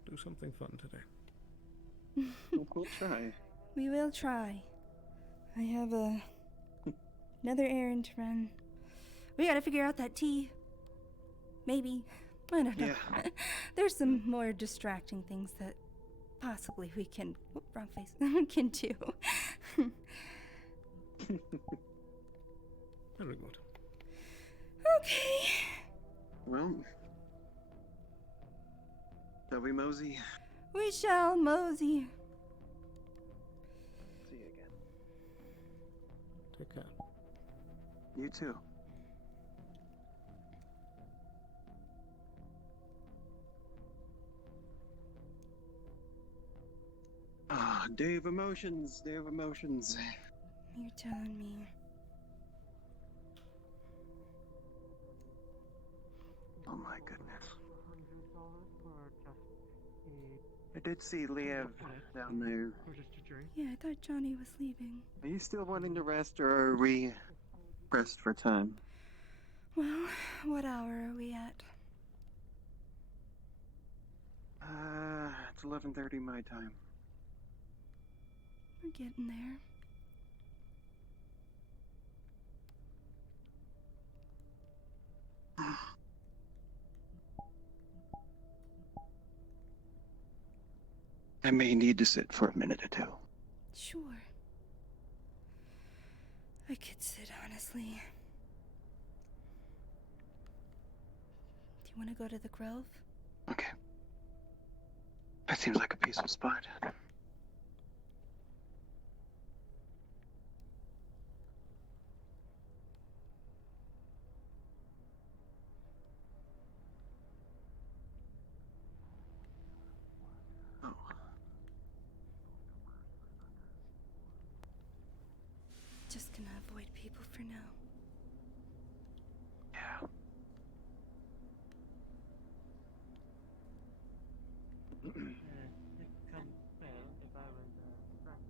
Do something fun today. We'll try. We will try. I have another errand to run. We gotta figure out that tea. Maybe. I don't know. Yeah. There's some more distracting things that possibly we can... Whoop, wrong face. can do. Very good. Okay. Well, shall we mosey? We shall mosey. See you again. Take care. You too. Ah, day of emotions, day of emotions. You're telling me. Oh my goodness. $100 or just I did see Liev down there. or just a drink? Yeah, I thought Johnny was leaving. Are you still wanting to rest, or are we pressed for time? Well, what hour are we at? It's 11:30 my time. We're getting there. I may need to sit for a minute or two. Sure. I could sit, honestly. Do you want to go to the Grove? Okay. That seems like a peaceful spot. Oh. Just gonna avoid people for now. Yeah. If I was graduating.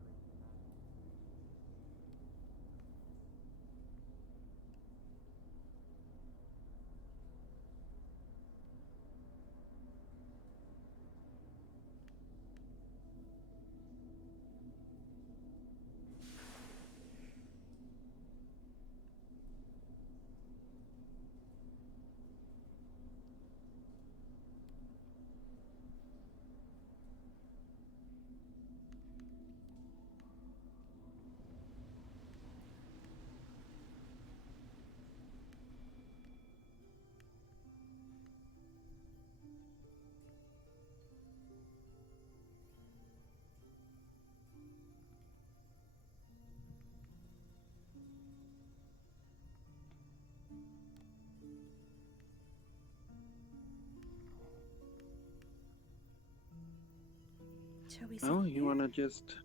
Shall we sit Oh, here? you wanna just...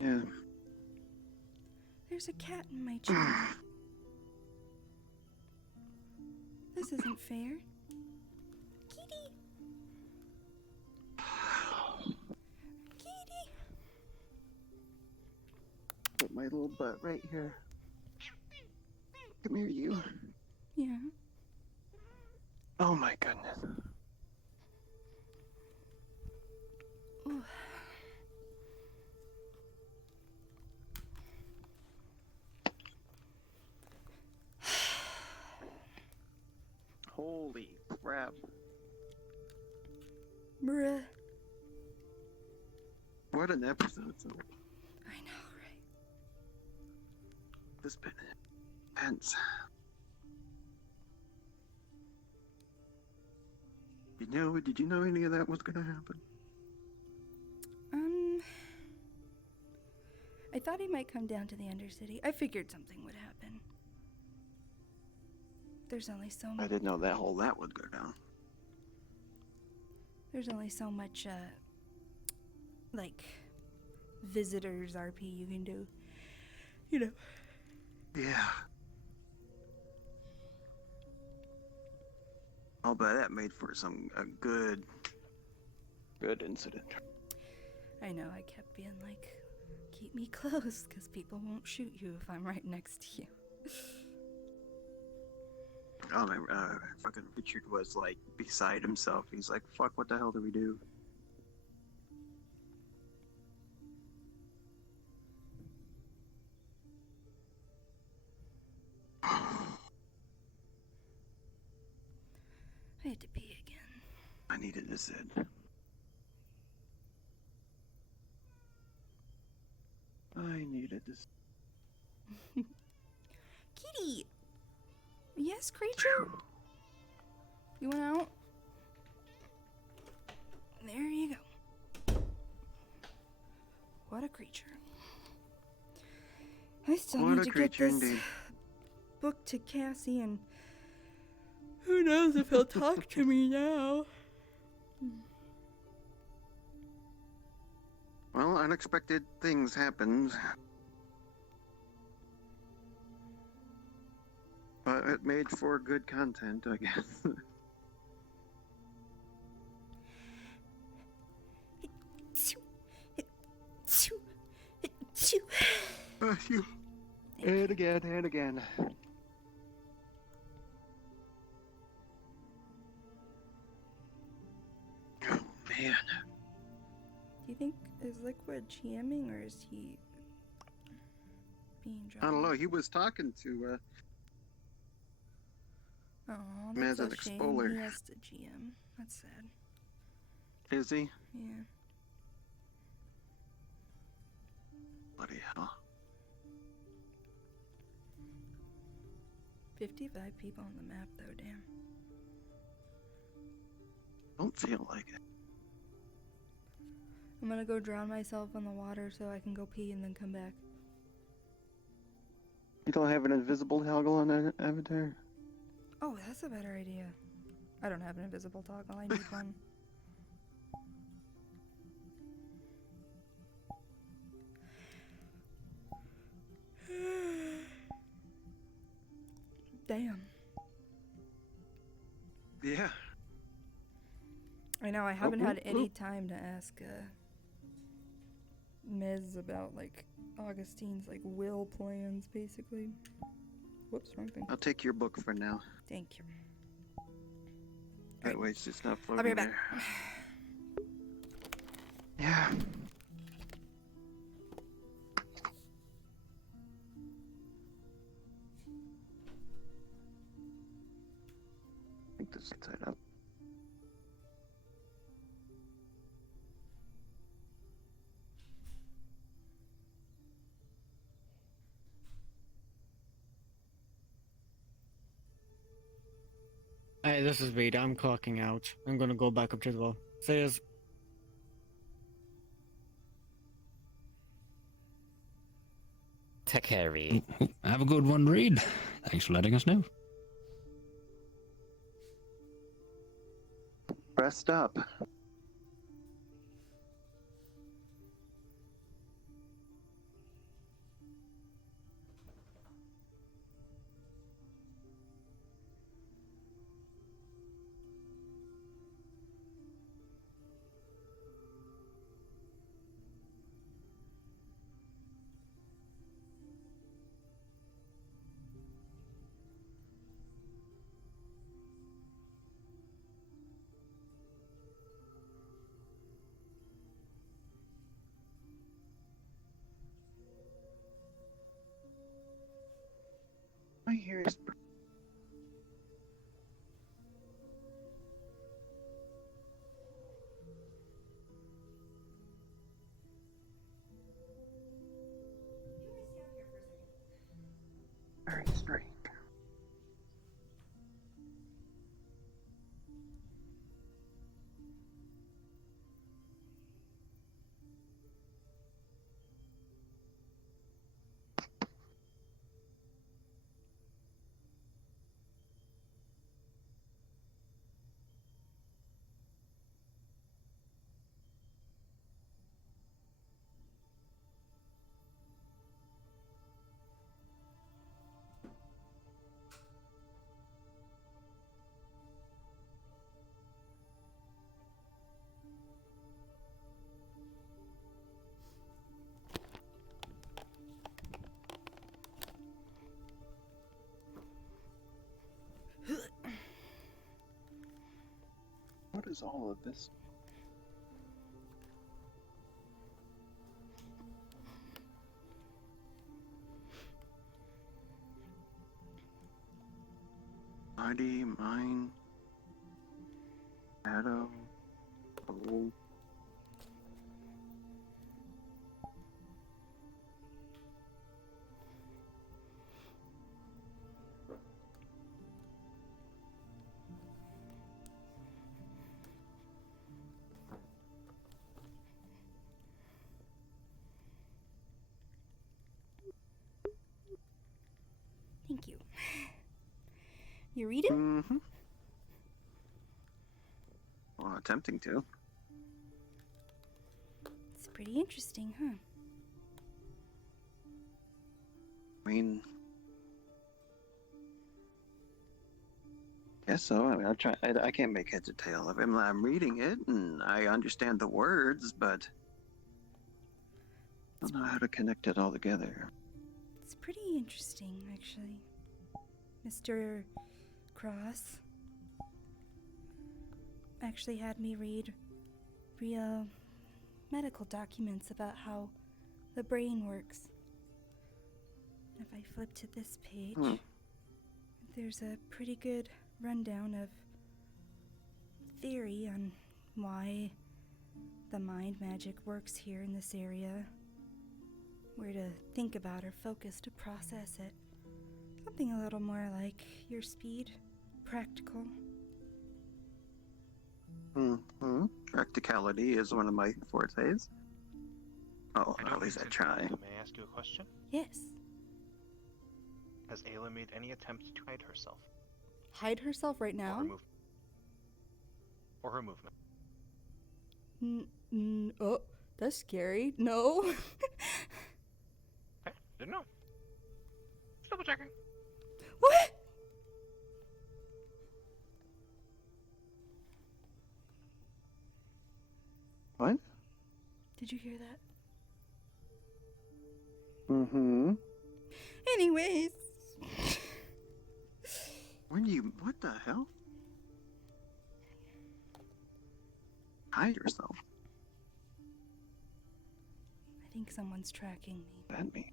Yeah. There's a cat in my chair. This isn't fair. Kitty! Kitty! Put my little butt right here. Come here, you. Yeah. Oh my goodness. Ooh. Holy crap. Bruh. What an episode, so. I know, right? This been intense. Did you know any of that was gonna happen? I thought he might come down to the Undercity. I figured something would happen. There's only so I much. didn't know that would go down. There's only so much, like, visitors RP you can do. You know. Yeah. I'll bet that made for a good incident. I know, I kept being like, keep me close, because people won't shoot you if I'm right next to you. Oh man, fucking Richard was like beside himself. He's like, fuck, what the hell do we do? I had to pee again. I needed to sit. I needed this. Kitty! Are Yes, creature? You went out? There you go. What a creature. I still What need a to get creature this indeed. book to Cassie, and who knows if he'll talk to me now. Well, unexpected things happened. But it made for good content, I guess. And again, and again. Oh, man. Do you think is Liquid GMing or is he being I drawn? don't know. He was talking to Oh, Maz that's a at shame. Expoler. He has to GM. That's sad. Is he? Yeah. Bloody hell. 55 people on the map, though. Damn. Don't feel like it. I'm gonna go drown myself in the water so I can go pee and then come back. You don't have an invisible toggle on that avatar? Oh, that's a better idea. I don't have an invisible toggle. I need one. Damn. Yeah. I know, I haven't Oh, had oh, any oh. time to ask Ms. about, like, Augustine's, like, will plans, basically. Whoops, wrong thing. I'll take your book for now. Thank you. That way it's just not I'll floating be right back. there. Yeah. I think this is tied up. Hey, this is Reed. I'm clocking out. I'm gonna go back up to the wall. See yous. Take care, Reed. Have a good one, Reed. Thanks for letting us know. Rest up. I hear his. Very strange. What is all of this? Body, mine, shadow, oh. You reading? Mm-hmm. Well, attempting to. It's pretty interesting, huh? I mean, guess so. I mean, I try. I can't make heads or tail of it. I'm reading it, and I understand the words, but I don't know how to connect it all together. It's pretty interesting, actually. Mr. Cross actually had me read real medical documents about how the brain works. If I flip to this page, there's a pretty good rundown of theory on why the mind magic works here in this area, where to think about or focus to process it. Something a little more like your speed, practical. Mm-hmm. Practicality is one of my fortes. Oh, at least I try. May I ask you a question? Yes. Has Ayla made any attempt to hide herself? Hide herself right now? Or her movement? Oh, that's scary. No. Okay, didn't know. Just double checking. What? What? Did you hear that? Mm-hmm. Anyways. What the hell? Hide yourself. I think someone's tracking me. That me.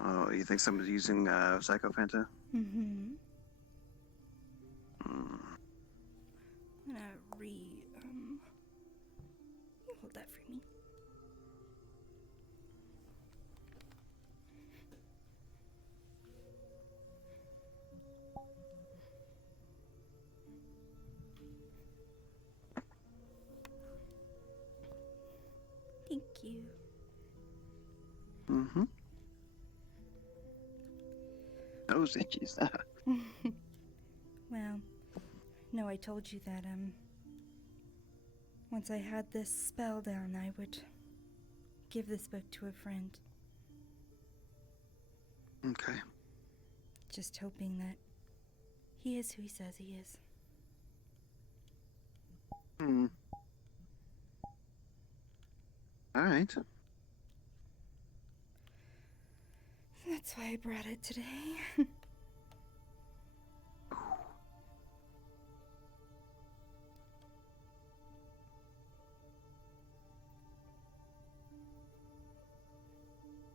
Oh, you think someone's using Psychophanta? Mm-hmm. Mm. I'm gonna hold that for me. Thank you. Mm-hmm. Nose itches. Well, no, I told you that, once I had this spell down, I would give this book to a friend. Okay. Just hoping that he is who he says he is. Hmm. All right. That's why I brought it today.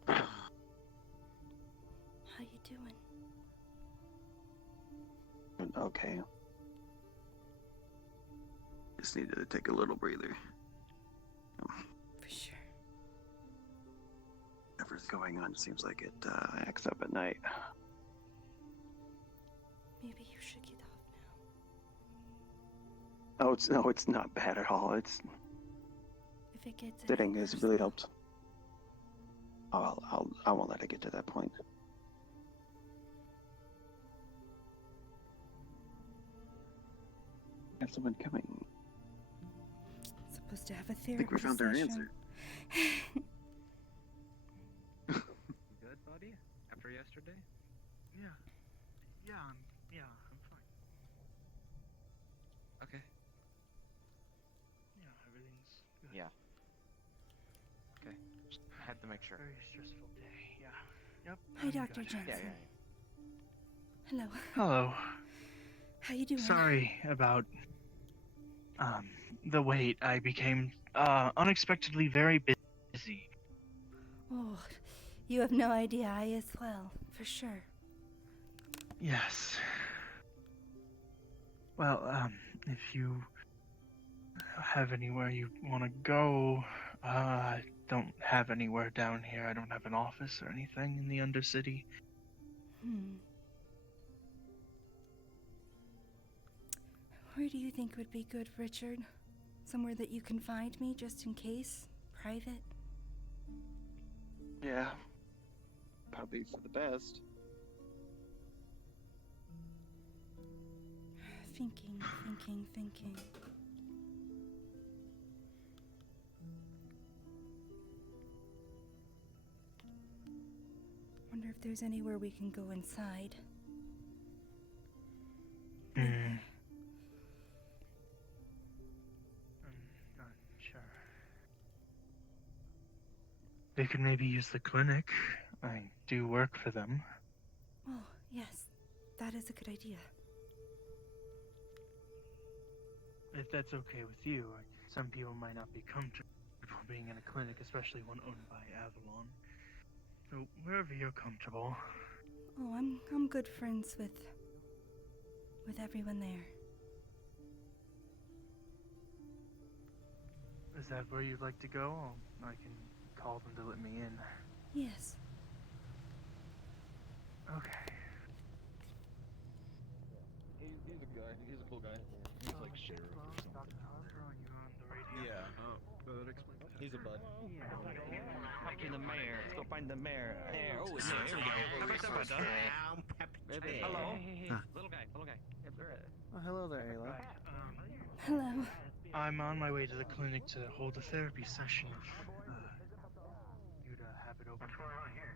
How you doing? Okay. Just needed to take a little breather. For sure. Whatever's going on seems like it acts up at night. Maybe you should get off now. Oh, it's not bad at all. It's If it gets sitting has really helped. I won't let it get to that point. I have someone coming. Supposed to have a I therapy think we found our session. answer. Good, buddy? After yesterday? Yeah. I'm fine. Okay. Yeah, everything's good. Yeah. Okay. Just had to make sure. Very stressful day. Yeah. Yep. Hi, I'm Dr. good. Jensen. Hello. Hello. How you doing? Sorry about the wait. I became unexpectedly very busy. Oh, you have no idea. I as well, for sure. Yes. Well, if you have anywhere you want to go, I don't have anywhere down here. I don't have an office or anything in the Undercity. Where do you think would be good, Richard? Somewhere that you can find me just in case? private? Yeah. Probably for the best. Thinking. Wonder if there's anywhere we can go inside. I'm not sure. They could maybe use the clinic. I do work for them. Oh, yes. That is a good idea. If that's okay with you, some people might not be comfortable being in a clinic, especially one owned by Avalon. So wherever you're comfortable. Oh, I'm good friends with everyone there. Is that where you'd like to go? I can call them to let me in. Yes. Okay. He's a guy. He's a cool guy. He's like sheriff or something. Yeah. That explains it. He's a bud. Fucking the mayor. Let's go find the mayor. There. Oh, it's there. Here we go. Hello. Hey. Little guy. Oh, hello there, Ayla. Hello. I'm on my way to the clinic to hold a therapy session. You'd have it open. What's going on here?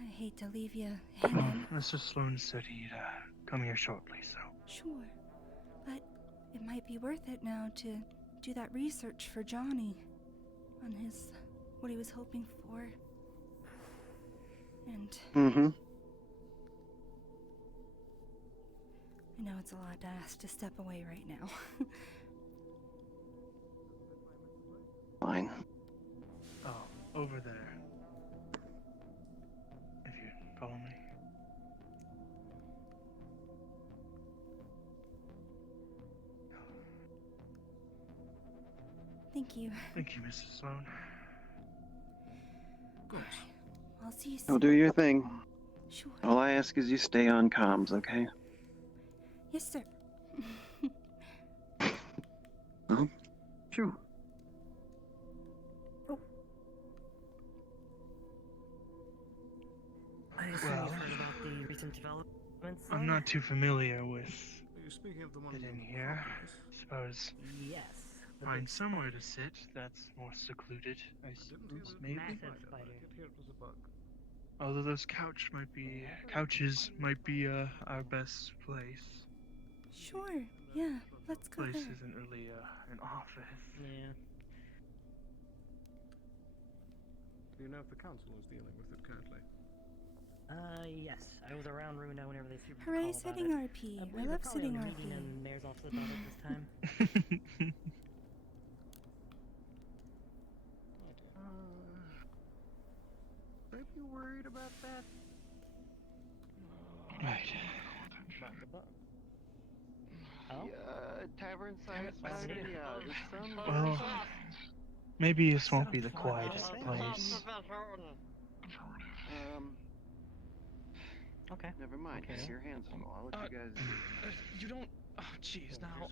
I hate to leave you hanging. Mr. Sloan said he'd come here shortly, so. Sure. But it might be worth it now to do that research for Johnny on what he was hoping for. And I know it's a lot to ask to step away right now. Fine. Oh, over there. If you follow me. Thank you. Thank you, Mrs. Sloan. Good. I'll see you soon. Go do your thing. Sure. All I ask is you stay on comms, okay? Yes, sir. Oh, sure. I assume you've heard about the recent developments. I'm not too familiar with Are you speaking of the one it in here. Suppose Yes. find somewhere to sit that's more secluded, I suppose, maybe? Massive spider. I did hear it was a bug. Although those couches might be our best place. Sure. Yeah. Let's go Place there. isn't really an office. Yeah. Do you know if the council is dealing with it currently? Yes. I was around Runa whenever they super Hooray, call about sitting it. RP. I believe love they're probably sitting on a RP. meeting in the mayor's office about it this time. Are you worried about that? Right. Oh? Tavern size spider? Yeah, this sounds Well, maybe this won't be the quietest place. Okay. Never mind. Okay. Your hands full. I'll let you guys do. You don't. Oh, jeez. Now.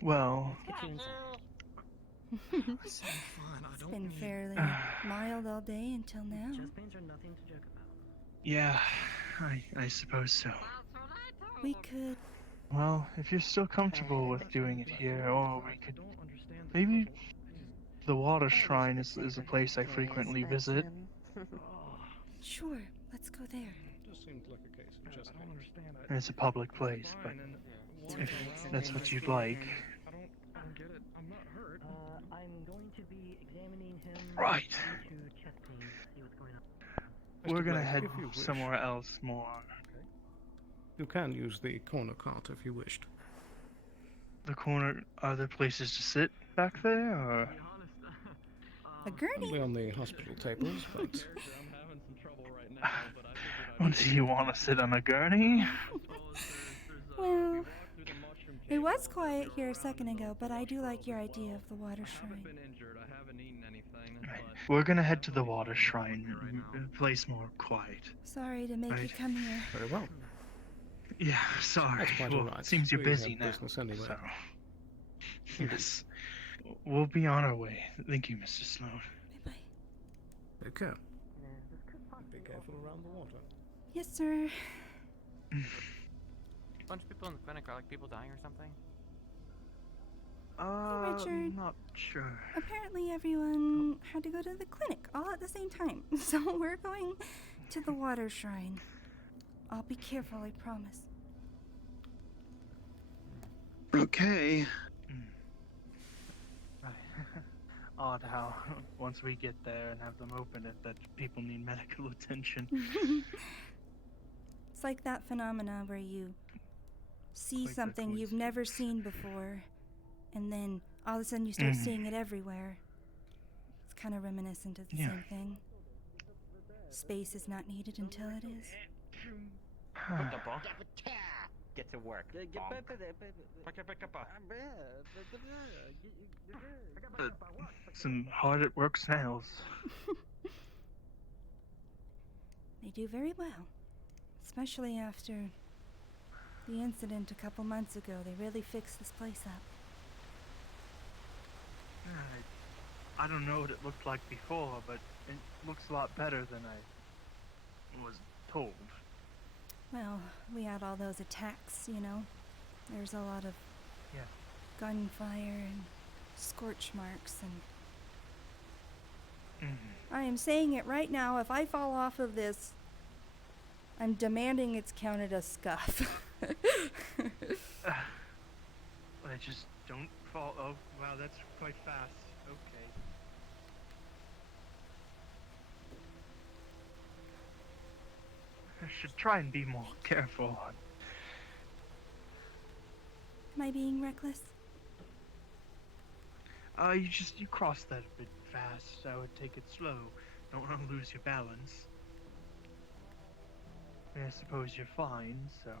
Well, Get you inside. It's fine. I It's don't been need... fairly mild all day until now. Chest pains are nothing to joke about. yeah, I suppose so. We could. Well, if you're still comfortable with doing it here, or we could... Maybe the Water Shrine is a place I frequently visit. Sure. Let's go there. Just seemed like a case of chest pain. And it's a public place, but if that's what you'd like. I don't get it. I'm not hurt. I'm going to be examining him. Right. Due to chest pains. See what's going on. We're Mr. gonna Blake, head if you wish. somewhere else more. You can use the corner cart if you wished. The corner, are there places to sit back there, or? A gurney? Only on the hospital tables, but... I'm having some trouble right now, but Do you want to sit on a gurney? Well, it was quiet here a second ago, but I do like your idea of the water shrine. We're gonna head to the water shrine, a place more quiet. Sorry to make you Right. come here. Very well. Yeah, sorry. That's quite Well, all right. it seems you're We busy have now. business anyway. So. Yes. We'll be on our way. Thank you, Mr. Sloan. Take care. Be careful around the water. Yes, sir. A bunch of people in the clinic are like people dying or something. Richard. Not sure. Apparently everyone had to go to the clinic all at the same time. So we're going to the water shrine. I'll be careful, I promise. Okay. Odd how once we get there and have them open it that people need medical attention. It's like that phenomena where you see Like something that you've never seen before, and then all of a sudden you start seeing it everywhere. It's kind of reminiscent of the Yeah. same thing. Space is not needed until it is. Get to work. Some hard at work snails. They do very well. Especially after the incident a couple months ago. They really fixed this place up. I don't know what it looked like before, but it looks a lot better than I was told. Well, we had all those attacks, you know. There's a lot of gunfire and scorch marks and... I am saying it right now, if I fall off of this, I'm demanding it's counted as scuff. I just don't fall. Oh, wow, that's quite fast. Okay. I should try and be more careful. Am I being reckless? You cross that a bit fast. I would take it slow. Don't want to lose your balance. I suppose you're fine, so.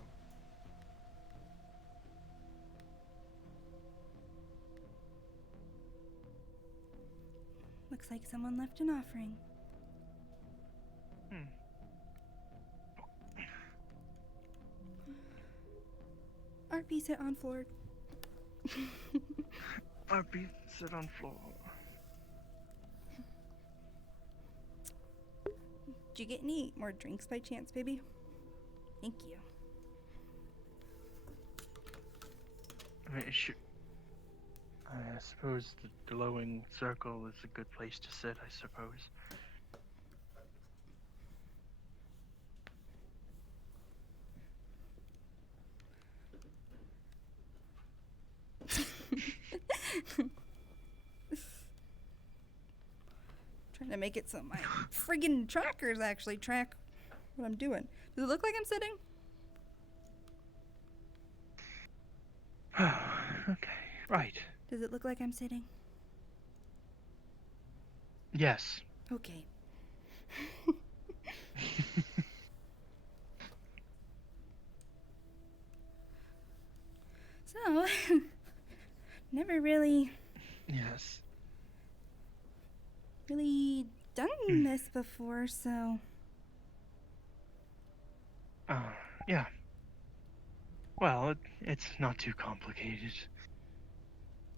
Looks like someone left an offering. RP sit on floor. RP sit on floor. Did you get any more drinks by chance, baby? Thank you. I suppose the glowing circle is a good place to sit, I suppose. Trying to make it so my friggin' trackers actually track what I'm doing. Does it look like I'm sitting? Okay, right. Does it look like I'm sitting? Yes. Okay. So, never really done this before, so... Yeah. Well, it's not too complicated.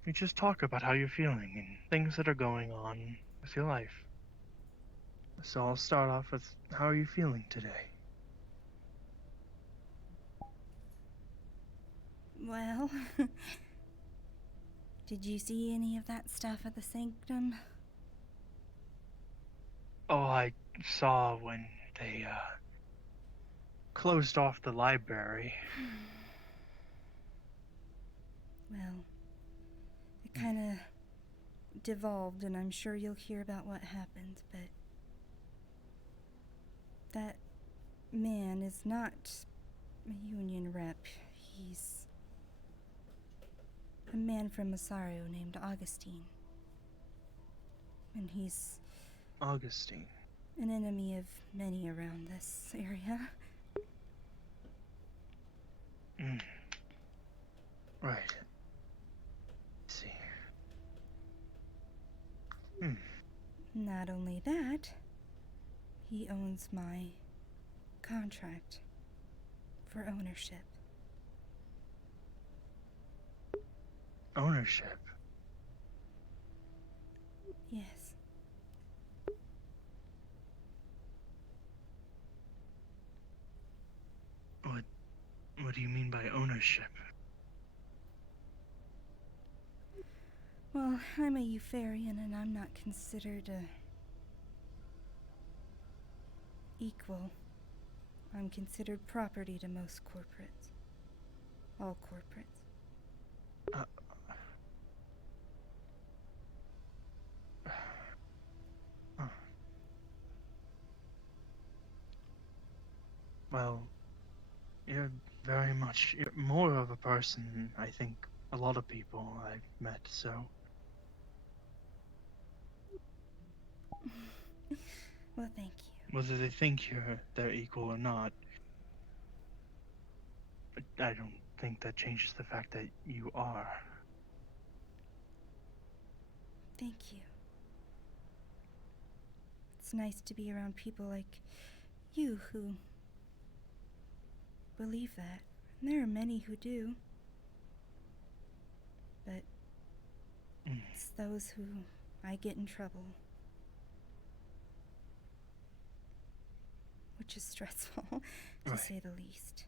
You just talk about how you're feeling and things that are going on with your life. So I'll start off with, how are you feeling today? Well... Did you see any of that stuff at the sanctum? Oh, I saw when they, closed off the library. Well, it kind of devolved, and I'm sure you'll hear about what happened, but that man is not a union rep. He's a man from Masario named Augustine. And he's... Augustine. an enemy of many around this area. Right. Let's see. Not only that, he owns my contract for ownership. Ownership? Yes. What do you mean by ownership? Well, I'm a Eupharian and I'm not considered a equal. I'm considered property to most corporates. All corporates. Well, you're you're more of a person than I think a lot of people I've met, so. Well, thank you. Whether they think they're equal or not, I don't think that changes the fact that you are. Thank you. It's nice to be around people like you who believe that. And there are many who do. But it's those who I get in trouble. Which is stressful, to say the least.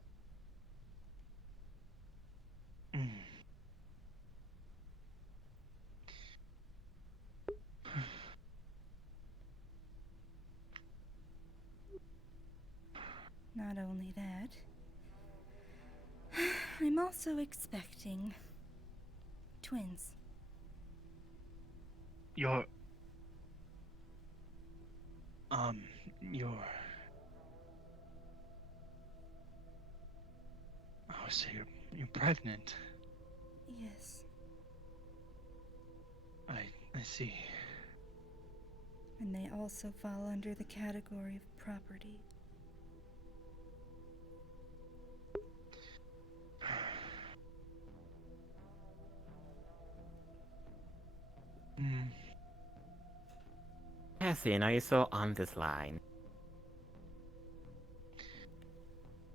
Not only that, I'm also expecting twins. You're... Oh, so you're pregnant. Yes. I see. And they also fall under the category of property. Cassian, are you still on this line?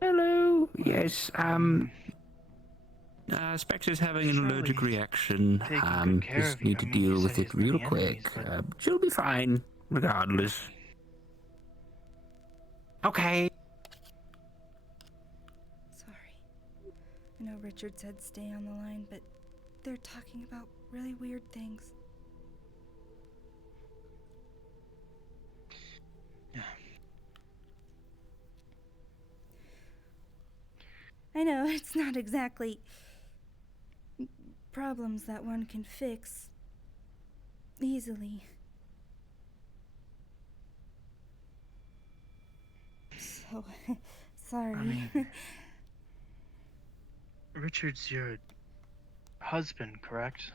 Hello. Yes. Spectre's having an allergic reaction. Just need to deal with it real quick. She'll be fine, regardless. Okay. Sorry. I know Richard said stay on the line, but they're talking about really weird things. Yeah. I know, it's not exactly problems that one can fix easily. So, sorry. I mean, Richard's your husband, correct?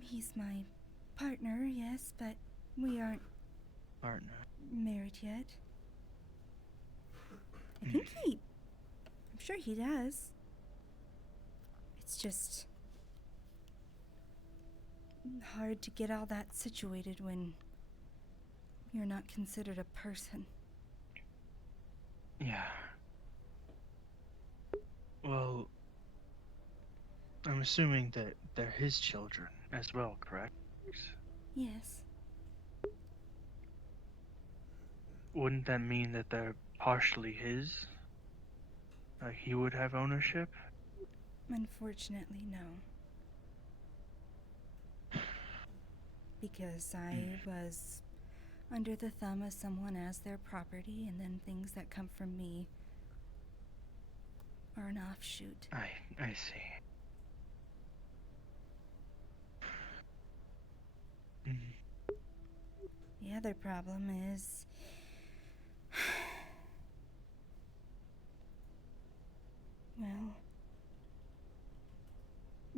He's my partner, yes, but we aren't married yet. I think I'm sure he does. It's just hard to get all that situated when you're not considered a person. Yeah. Well, I'm assuming that they're his children as well, correct? Yes. Wouldn't that mean that they're partially his? Like he would have ownership? Unfortunately, no. Because I was under the thumb of someone as their property, and then things that come from me are an offshoot. I see. The other problem is well,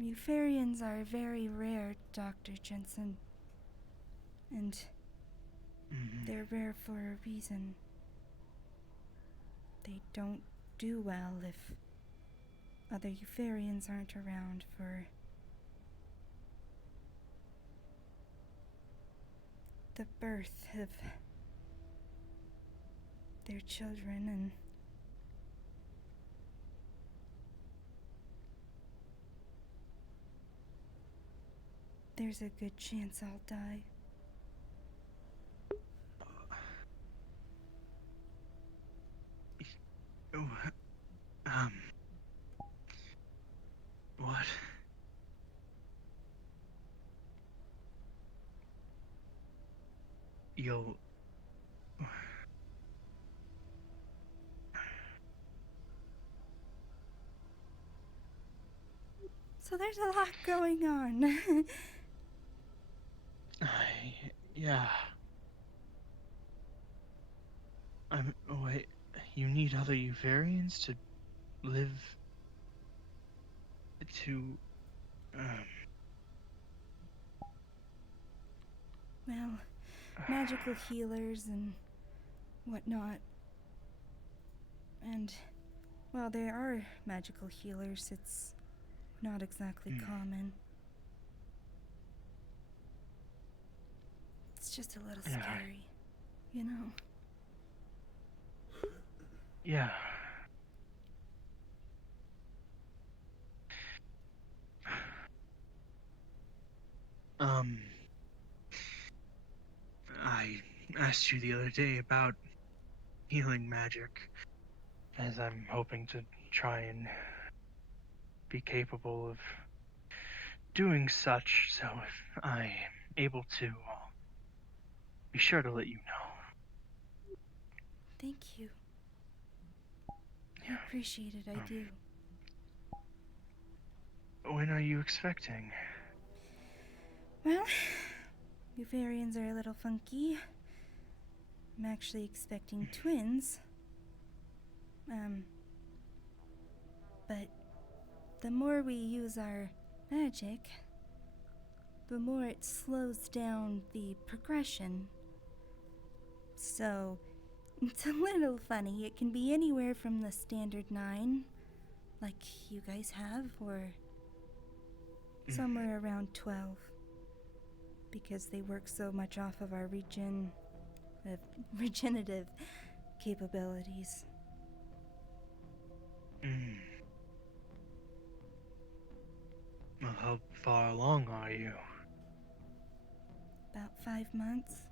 Eupharians are very rare, Dr. Jensen. And They're rare for a reason. They don't do well if other Euphorians aren't around for the birth of their children, and there's a good chance I'll die. What? You'll... So there's a lot going on. Yeah. Wait, you need other Euphorians to live... to... Well, magical healers and whatnot. And while there are magical healers, it's not exactly common. It's just a little scary, you know? Yeah. I asked you the other day about healing magic, as I'm hoping to try and be capable of doing such, so if I'm able to, I'll be sure to let you know. Thank you. I appreciate it, I do. When are you expecting? Well, Euphorians are a little funky. I'm actually expecting twins. But the more we use our magic, the more it slows down the progression. So, it's a little funny. It can be anywhere from the standard 9, like you guys have, or somewhere around 12. Because they work so much off of our regenerative capabilities. Well, how far along are you? About 5 months.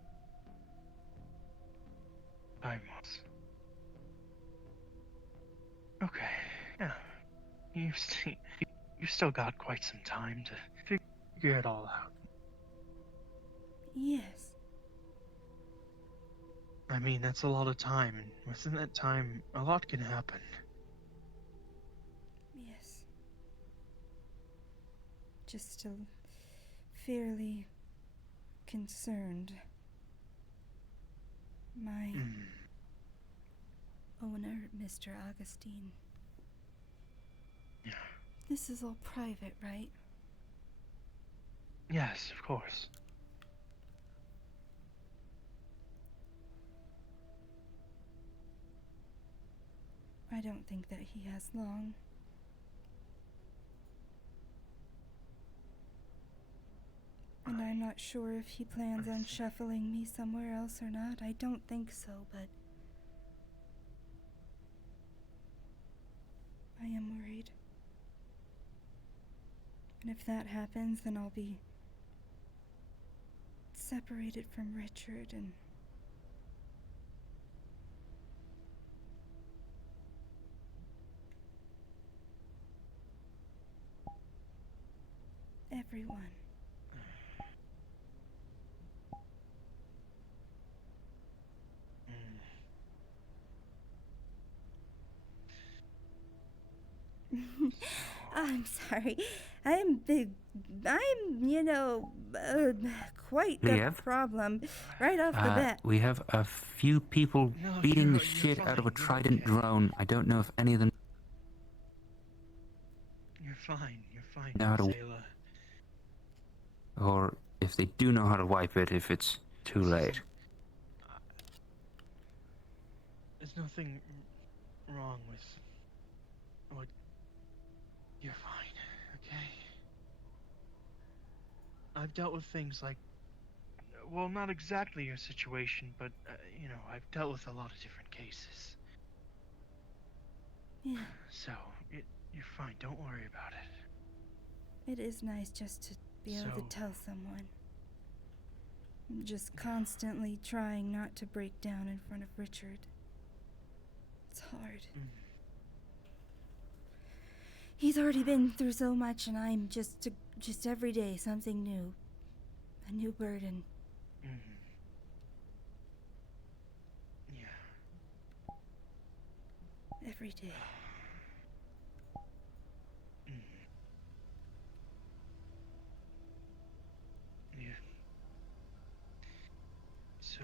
5 months. Okay, yeah. You've still got quite some time to figure it all out. Yes. I mean, that's a lot of time, and within that time, a lot can happen. Yes. Just fairly concerned. My owner, Mr. Augustine. Yeah. This is all private, right? Yes, of course. I don't think that he has long. And I'm not sure if he plans on shuffling me somewhere else or not. I don't think so, but I am worried. And if that happens, then I'll be separated from Richard and everyone. I'm sorry. I'm, quite the Liev? problem right off the bat. We have a few people beating the shit out of a Trident drone. I don't know if any of them You're fine, know how to... Sayla. Or if they do know how to wipe it, if it's too late. There's nothing wrong with what. You're fine, okay? I've dealt with things like, well, not exactly your situation, but, you know, I've dealt with a lot of different cases. Yeah, So, you're fine, don't worry about it. it is nice just to be able to tell someone. I'm just constantly trying not to break down in front of Richard. It's hard. He's already been through so much, and I'm just every day something new. A new burden. Yeah. Every day. Yeah. So,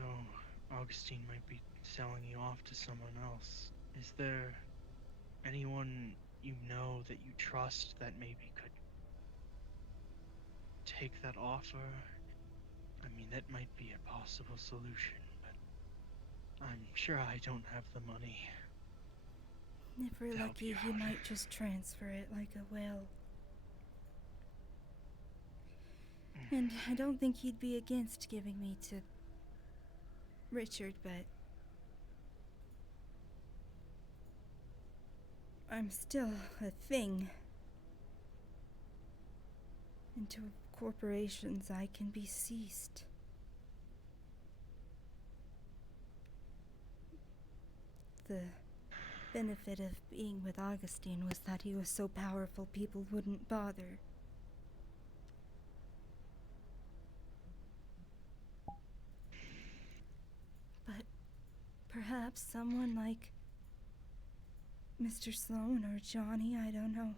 Augustine might be selling you off to someone else. Is there anyone you know that you trust that maybe could take that offer? I mean, that might be a possible solution, but I'm sure I don't have the money. If we're lucky, he might just transfer it like a will. And I don't think he'd be against giving me to Richard, but I'm still a thing. And to corporations, I can be ceased. The benefit of being with Augustine was that he was so powerful people wouldn't bother. But perhaps someone like Mr. Sloan or Johnny, I don't know.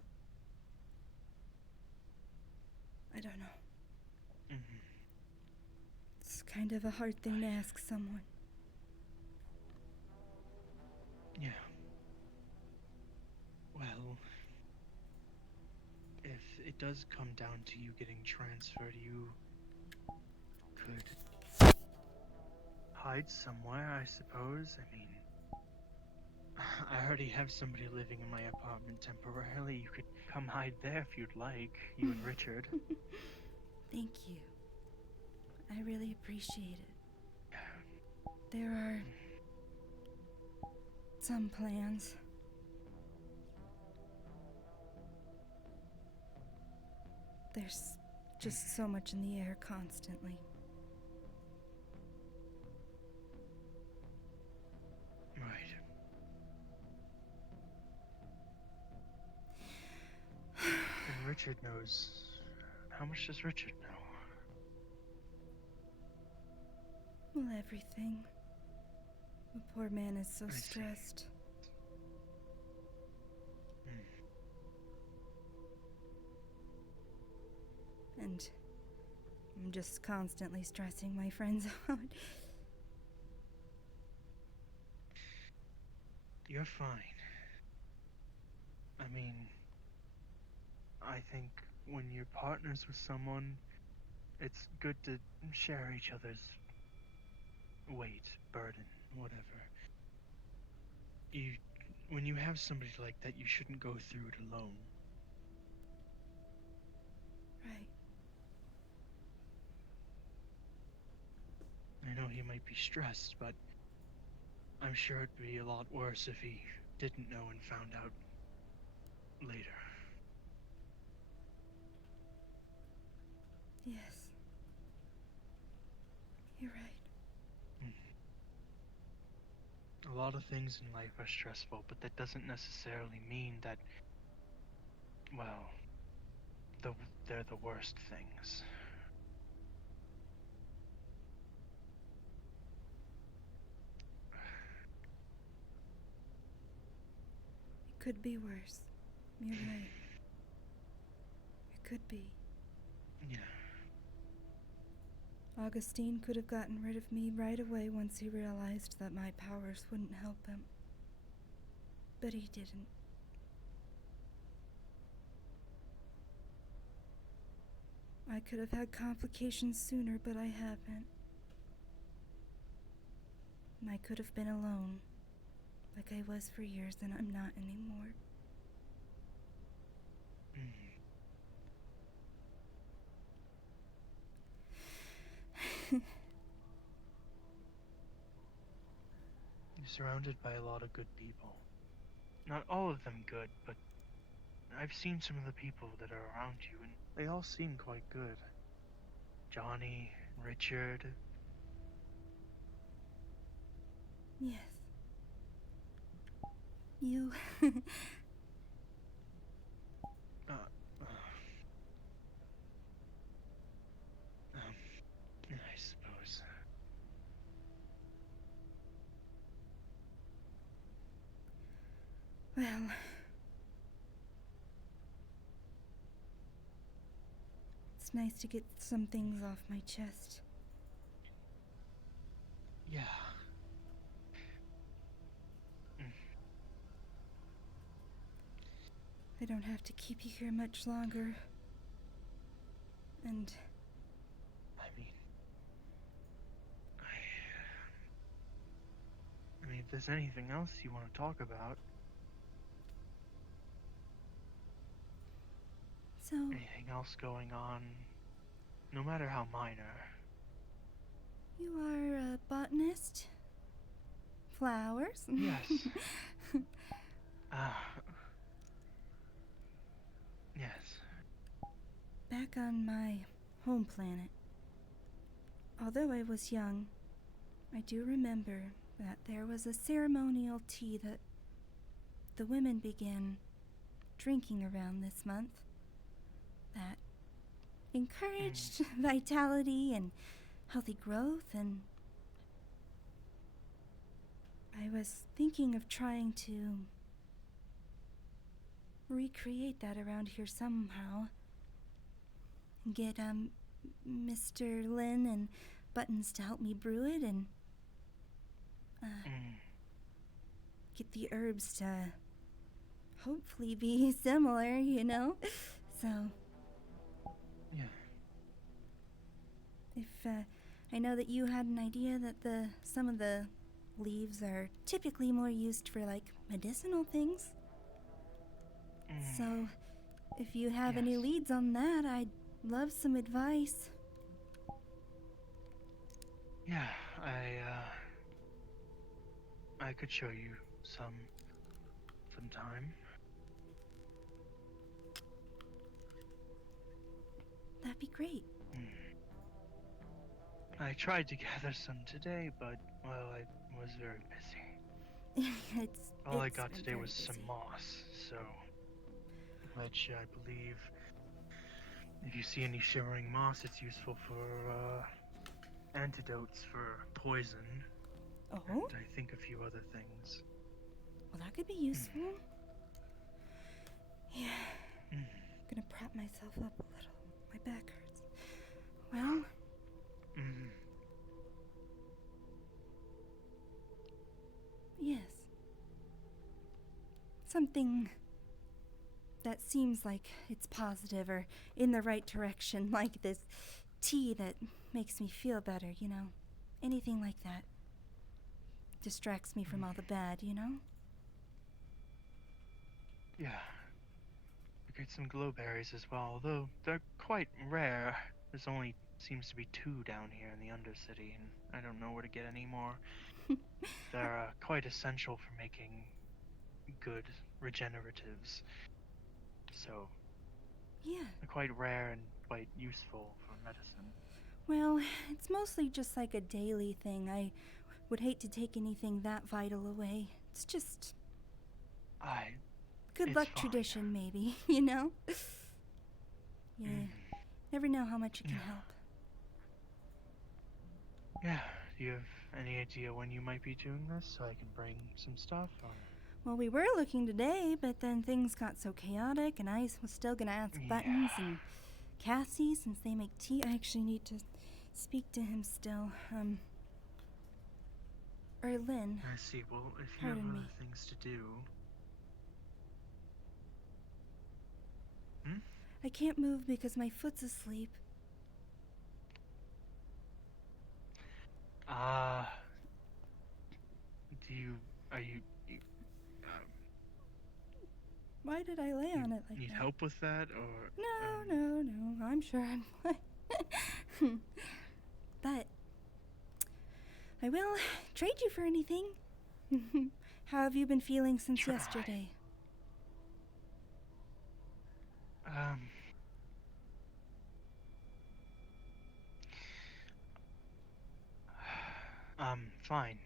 It's kind of a hard thing to ask someone. Yeah. Well, if it does come down to you getting transferred, you could hide somewhere, I suppose. I mean, I already have somebody living in my apartment temporarily. You could come hide there if you'd like, you and Richard. Thank you. I really appreciate it. There are some plans. There's just so much in the air constantly. Right. And Richard knows. How much does Richard know? Well, everything. The poor man is so stressed. And I'm just constantly stressing my friends out. You're fine. I mean, I think when you're partners with someone, it's good to share each other's weight, burden, whatever. When you have somebody like that, you shouldn't go through it alone. Right. I know he might be stressed, but I'm sure it'd be a lot worse if he didn't know and found out later. Yes. You're right. A lot of things in life are stressful, but that doesn't necessarily mean that, well, they're the worst things. It could be worse. You're right. It could be. Yeah. Augustine could have gotten rid of me right away once he realized that my powers wouldn't help him. But he didn't. I could have had complications sooner, but I haven't. And I could have been alone. like I was for years, and I'm not anymore. You're surrounded by a lot of good people. Not all of them good, but I've seen some of the people that are around you, and they all seem quite good. Johnny, Richard. Yes. You. I suppose. Well. It's nice to get some things off my chest. Yeah. I don't have to keep you here much longer. And I mean, if there's anything else you want to talk about. So. Anything else going on, no matter how minor. You are a botanist? Flowers? Yes. Yes. Back on my home planet, although I was young, I do remember that there was a ceremonial tea that the women began drinking around this month that encouraged vitality and healthy growth, and I was thinking of trying to recreate that around here somehow. Get Mr. Lin and Buttons to help me brew it, and get the herbs to hopefully be similar, you know? So yeah. If I know that you had an idea that some of the leaves are typically more used for like medicinal things. So if you have any leads on that, I'd love some advice. Yeah, I could show you sometime. That'd be great. I tried to gather some today, but, well, I was very busy. All I got today was some moss, so... Which I believe, if you see any shimmering moss, it's useful for, antidotes for poison. Oh? And I think a few other things. Well, that could be useful. Yeah. I'm gonna prop myself up a little. My back hurts. Well... Yes. Something that seems like it's positive or in the right direction, like this tea that makes me feel better, you know? Anything like that. Distracts me from all the bad, you know? Yeah. I get some glowberries as well, although they're quite rare. There's only seems to be 2 down here in the Undercity, and I don't know where to get any more. They're quite essential for making good regeneratives. So, yeah, they're quite rare and quite useful for medicine. Well, it's mostly just like a daily thing. I would hate to take anything that vital away. It's just... good luck tradition, maybe, you know? Yeah. Never know how much it can help. Yeah. Do you have any idea when you might be doing this so I can bring some stuff? Or... Well, we were looking today, but then things got so chaotic, and I was still gonna ask Buttons and Cassie since they make tea. I actually need to speak to him still. Or Lynn. I see. Well, if you have other things to do... I can't move because my foot's asleep. Are you Why did I lay on it like Need that? help with that, or No. I'm sure I'm fine. But I will trade you for anything. How have you been feeling since yesterday? Fine.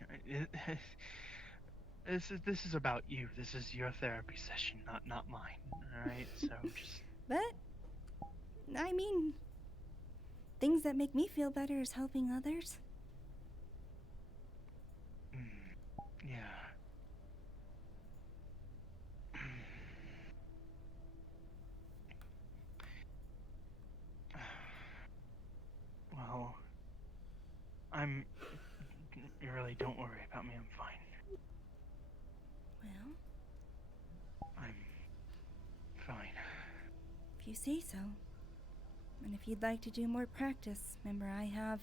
This is about you. This is your therapy session, not mine. All right. So just. But I mean, things that make me feel better is helping others. Yeah. Well, you really don't worry about me. I'm fine. Well, I'm fine. if you say so. And if you'd like to do more practice, remember I have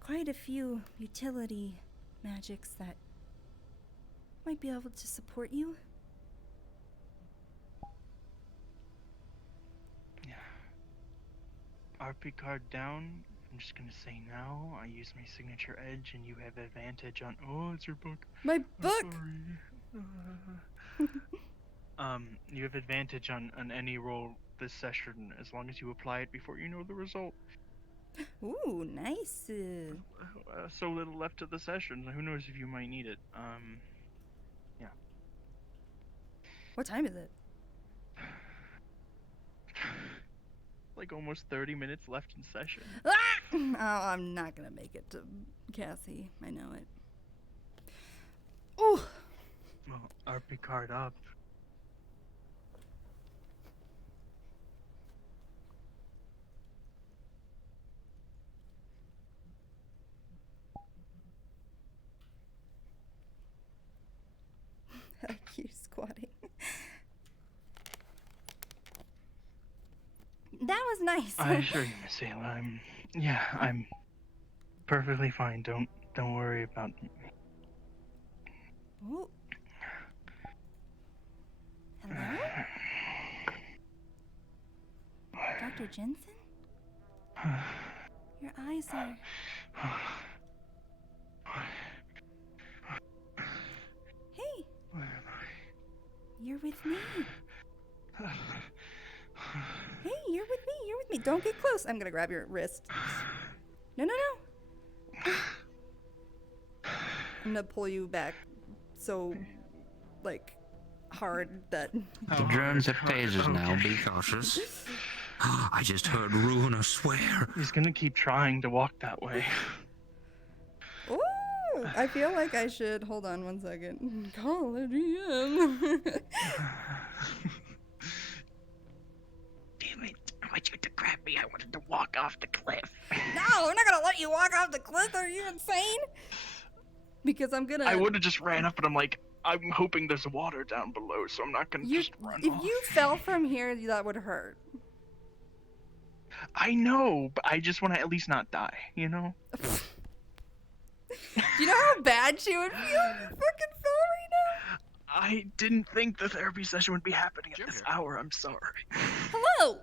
quite a few utility magics that might be able to support you. Yeah. RP card down. I'm just gonna say now. I use my signature edge, and you have advantage on. Oh, it's your book. My book. You have advantage on any roll this session as long as you apply it before you know the result. Ooh, nice. So little left to the session. Who knows if you might need it. Yeah. What time is it? Like almost 30 minutes left in session. Ah! Oh, I'm not gonna make it to Cassie. I know it. Ooh. Well, RP card up. IQ squatting. That was nice. I assure you, Miss Ayla, I'm perfectly fine. Don't worry about me. Ooh. Hello? Dr. Jensen? Your eyes are... Hey! You're with me. Hey, you're with me. Don't get close. I'm gonna grab your wrist. No. I'm gonna pull you back so, like, hard that... The drones have phasers now, be cautious. I just heard Ruiner swear. He's gonna keep trying to walk that way. Ooh, I feel like I should... Hold on one second. Call a GM. Damn it. I want you to grab me. I wanted to walk off the cliff. No, we're not gonna let you walk off the cliff. Are you insane? Because I'm gonna... I would have just ran up, but I'm like, I'm hoping there's water down below, so I'm not gonna just run off. If you fell from here, that would hurt. I know, but I just want to at least not die, you know? Do you know how bad she would feel if you fucking fell right now? I didn't think the therapy session would be happening at this hour. I'm sorry. Hello!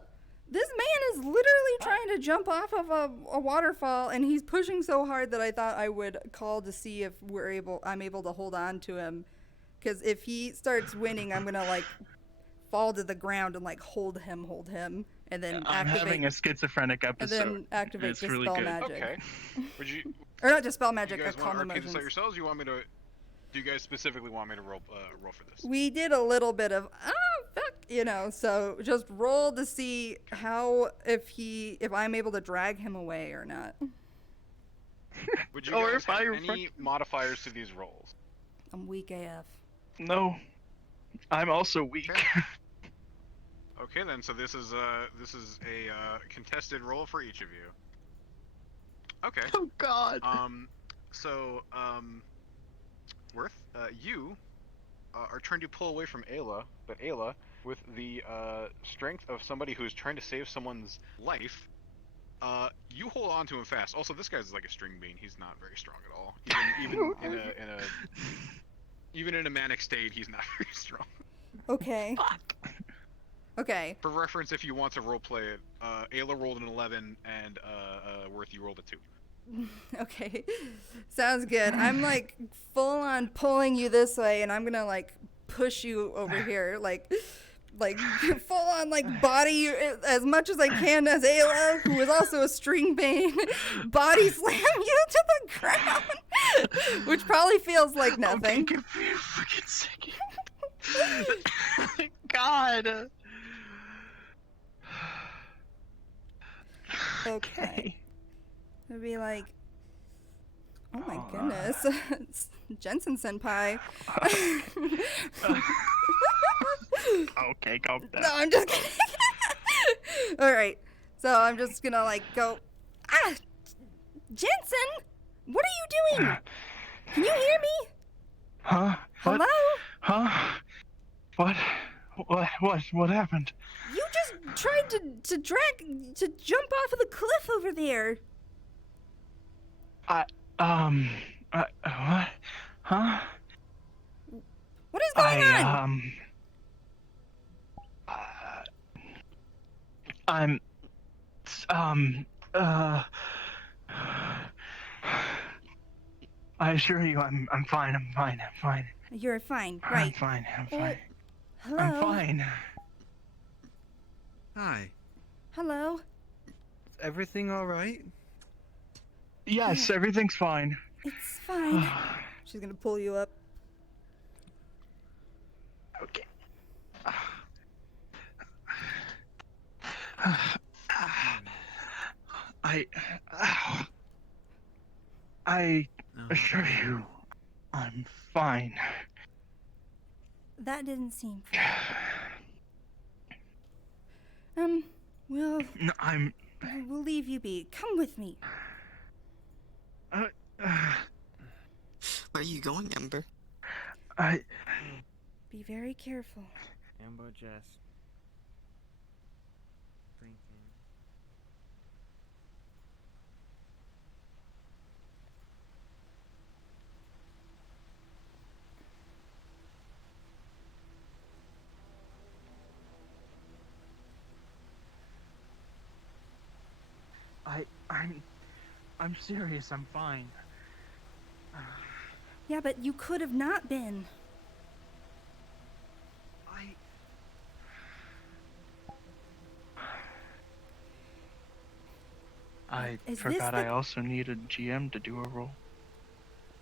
This man is literally trying to jump off of a waterfall, and he's pushing so hard that I thought I would call to see if I'm able to hold on to him. Because if he starts winning, I'm gonna, like, fall to the ground and, like, hold him, and then I'm activate... having a schizophrenic episode. And then activate it's Dispel really good. Magic. Okay. Would you? Or not Dispel You Magic, guys Calm want arcade Emotions. to yourselves? You want me to? Do you guys specifically want me to roll for this? We did a little bit of fuck, you know, so just roll to see how if I'm able to drag him away or not. Would you guys have any modifiers to these rolls? I'm weak AF. No, I'm also weak. Okay then, so this is a contested roll for each of you. Okay. Oh God. Worth, you are trying to pull away from Ayla, but Ayla, with the strength of somebody who's trying to save someone's life, you hold on to him fast. Also, this guy's like a string bean. He's not very strong at all. Even in a manic state, he's not very strong. Okay. Okay. For reference, if you want to roleplay it, Ayla rolled an 11 and Worth, you rolled a 2. Okay. Sounds good. I'm like full on pulling you this way, and I'm gonna like push you over here, like full on like body you as much as I can as Ayla, who is also a string bane, body slam you to the ground, which probably feels like nothing. Okay, give me a freaking second. God. Okay. It'd be like, oh my goodness, it's Jensen senpai. Okay, calm down. No, I'm just kidding. All right, so I'm just gonna like go. Ah, Jensen, what are you doing? Can you hear me? Huh? What? Hello? Huh? What happened? You just tried to jump off of the cliff over there. What? Huh? What is going on? I assure you, I'm fine. You're fine, I'm right? fine. Hello. I'm fine. Hi. Hello. Is everything alright? Yes, everything's fine. It's fine. She's gonna pull you up. Okay. I assure you, I'm fine. That didn't seem fair. We'll leave you be. Come with me. Where are you going, Ember? Be very careful. Amber just thinking. I'm serious. I'm fine. Yeah, but you could have not been. I Is forgot this I also need a GM to do a roll.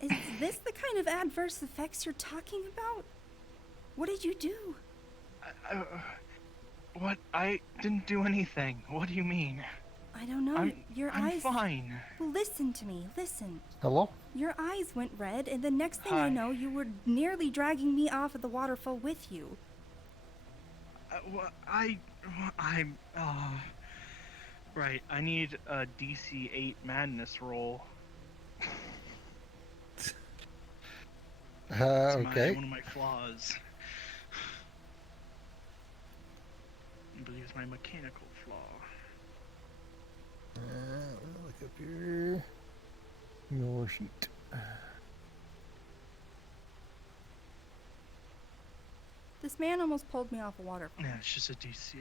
Is this the kind of adverse effects you're talking about? What did you do? What? I didn't do anything. What do you mean? I don't know. I'm eyes. fine. Well, listen to me. Listen. Hello? Your eyes went red, and the next thing I Hi. know, you were nearly dragging me off of the waterfall with you. Right. I need a DC 8 madness roll. Okay. One of my flaws. I believe it's my mechanical flaw. Look up here. Your sheet. This man almost pulled me off a waterfall. Yeah, it's just a DC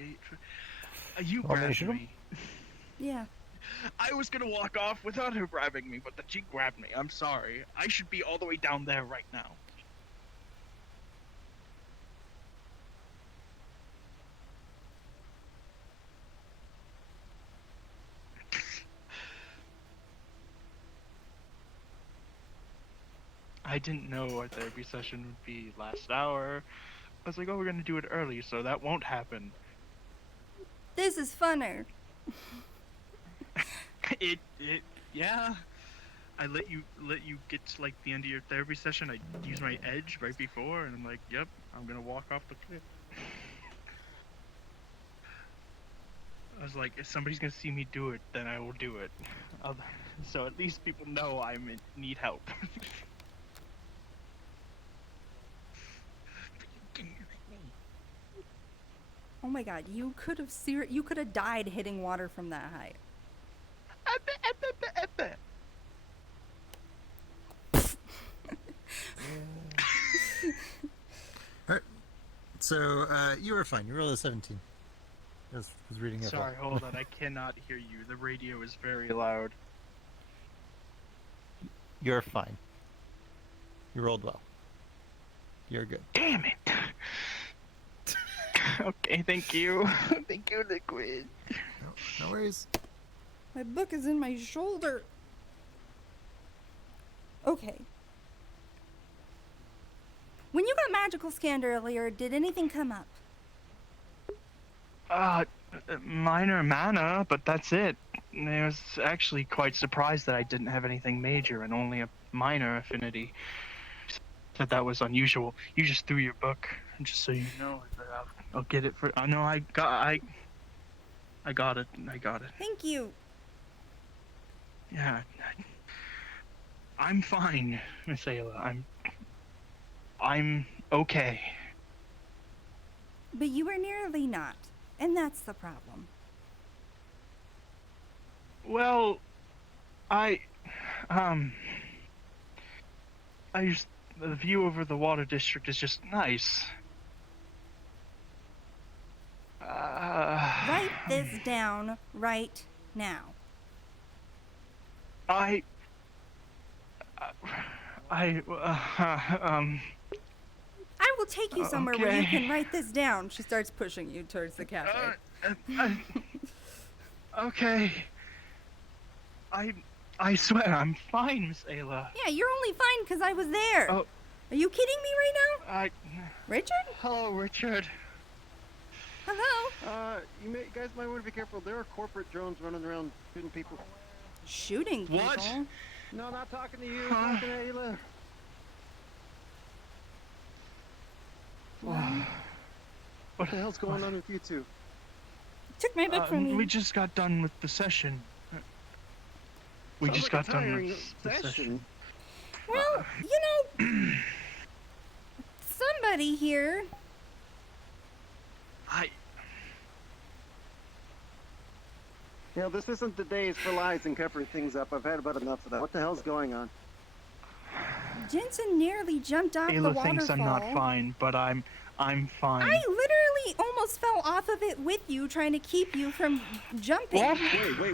8. You Want me to grabbed shoot him? me. Yeah. I was gonna walk off without her grabbing me, but then she grabbed me. I'm sorry. I should be all the way down there right now. I didn't know our therapy session would be last hour. I was like, oh, we're gonna do it early, so that won't happen. This is funner. Yeah. I let you get to like the end of your therapy session. I used my edge right before, and I'm like, yep, I'm gonna walk off the cliff. I was like, if somebody's gonna see me do it, then I will do it. So at least people know I need help. Oh my god, you could have died hitting water from that height. Alright. So, you were fine. You rolled a 17. was reading it. Sorry, hold on. I cannot hear you. The radio is very loud. You're fine. You rolled well. You're good. Damn it. Okay, thank you. Thank you, Liquid. No worries. My book is in my shoulder. Okay. When you got magical scanned earlier, did anything come up? Minor mana, but that's it. I was actually quite surprised that I didn't have anything major and only a minor affinity. Said that was unusual. You just threw your book, and just so you know, I'll get it for. No, I got it. I got it. Thank you. Yeah, I'm fine, Miss Ayla. I'm okay. But you were nearly not, and that's the problem. Well, the view over the water district is just nice. Write this down right now. I will take you somewhere where you can write this down. She starts pushing you towards the cafe. Okay. I swear I'm fine, Miss Ayla. Yeah, you're only fine because I was there. Oh. Are you kidding me right now? Richard? Hello, Richard. Hello? You guys might want to be careful. There are corporate drones running around shooting people. Shooting people? What? No, not talking to you. Talking to Ayla. What the hell's going on with you two? Took my book from me. We just got done with the session. We just got done with the session. Well, you know, somebody here. You know, this isn't the days for lies and covering things up. I've had about enough of that. What the hell's going on? Jensen nearly jumped off the Ayla waterfall. thinks I'm not fine, but I'm fine. I literally almost fell off of it with you, trying to keep you from jumping. What?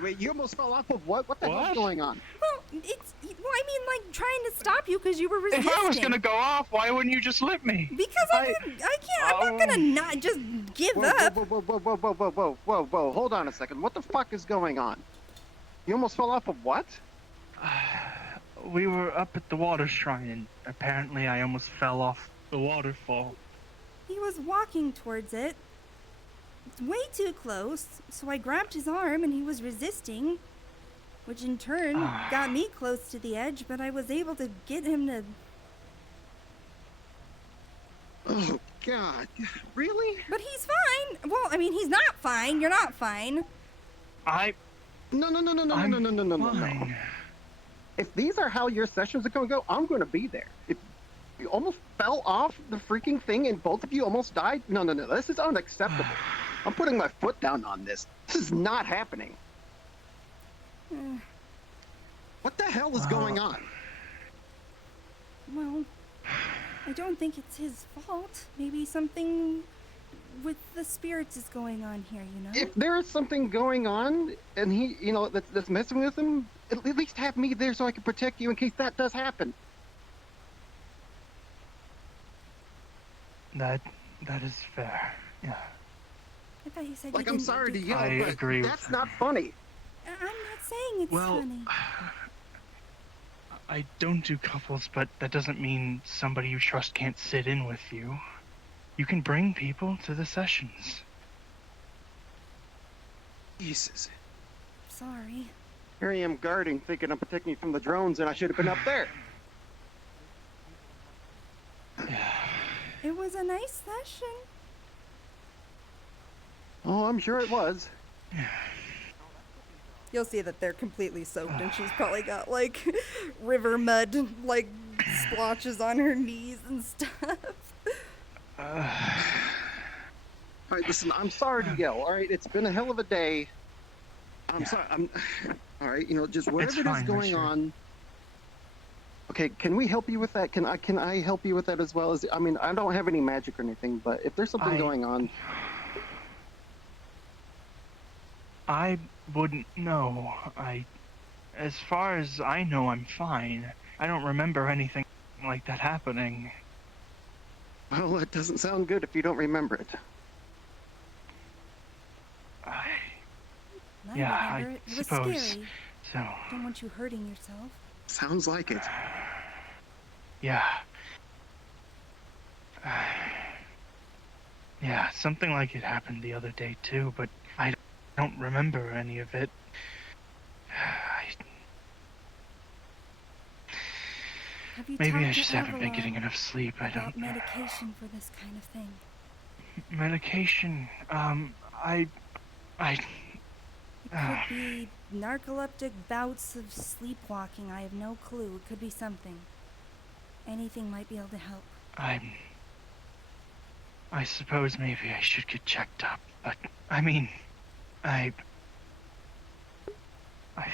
Wait. You almost fell off of what? What the hell's going on? Well, I mean, like, trying to stop you because you were resisting. If I was gonna go off, why wouldn't you just let me? Because I can't. I'm not gonna not just give up. Whoa. Hold on a second. What the fuck is going on? You almost fell off of what? We were up at the water shrine, and apparently I almost fell off the waterfall. He was walking towards it. Way too close, so I grabbed his arm and he was resisting, which in turn got me close to the edge, but I was able to get him to... Oh, God. Really? But he's fine. Well, I mean, he's not fine. You're not fine. No. If these are how your sessions are going to go, I'm going to be there. If you almost fell off the freaking thing and both of you almost died, no. This is unacceptable. I'm putting my foot down on this. This is not happening. What the hell is going on? Well, I don't think it's his fault. Maybe something with the spirits is going on here, you know? If there is something going on and he, you know, that's messing with him, at least have me there so I can protect you in case that does happen. That is fair. Yeah. I thought you said like, you I'm didn't sorry to yell, I but agree with that's not funny. I'm not saying it's funny. I don't do couples, but that doesn't mean somebody you trust can't sit in with you. You can bring people to the sessions. Jesus. Sorry. Here I am guarding, thinking I'm protecting you from the drones, and I should have been up there. It was a nice session. Oh, I'm sure it was. You'll see that they're completely soaked, and she's probably got, like, river mud, like, splotches on her knees and stuff. Alright, listen, I'm sorry to yell, alright? It's been a hell of a day. I'm sorry, alright, you know, just whatever is going on. Okay, can we help you with that? Can I help you with that as well? I mean, I don't have any magic or anything, but if there's something going on... I wouldn't know. As far as I know, I'm fine. I don't remember anything like that happening. Well, it doesn't sound good if you don't remember it. I remember it. It was suppose scary. so. Don't want you hurting yourself. Sounds like it. Yeah. Yeah, something like it happened the other day too, but I don't remember any of it. Maybe I just haven't been getting enough sleep. I don't. Medication for this kind of thing. Medication. It could be narcoleptic bouts of sleepwalking. I have no clue. It could be something. Anything might be able to help. I suppose maybe I should get checked up, but I mean, I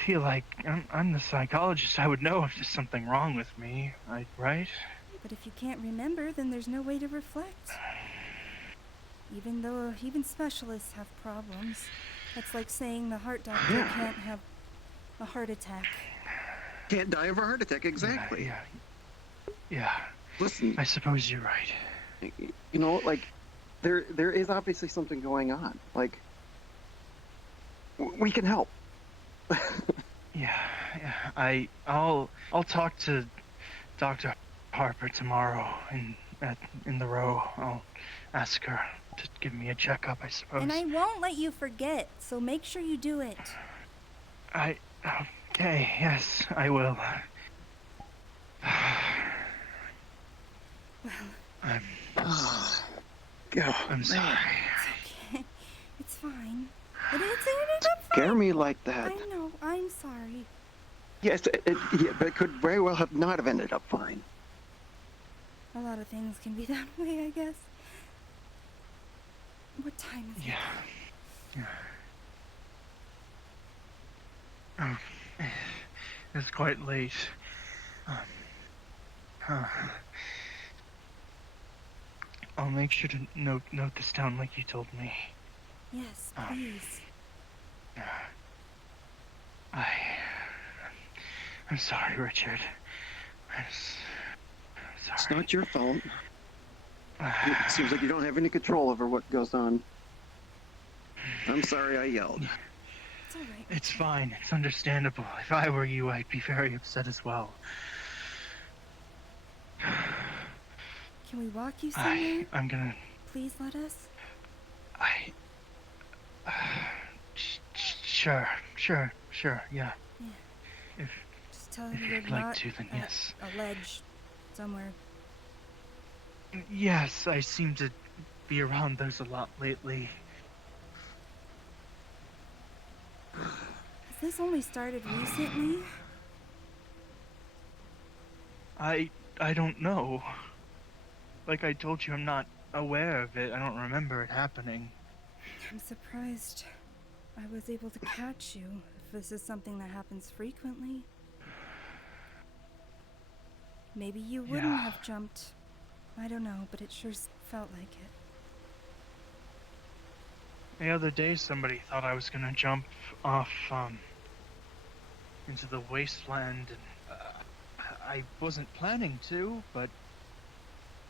feel like I'm the psychologist. I would know if there's something wrong with me, right? But if you can't remember, then there's no way to reflect. Even specialists have problems. That's like saying the heart doctor can't have a heart attack. Can't die of a heart attack, exactly. Yeah. Listen, I suppose you're right. You know, like, there is obviously something going on. Like, we can help. Yeah. I'll talk to Dr. Harper tomorrow in the row. I'll ask her to give me a checkup, I suppose. And I won't let you forget, so make sure you do it. Okay, yes, I will. Well, I'm sorry. It's okay. It's fine. But it's ended up fine. Scare me like that. I know. I'm sorry. Yes, but it could very well have not have ended up fine. A lot of things can be that way, I guess. What time is it? Yeah. Oh, it's quite late. I'll make sure to note this down like you told me. Yes, please. I'm sorry, Richard. I'm sorry. It's not your fault. It seems like you don't have any control over what goes on. I'm sorry I yelled. It's all right. It's fine. It's understandable. If I were you, I'd be very upset as well. Can we walk you somewhere? I'm gonna... Please let us? Sure, yeah. If Just tell you you'd like to, then yes. A ledge somewhere. Yes, I seem to be around those a lot lately. Has this only started recently? I don't know. Like I told you, I'm not aware of it. I don't remember it happening. I'm surprised I was able to catch you, if this is something that happens frequently. Maybe you wouldn't have jumped. I don't know, but it sure felt like it. The other day, somebody thought I was gonna jump off, into the wasteland, and I wasn't planning to, but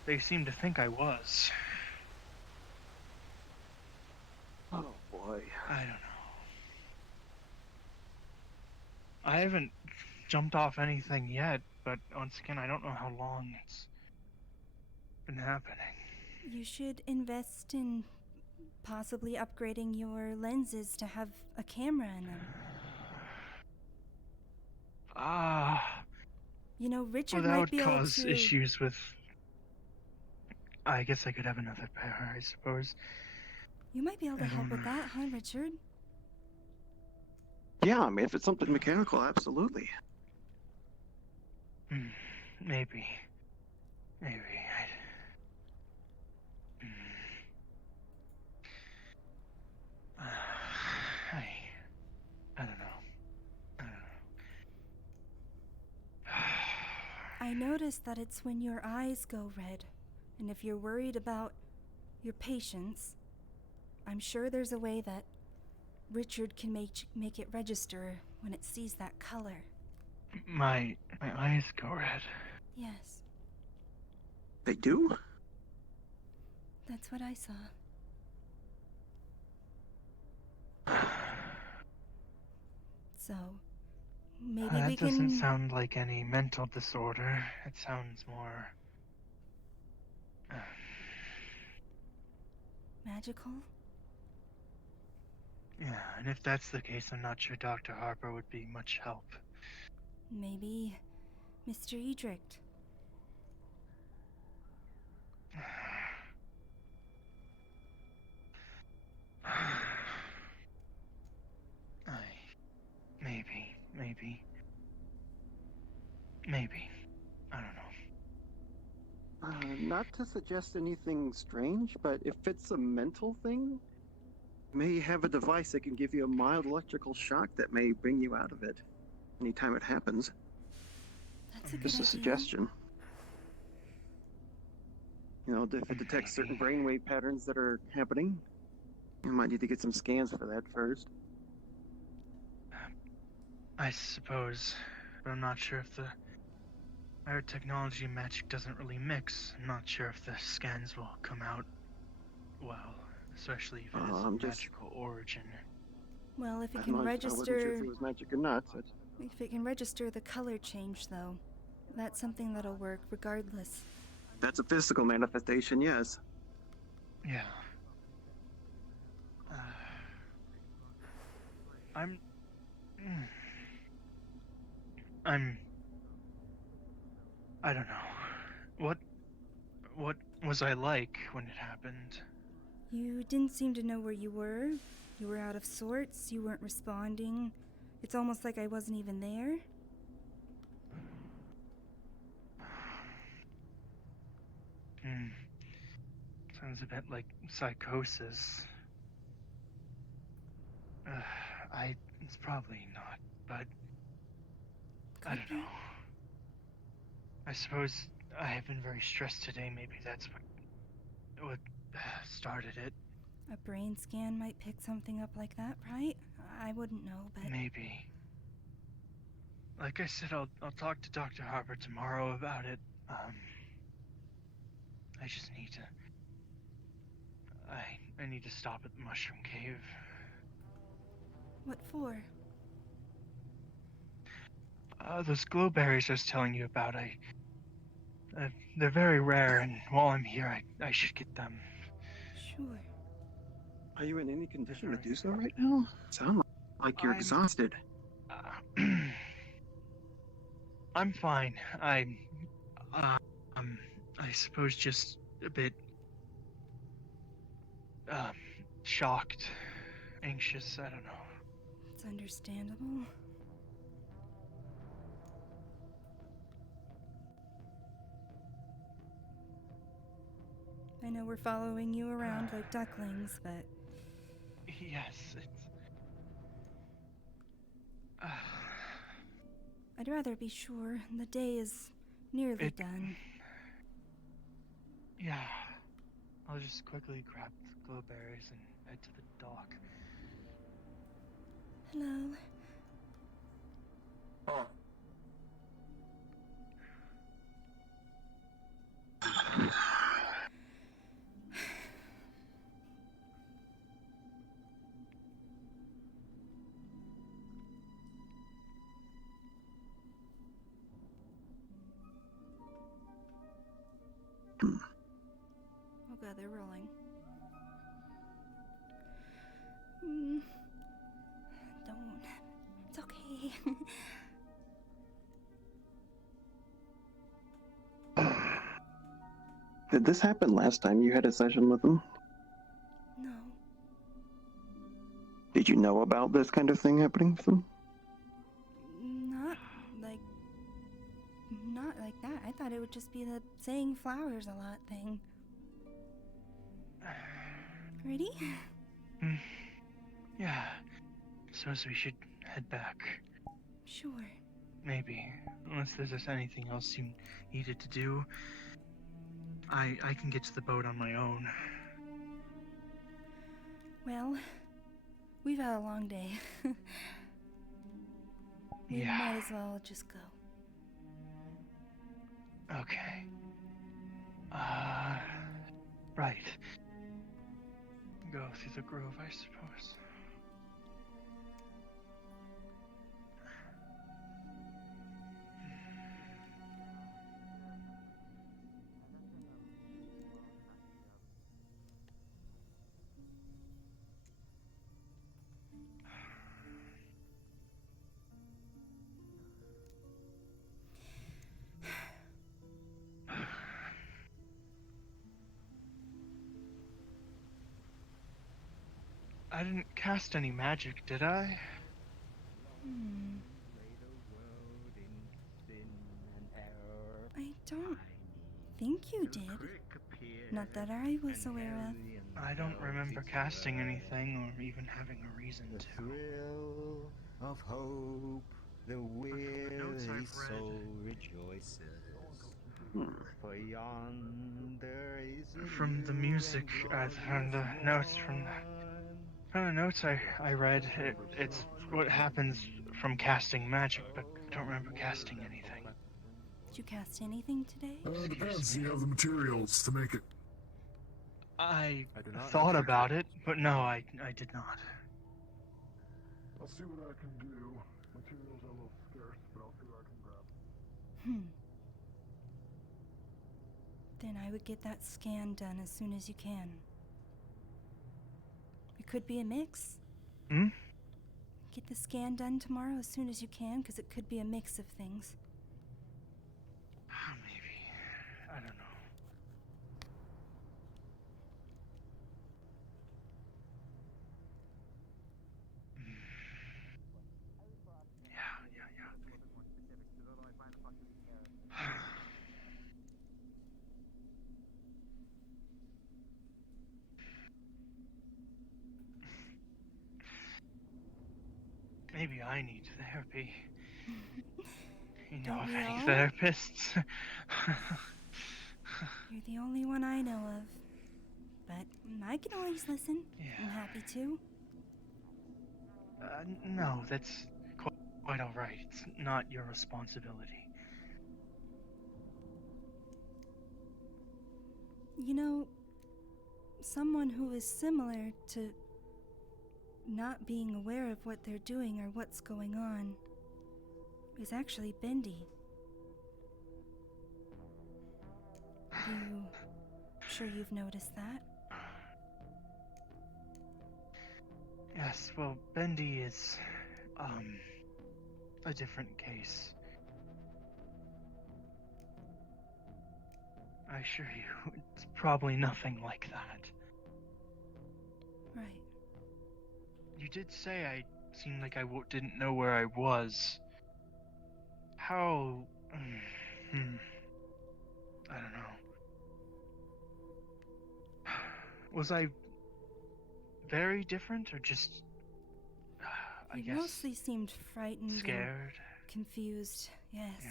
they seemed to think I was. Oh boy. I don't know. I haven't jumped off anything yet, but once again, I don't know how long it's been happening. You should invest in possibly upgrading your lenses to have a camera in them. You know, Richard Well, that might would be able cause to... issues with... I guess I could have another pair, I suppose. You might be able to help with that, huh, Richard? Yeah, I mean, if it's something mechanical, absolutely. Maybe. I don't know. I noticed that it's when your eyes go red, and if you're worried about your patients, I'm sure there's a way that Richard can make it register when it sees that color. My eyes go red. Yes, They do? that's what I saw. So, maybe That we can... doesn't sound like any mental disorder. It sounds more... magical? Yeah, and if that's the case, I'm not sure Dr. Harper would be much help. Maybe Mr. Edricht. Maybe. I don't know. Not to suggest anything strange, but if it's a mental thing, you may have a device that can give you a mild electrical shock that may bring you out of it anytime it happens. That's a good Just a idea. suggestion. You know, if it detects certain brainwave patterns that are happening, you might need to get some scans for that first. I suppose, but I'm not sure if our technology and magic doesn't really mix. I'm not sure if the scans will come out well, especially if it is of magical origin. Well, if it I can wasn't sure register... if it was magic or not, but... If it can register the color change, though, that's something that'll work regardless. That's a physical manifestation, yes. Yeah. I don't know. What was I like when it happened? You didn't seem to know where you were. You were out of sorts. You weren't responding. It's almost like I wasn't even there. Sounds a bit like psychosis. It's probably not, but I don't know. I suppose I have been very stressed today. Maybe that's what started it. A brain scan might pick something up like that, right? I wouldn't know, but... Maybe. Like I said, I'll talk to Dr. Harper tomorrow about it. I just need to... I need to stop at the Mushroom Cave. What for? Those glowberries I was telling you about, they're very rare, and while I'm here, I should get them. Sure. Are you in any condition to do so right now? Sound like you're exhausted. I'm fine. I suppose just a bit, shocked, anxious, I don't know. It's understandable. I know we're following you around like ducklings, but... Yes, it's... I'd rather be sure. The day is nearly done. Yeah. I'll just quickly grab the glowberries and head to the dock. Hello. Oh. Oh god, they're rolling. Don't. It's okay. Did this happen last time you had a session with them? No. Did you know about this kind of thing happening with them? Not like that. I thought it would just be the saying flowers a lot thing. Ready? Yeah. Suppose we should head back. Sure. Maybe. Unless there's just anything else you needed to do. I can get to the boat on my own. Well, We've had a long day. We Yeah. might as well just go. Okay. Right. Go through the grove, I suppose. I didn't cast any magic, did I? I don't think you did. Not that I was aware of. I don't remember casting anything or even having a reason to. Thrill of hope, the weary soul rejoices. For yonder is From the music, from the notes, from the notes I read, it's what happens from casting magic, but I don't remember casting anything. Did you cast anything today? Depends. You have the materials to make it. I thought about it, but no, I did not. I'll see what I can do. Materials are a little scarce, but I'll see what I can grab. Then I would get that scan done as soon as you can. It could be a mix. Get the scan done tomorrow as soon as you can, because it could be a mix of things. Maybe. I don't know. Maybe I need therapy. You know Don't of we any all? therapists? You're the only one I know of. But I can always listen. I'm happy to. No, that's quite all right. It's not your responsibility. You know, someone who is similar to not being aware of what they're doing or what's going on is actually Bendy. Are you sure you've noticed that? Yes, well, Bendy is, a different case. I assure you, it's probably nothing like that. Right. You did say I seemed like I didn't know where I was. How... I don't know. Was I very different, or just... I You guess... mostly seemed frightened scared? and confused, yes.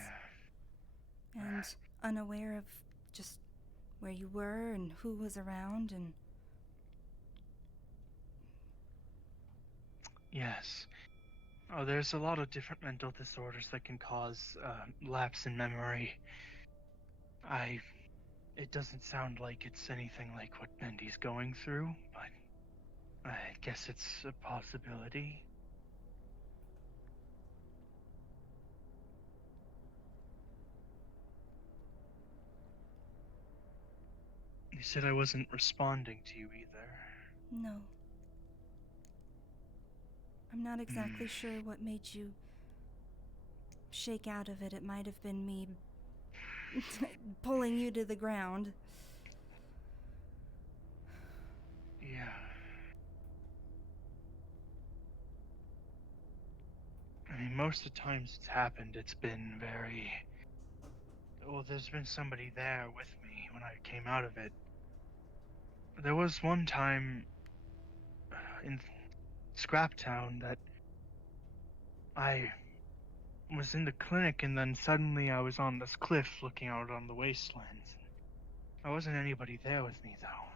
And unaware of just where you were and who was around and... Yes. Oh, there's a lot of different mental disorders that can cause lapse in memory. It doesn't sound like it's anything like what Bendy's going through, but I guess it's a possibility. You said I wasn't responding to you either. No. I'm not exactly sure what made you shake out of it. It might have been me pulling you to the ground. Yeah. I mean, most of the times it's happened, it's been very... Well, there's been somebody there with me when I came out of it. There was one time in Scraptown that I was in the clinic, and then suddenly I was on this cliff looking out on the wastelands. There wasn't anybody there with me, though.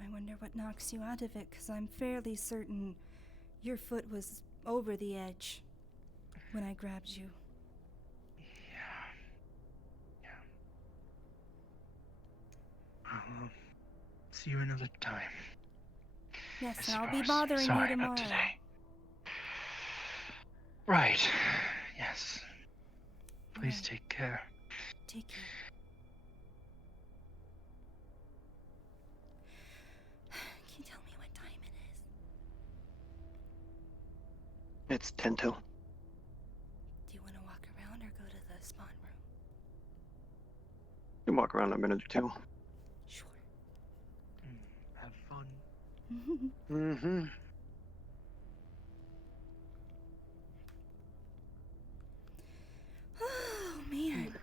I wonder what knocks you out of it, because I'm fairly certain your foot was over the edge when I grabbed you. I'll see you another time. Yes, I and I'll be suppose. bothering Sorry you tomorrow. about today. Right. Yes. Please Right. take care. Take care. Can you tell me what time it is? It's 10 till. Do you want to walk around or go to the spawn room? You can walk around a minute or two. Sure. Have fun. Mm-hmm. Oh, man.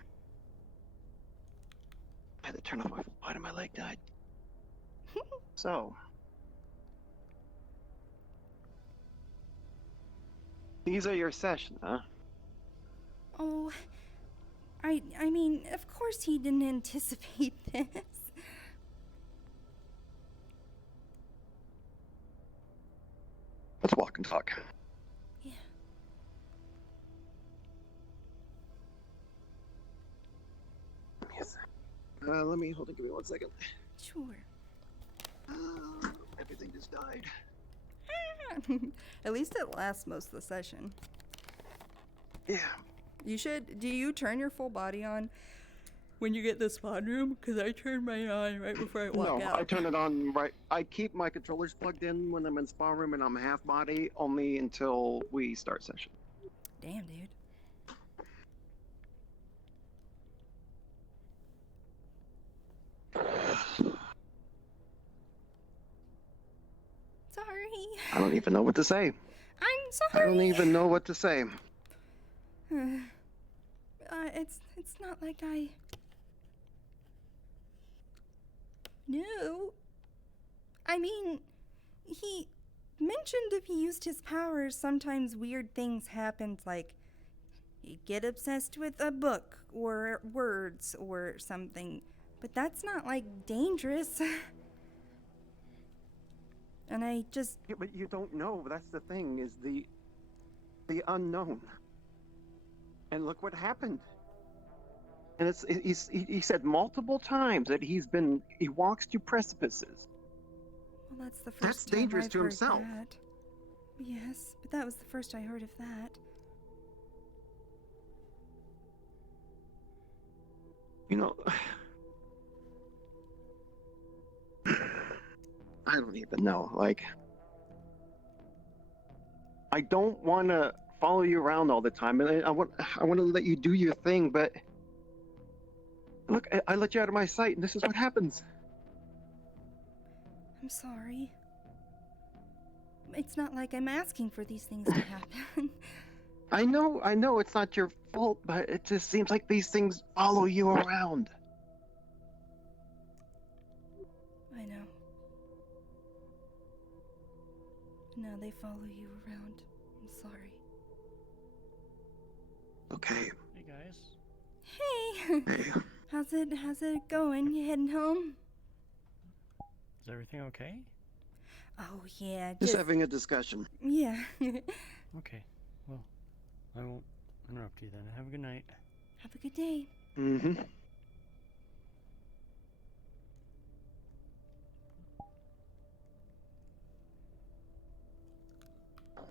I had to turn off my light and my leg died. So. These are your sessions, huh? Oh, I mean, of course he didn't anticipate this. Let's walk and talk. Yeah. Yes. Hold on, give me 1 second. Sure. Everything just died. At least it lasts most of the session. Yeah. Do you turn your full body on when you get the spawn room? Because I turn mine on right before I walk out. I turn it on right. I keep my controllers plugged in when I'm in spawn room and I'm half body only until we start session. Damn, dude. Sorry. I don't even know what to say. I'm sorry. I don't even know what to say. It's not like I knew. I mean, he mentioned if he used his powers, sometimes weird things happened, like he'd get obsessed with a book or words or something. But that's not, like, dangerous. And I just... Yeah, but you don't know. That's the thing, is the unknown. And look what happened. And he said multiple times that he walks to precipices. Well, that's the first That's time dangerous I've to heard himself. that. Yes, but that was the first I heard of that. You know, I don't even know. Like, I don't want to follow you around all the time, and I want to let you do your thing. But look, I let you out of my sight, and this is what happens. I'm sorry. It's not like I'm asking for these things to happen. I know it's not your fault, but it just seems like these things follow you around. I know. Now they follow you around. I'm sorry. Okay. Hey guys. Hey. Hey. How's it going? You heading home? Is everything okay? Oh yeah, Just having a discussion. Yeah. Okay. Well, I won't interrupt you then. Have a good night. Have a good day. Mm-hmm.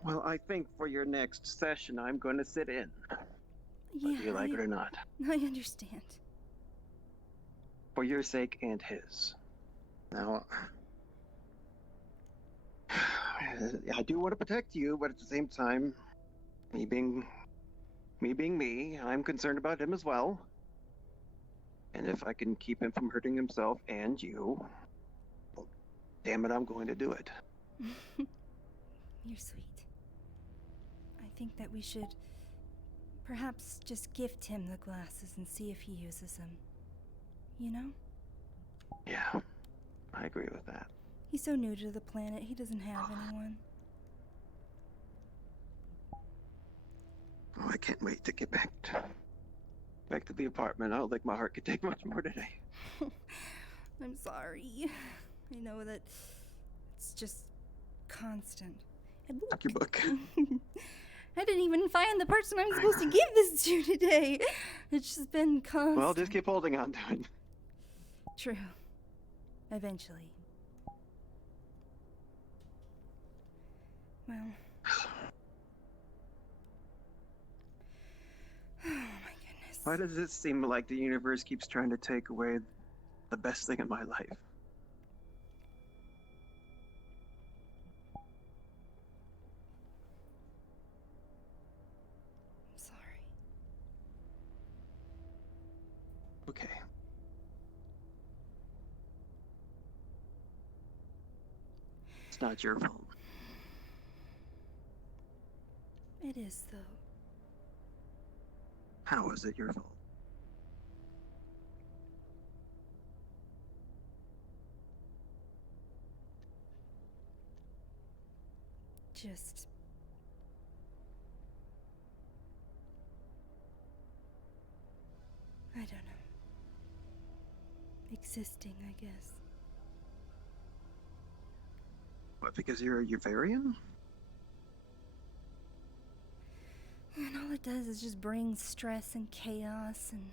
Well, I think for your next session, I'm going to sit in. Yeah. Whether you like it or not. I understand. For your sake and his. Now, I do want to protect you, but at the same time, me being me, I'm concerned about him as well. And if I can keep him from hurting himself and you, well, damn it, I'm going to do it. You're sweet. I think that we should perhaps just gift him the glasses and see if he uses them. You know? Yeah, I agree with that. He's so new to the planet, he doesn't have anyone. Oh, I can't wait to get back to the apartment. I don't think my heart could take much more today. I'm sorry. I know that it's just constant. And Tuck your book. I didn't even find the person I'm supposed to give this to today. It's just been constant. Well, just keep holding on to it. True. Eventually. Well. Oh my goodness. Why does it seem like the universe keeps trying to take away the best thing in my life? I'm sorry. Okay. It's not your fault. It is, though. How is it your fault? Just... I don't know. Existing, I guess. What, because you're a Uvarian? And all it does is just bring stress and chaos and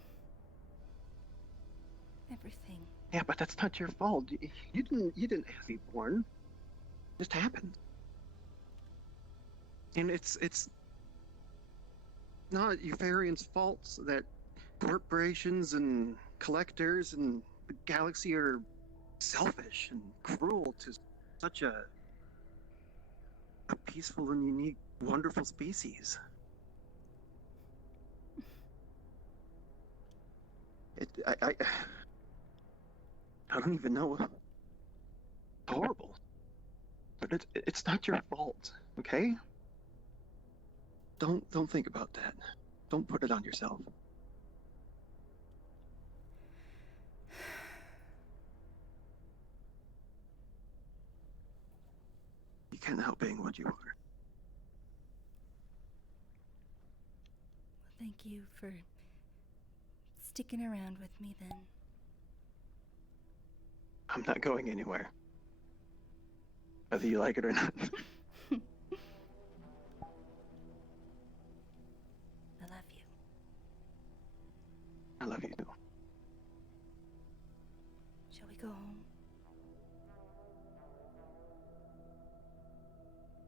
everything. Yeah, but that's not your fault. You didn't have to be born. It just happened. And it's not Uvarians' faults that corporations and collectors and the galaxy are selfish and cruel to such a peaceful and unique, wonderful species. I don't even know. Horrible. But it's not your fault, okay? Don't think about that. Don't put it on yourself. You can't help being what you are. Well, thank you for sticking around with me then. I'm not going anywhere. Whether you like it or not. I love you. I love you too. Shall we go home?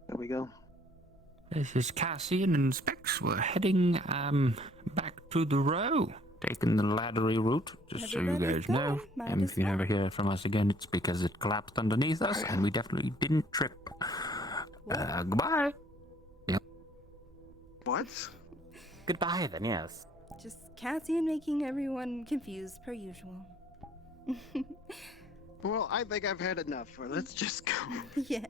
There we go. This is Cassian and Specs. We're heading back to the row, taking the laddery route, just so you guys know. And if you never hear from us again, it's because it collapsed underneath us, and we definitely didn't trip. Goodbye. Yep. What? Goodbye then, yes. Just Cassian making everyone confused, per usual. Well, I think I've had enough. Let's just go. Yes.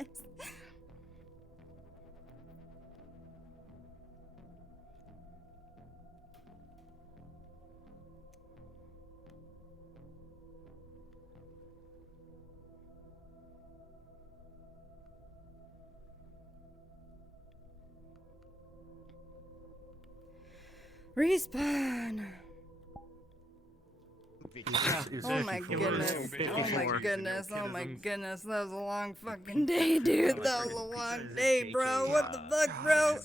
Respawn! Oh my goodness. Oh my goodness. Oh my goodness. That was a long fucking day, dude. That was a long day, bro. What the fuck, bro?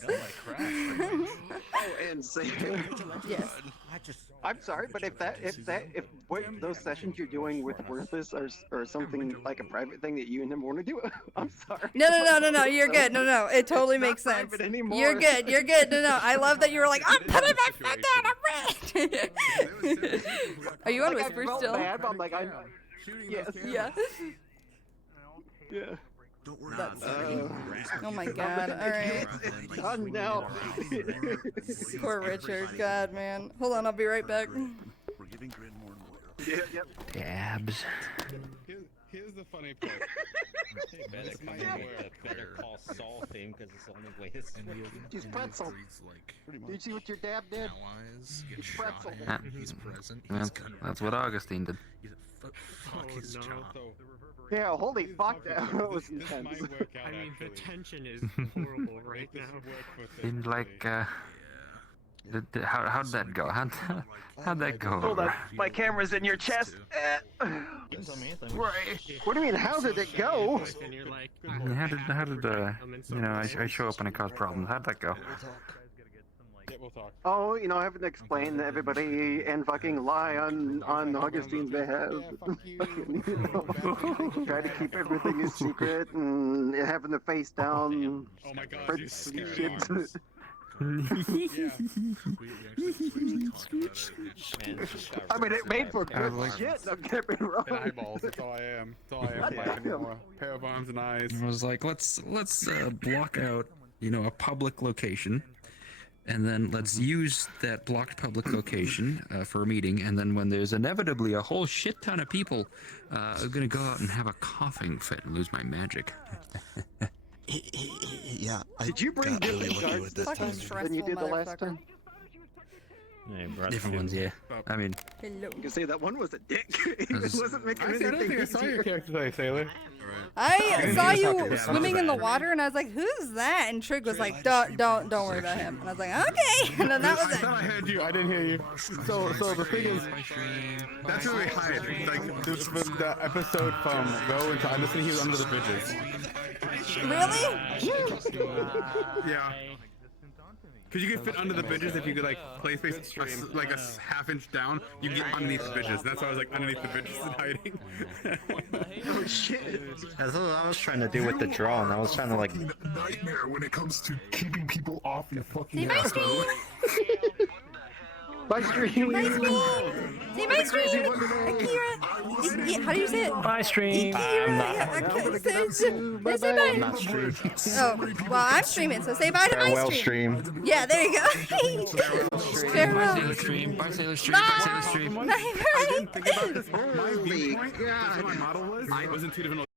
Oh, and say Yes. I'm sorry, but if what those sessions you're doing with Worthless or something like a private thing that you and him want to do, I'm sorry. No. You're good. No. It totally makes sense. You're good. No. I love that you were like, I'm putting my foot down. I'm ready. Are you on like, Whisper I felt still? bad, but I'm like, yes. Yeah. Yeah. Don't worry That's about oh my god, alright. It's done now. Poor Richard, god man. Hold on, I'll be right back. We're giving Grin more and more. Yep. Dabs. Here's the funny part. Better come in with a Better Call Saul theme because it's the only way to swing. He's pretzel. Did you see what your dad did? allies, get He's shot pretzel. at, he's present, he's gonna That's what Augustine did. fuck his job. Yeah, holy fuck, that was intense. I mean, the tension is horrible right now. Seemed like, how'd that go? How'd that go? Hold on, my camera's in your chest. Right. What do you mean? How did it go? And you're like, How did I show up and I caused problems? How'd that go? Yeah, we'll talk. Oh, having to explain to everybody and fucking lie on Augustine's behalf. Try to keep everything a secret and having to face down. Oh my god, for you scared shit. me. I mean, it made for good shit. Don't get me wrong. Eyeballs. That's all I am. That's all I am. Like anymore. Pair of arms and eyes. I was like, let's block out, a public location, and then let's use that blocked public location for a meeting, and then when there's inevitably a whole shit ton of people, I'm gonna go out and have a coughing fit and lose my magic. Yeah. Did you bring got really different lucky with this cards time. than you did the last time? Different ones, yeah. I mean, You can say that one was a dick. It wasn't making I don't think I saw your character today, Sailor. I saw you swimming in the water, and I was like, "Who's that?" And Trig was like, "Don't worry about him." And I was like, "Okay." And then that was I thought I heard you. I didn't hear you. So the thing is, that's where we hide. Like this was the episode from Go into Undersea. He was under the bridges. Really? Yeah. Because you can fit under the bridges if you could play space like a half-inch down, you get underneath the bridges. That's why I was underneath the bridges and hiding. Oh shit! That's what I was trying to do with the drone. I was trying to nightmare when it comes to keeping people off your fucking See my ass. stream? My stream! My stream! See my stream! Akira! How do you say it? My stream. Say bye. I'm not streaming. Oh, well, I'm streaming, so say bye to my Farewell stream. stream. Yeah, there you go. Farewell. Sailor stream. Bye, Sailor stream. Bye, Sailor stream. Bye, bye. My viewpoint, my model was in two different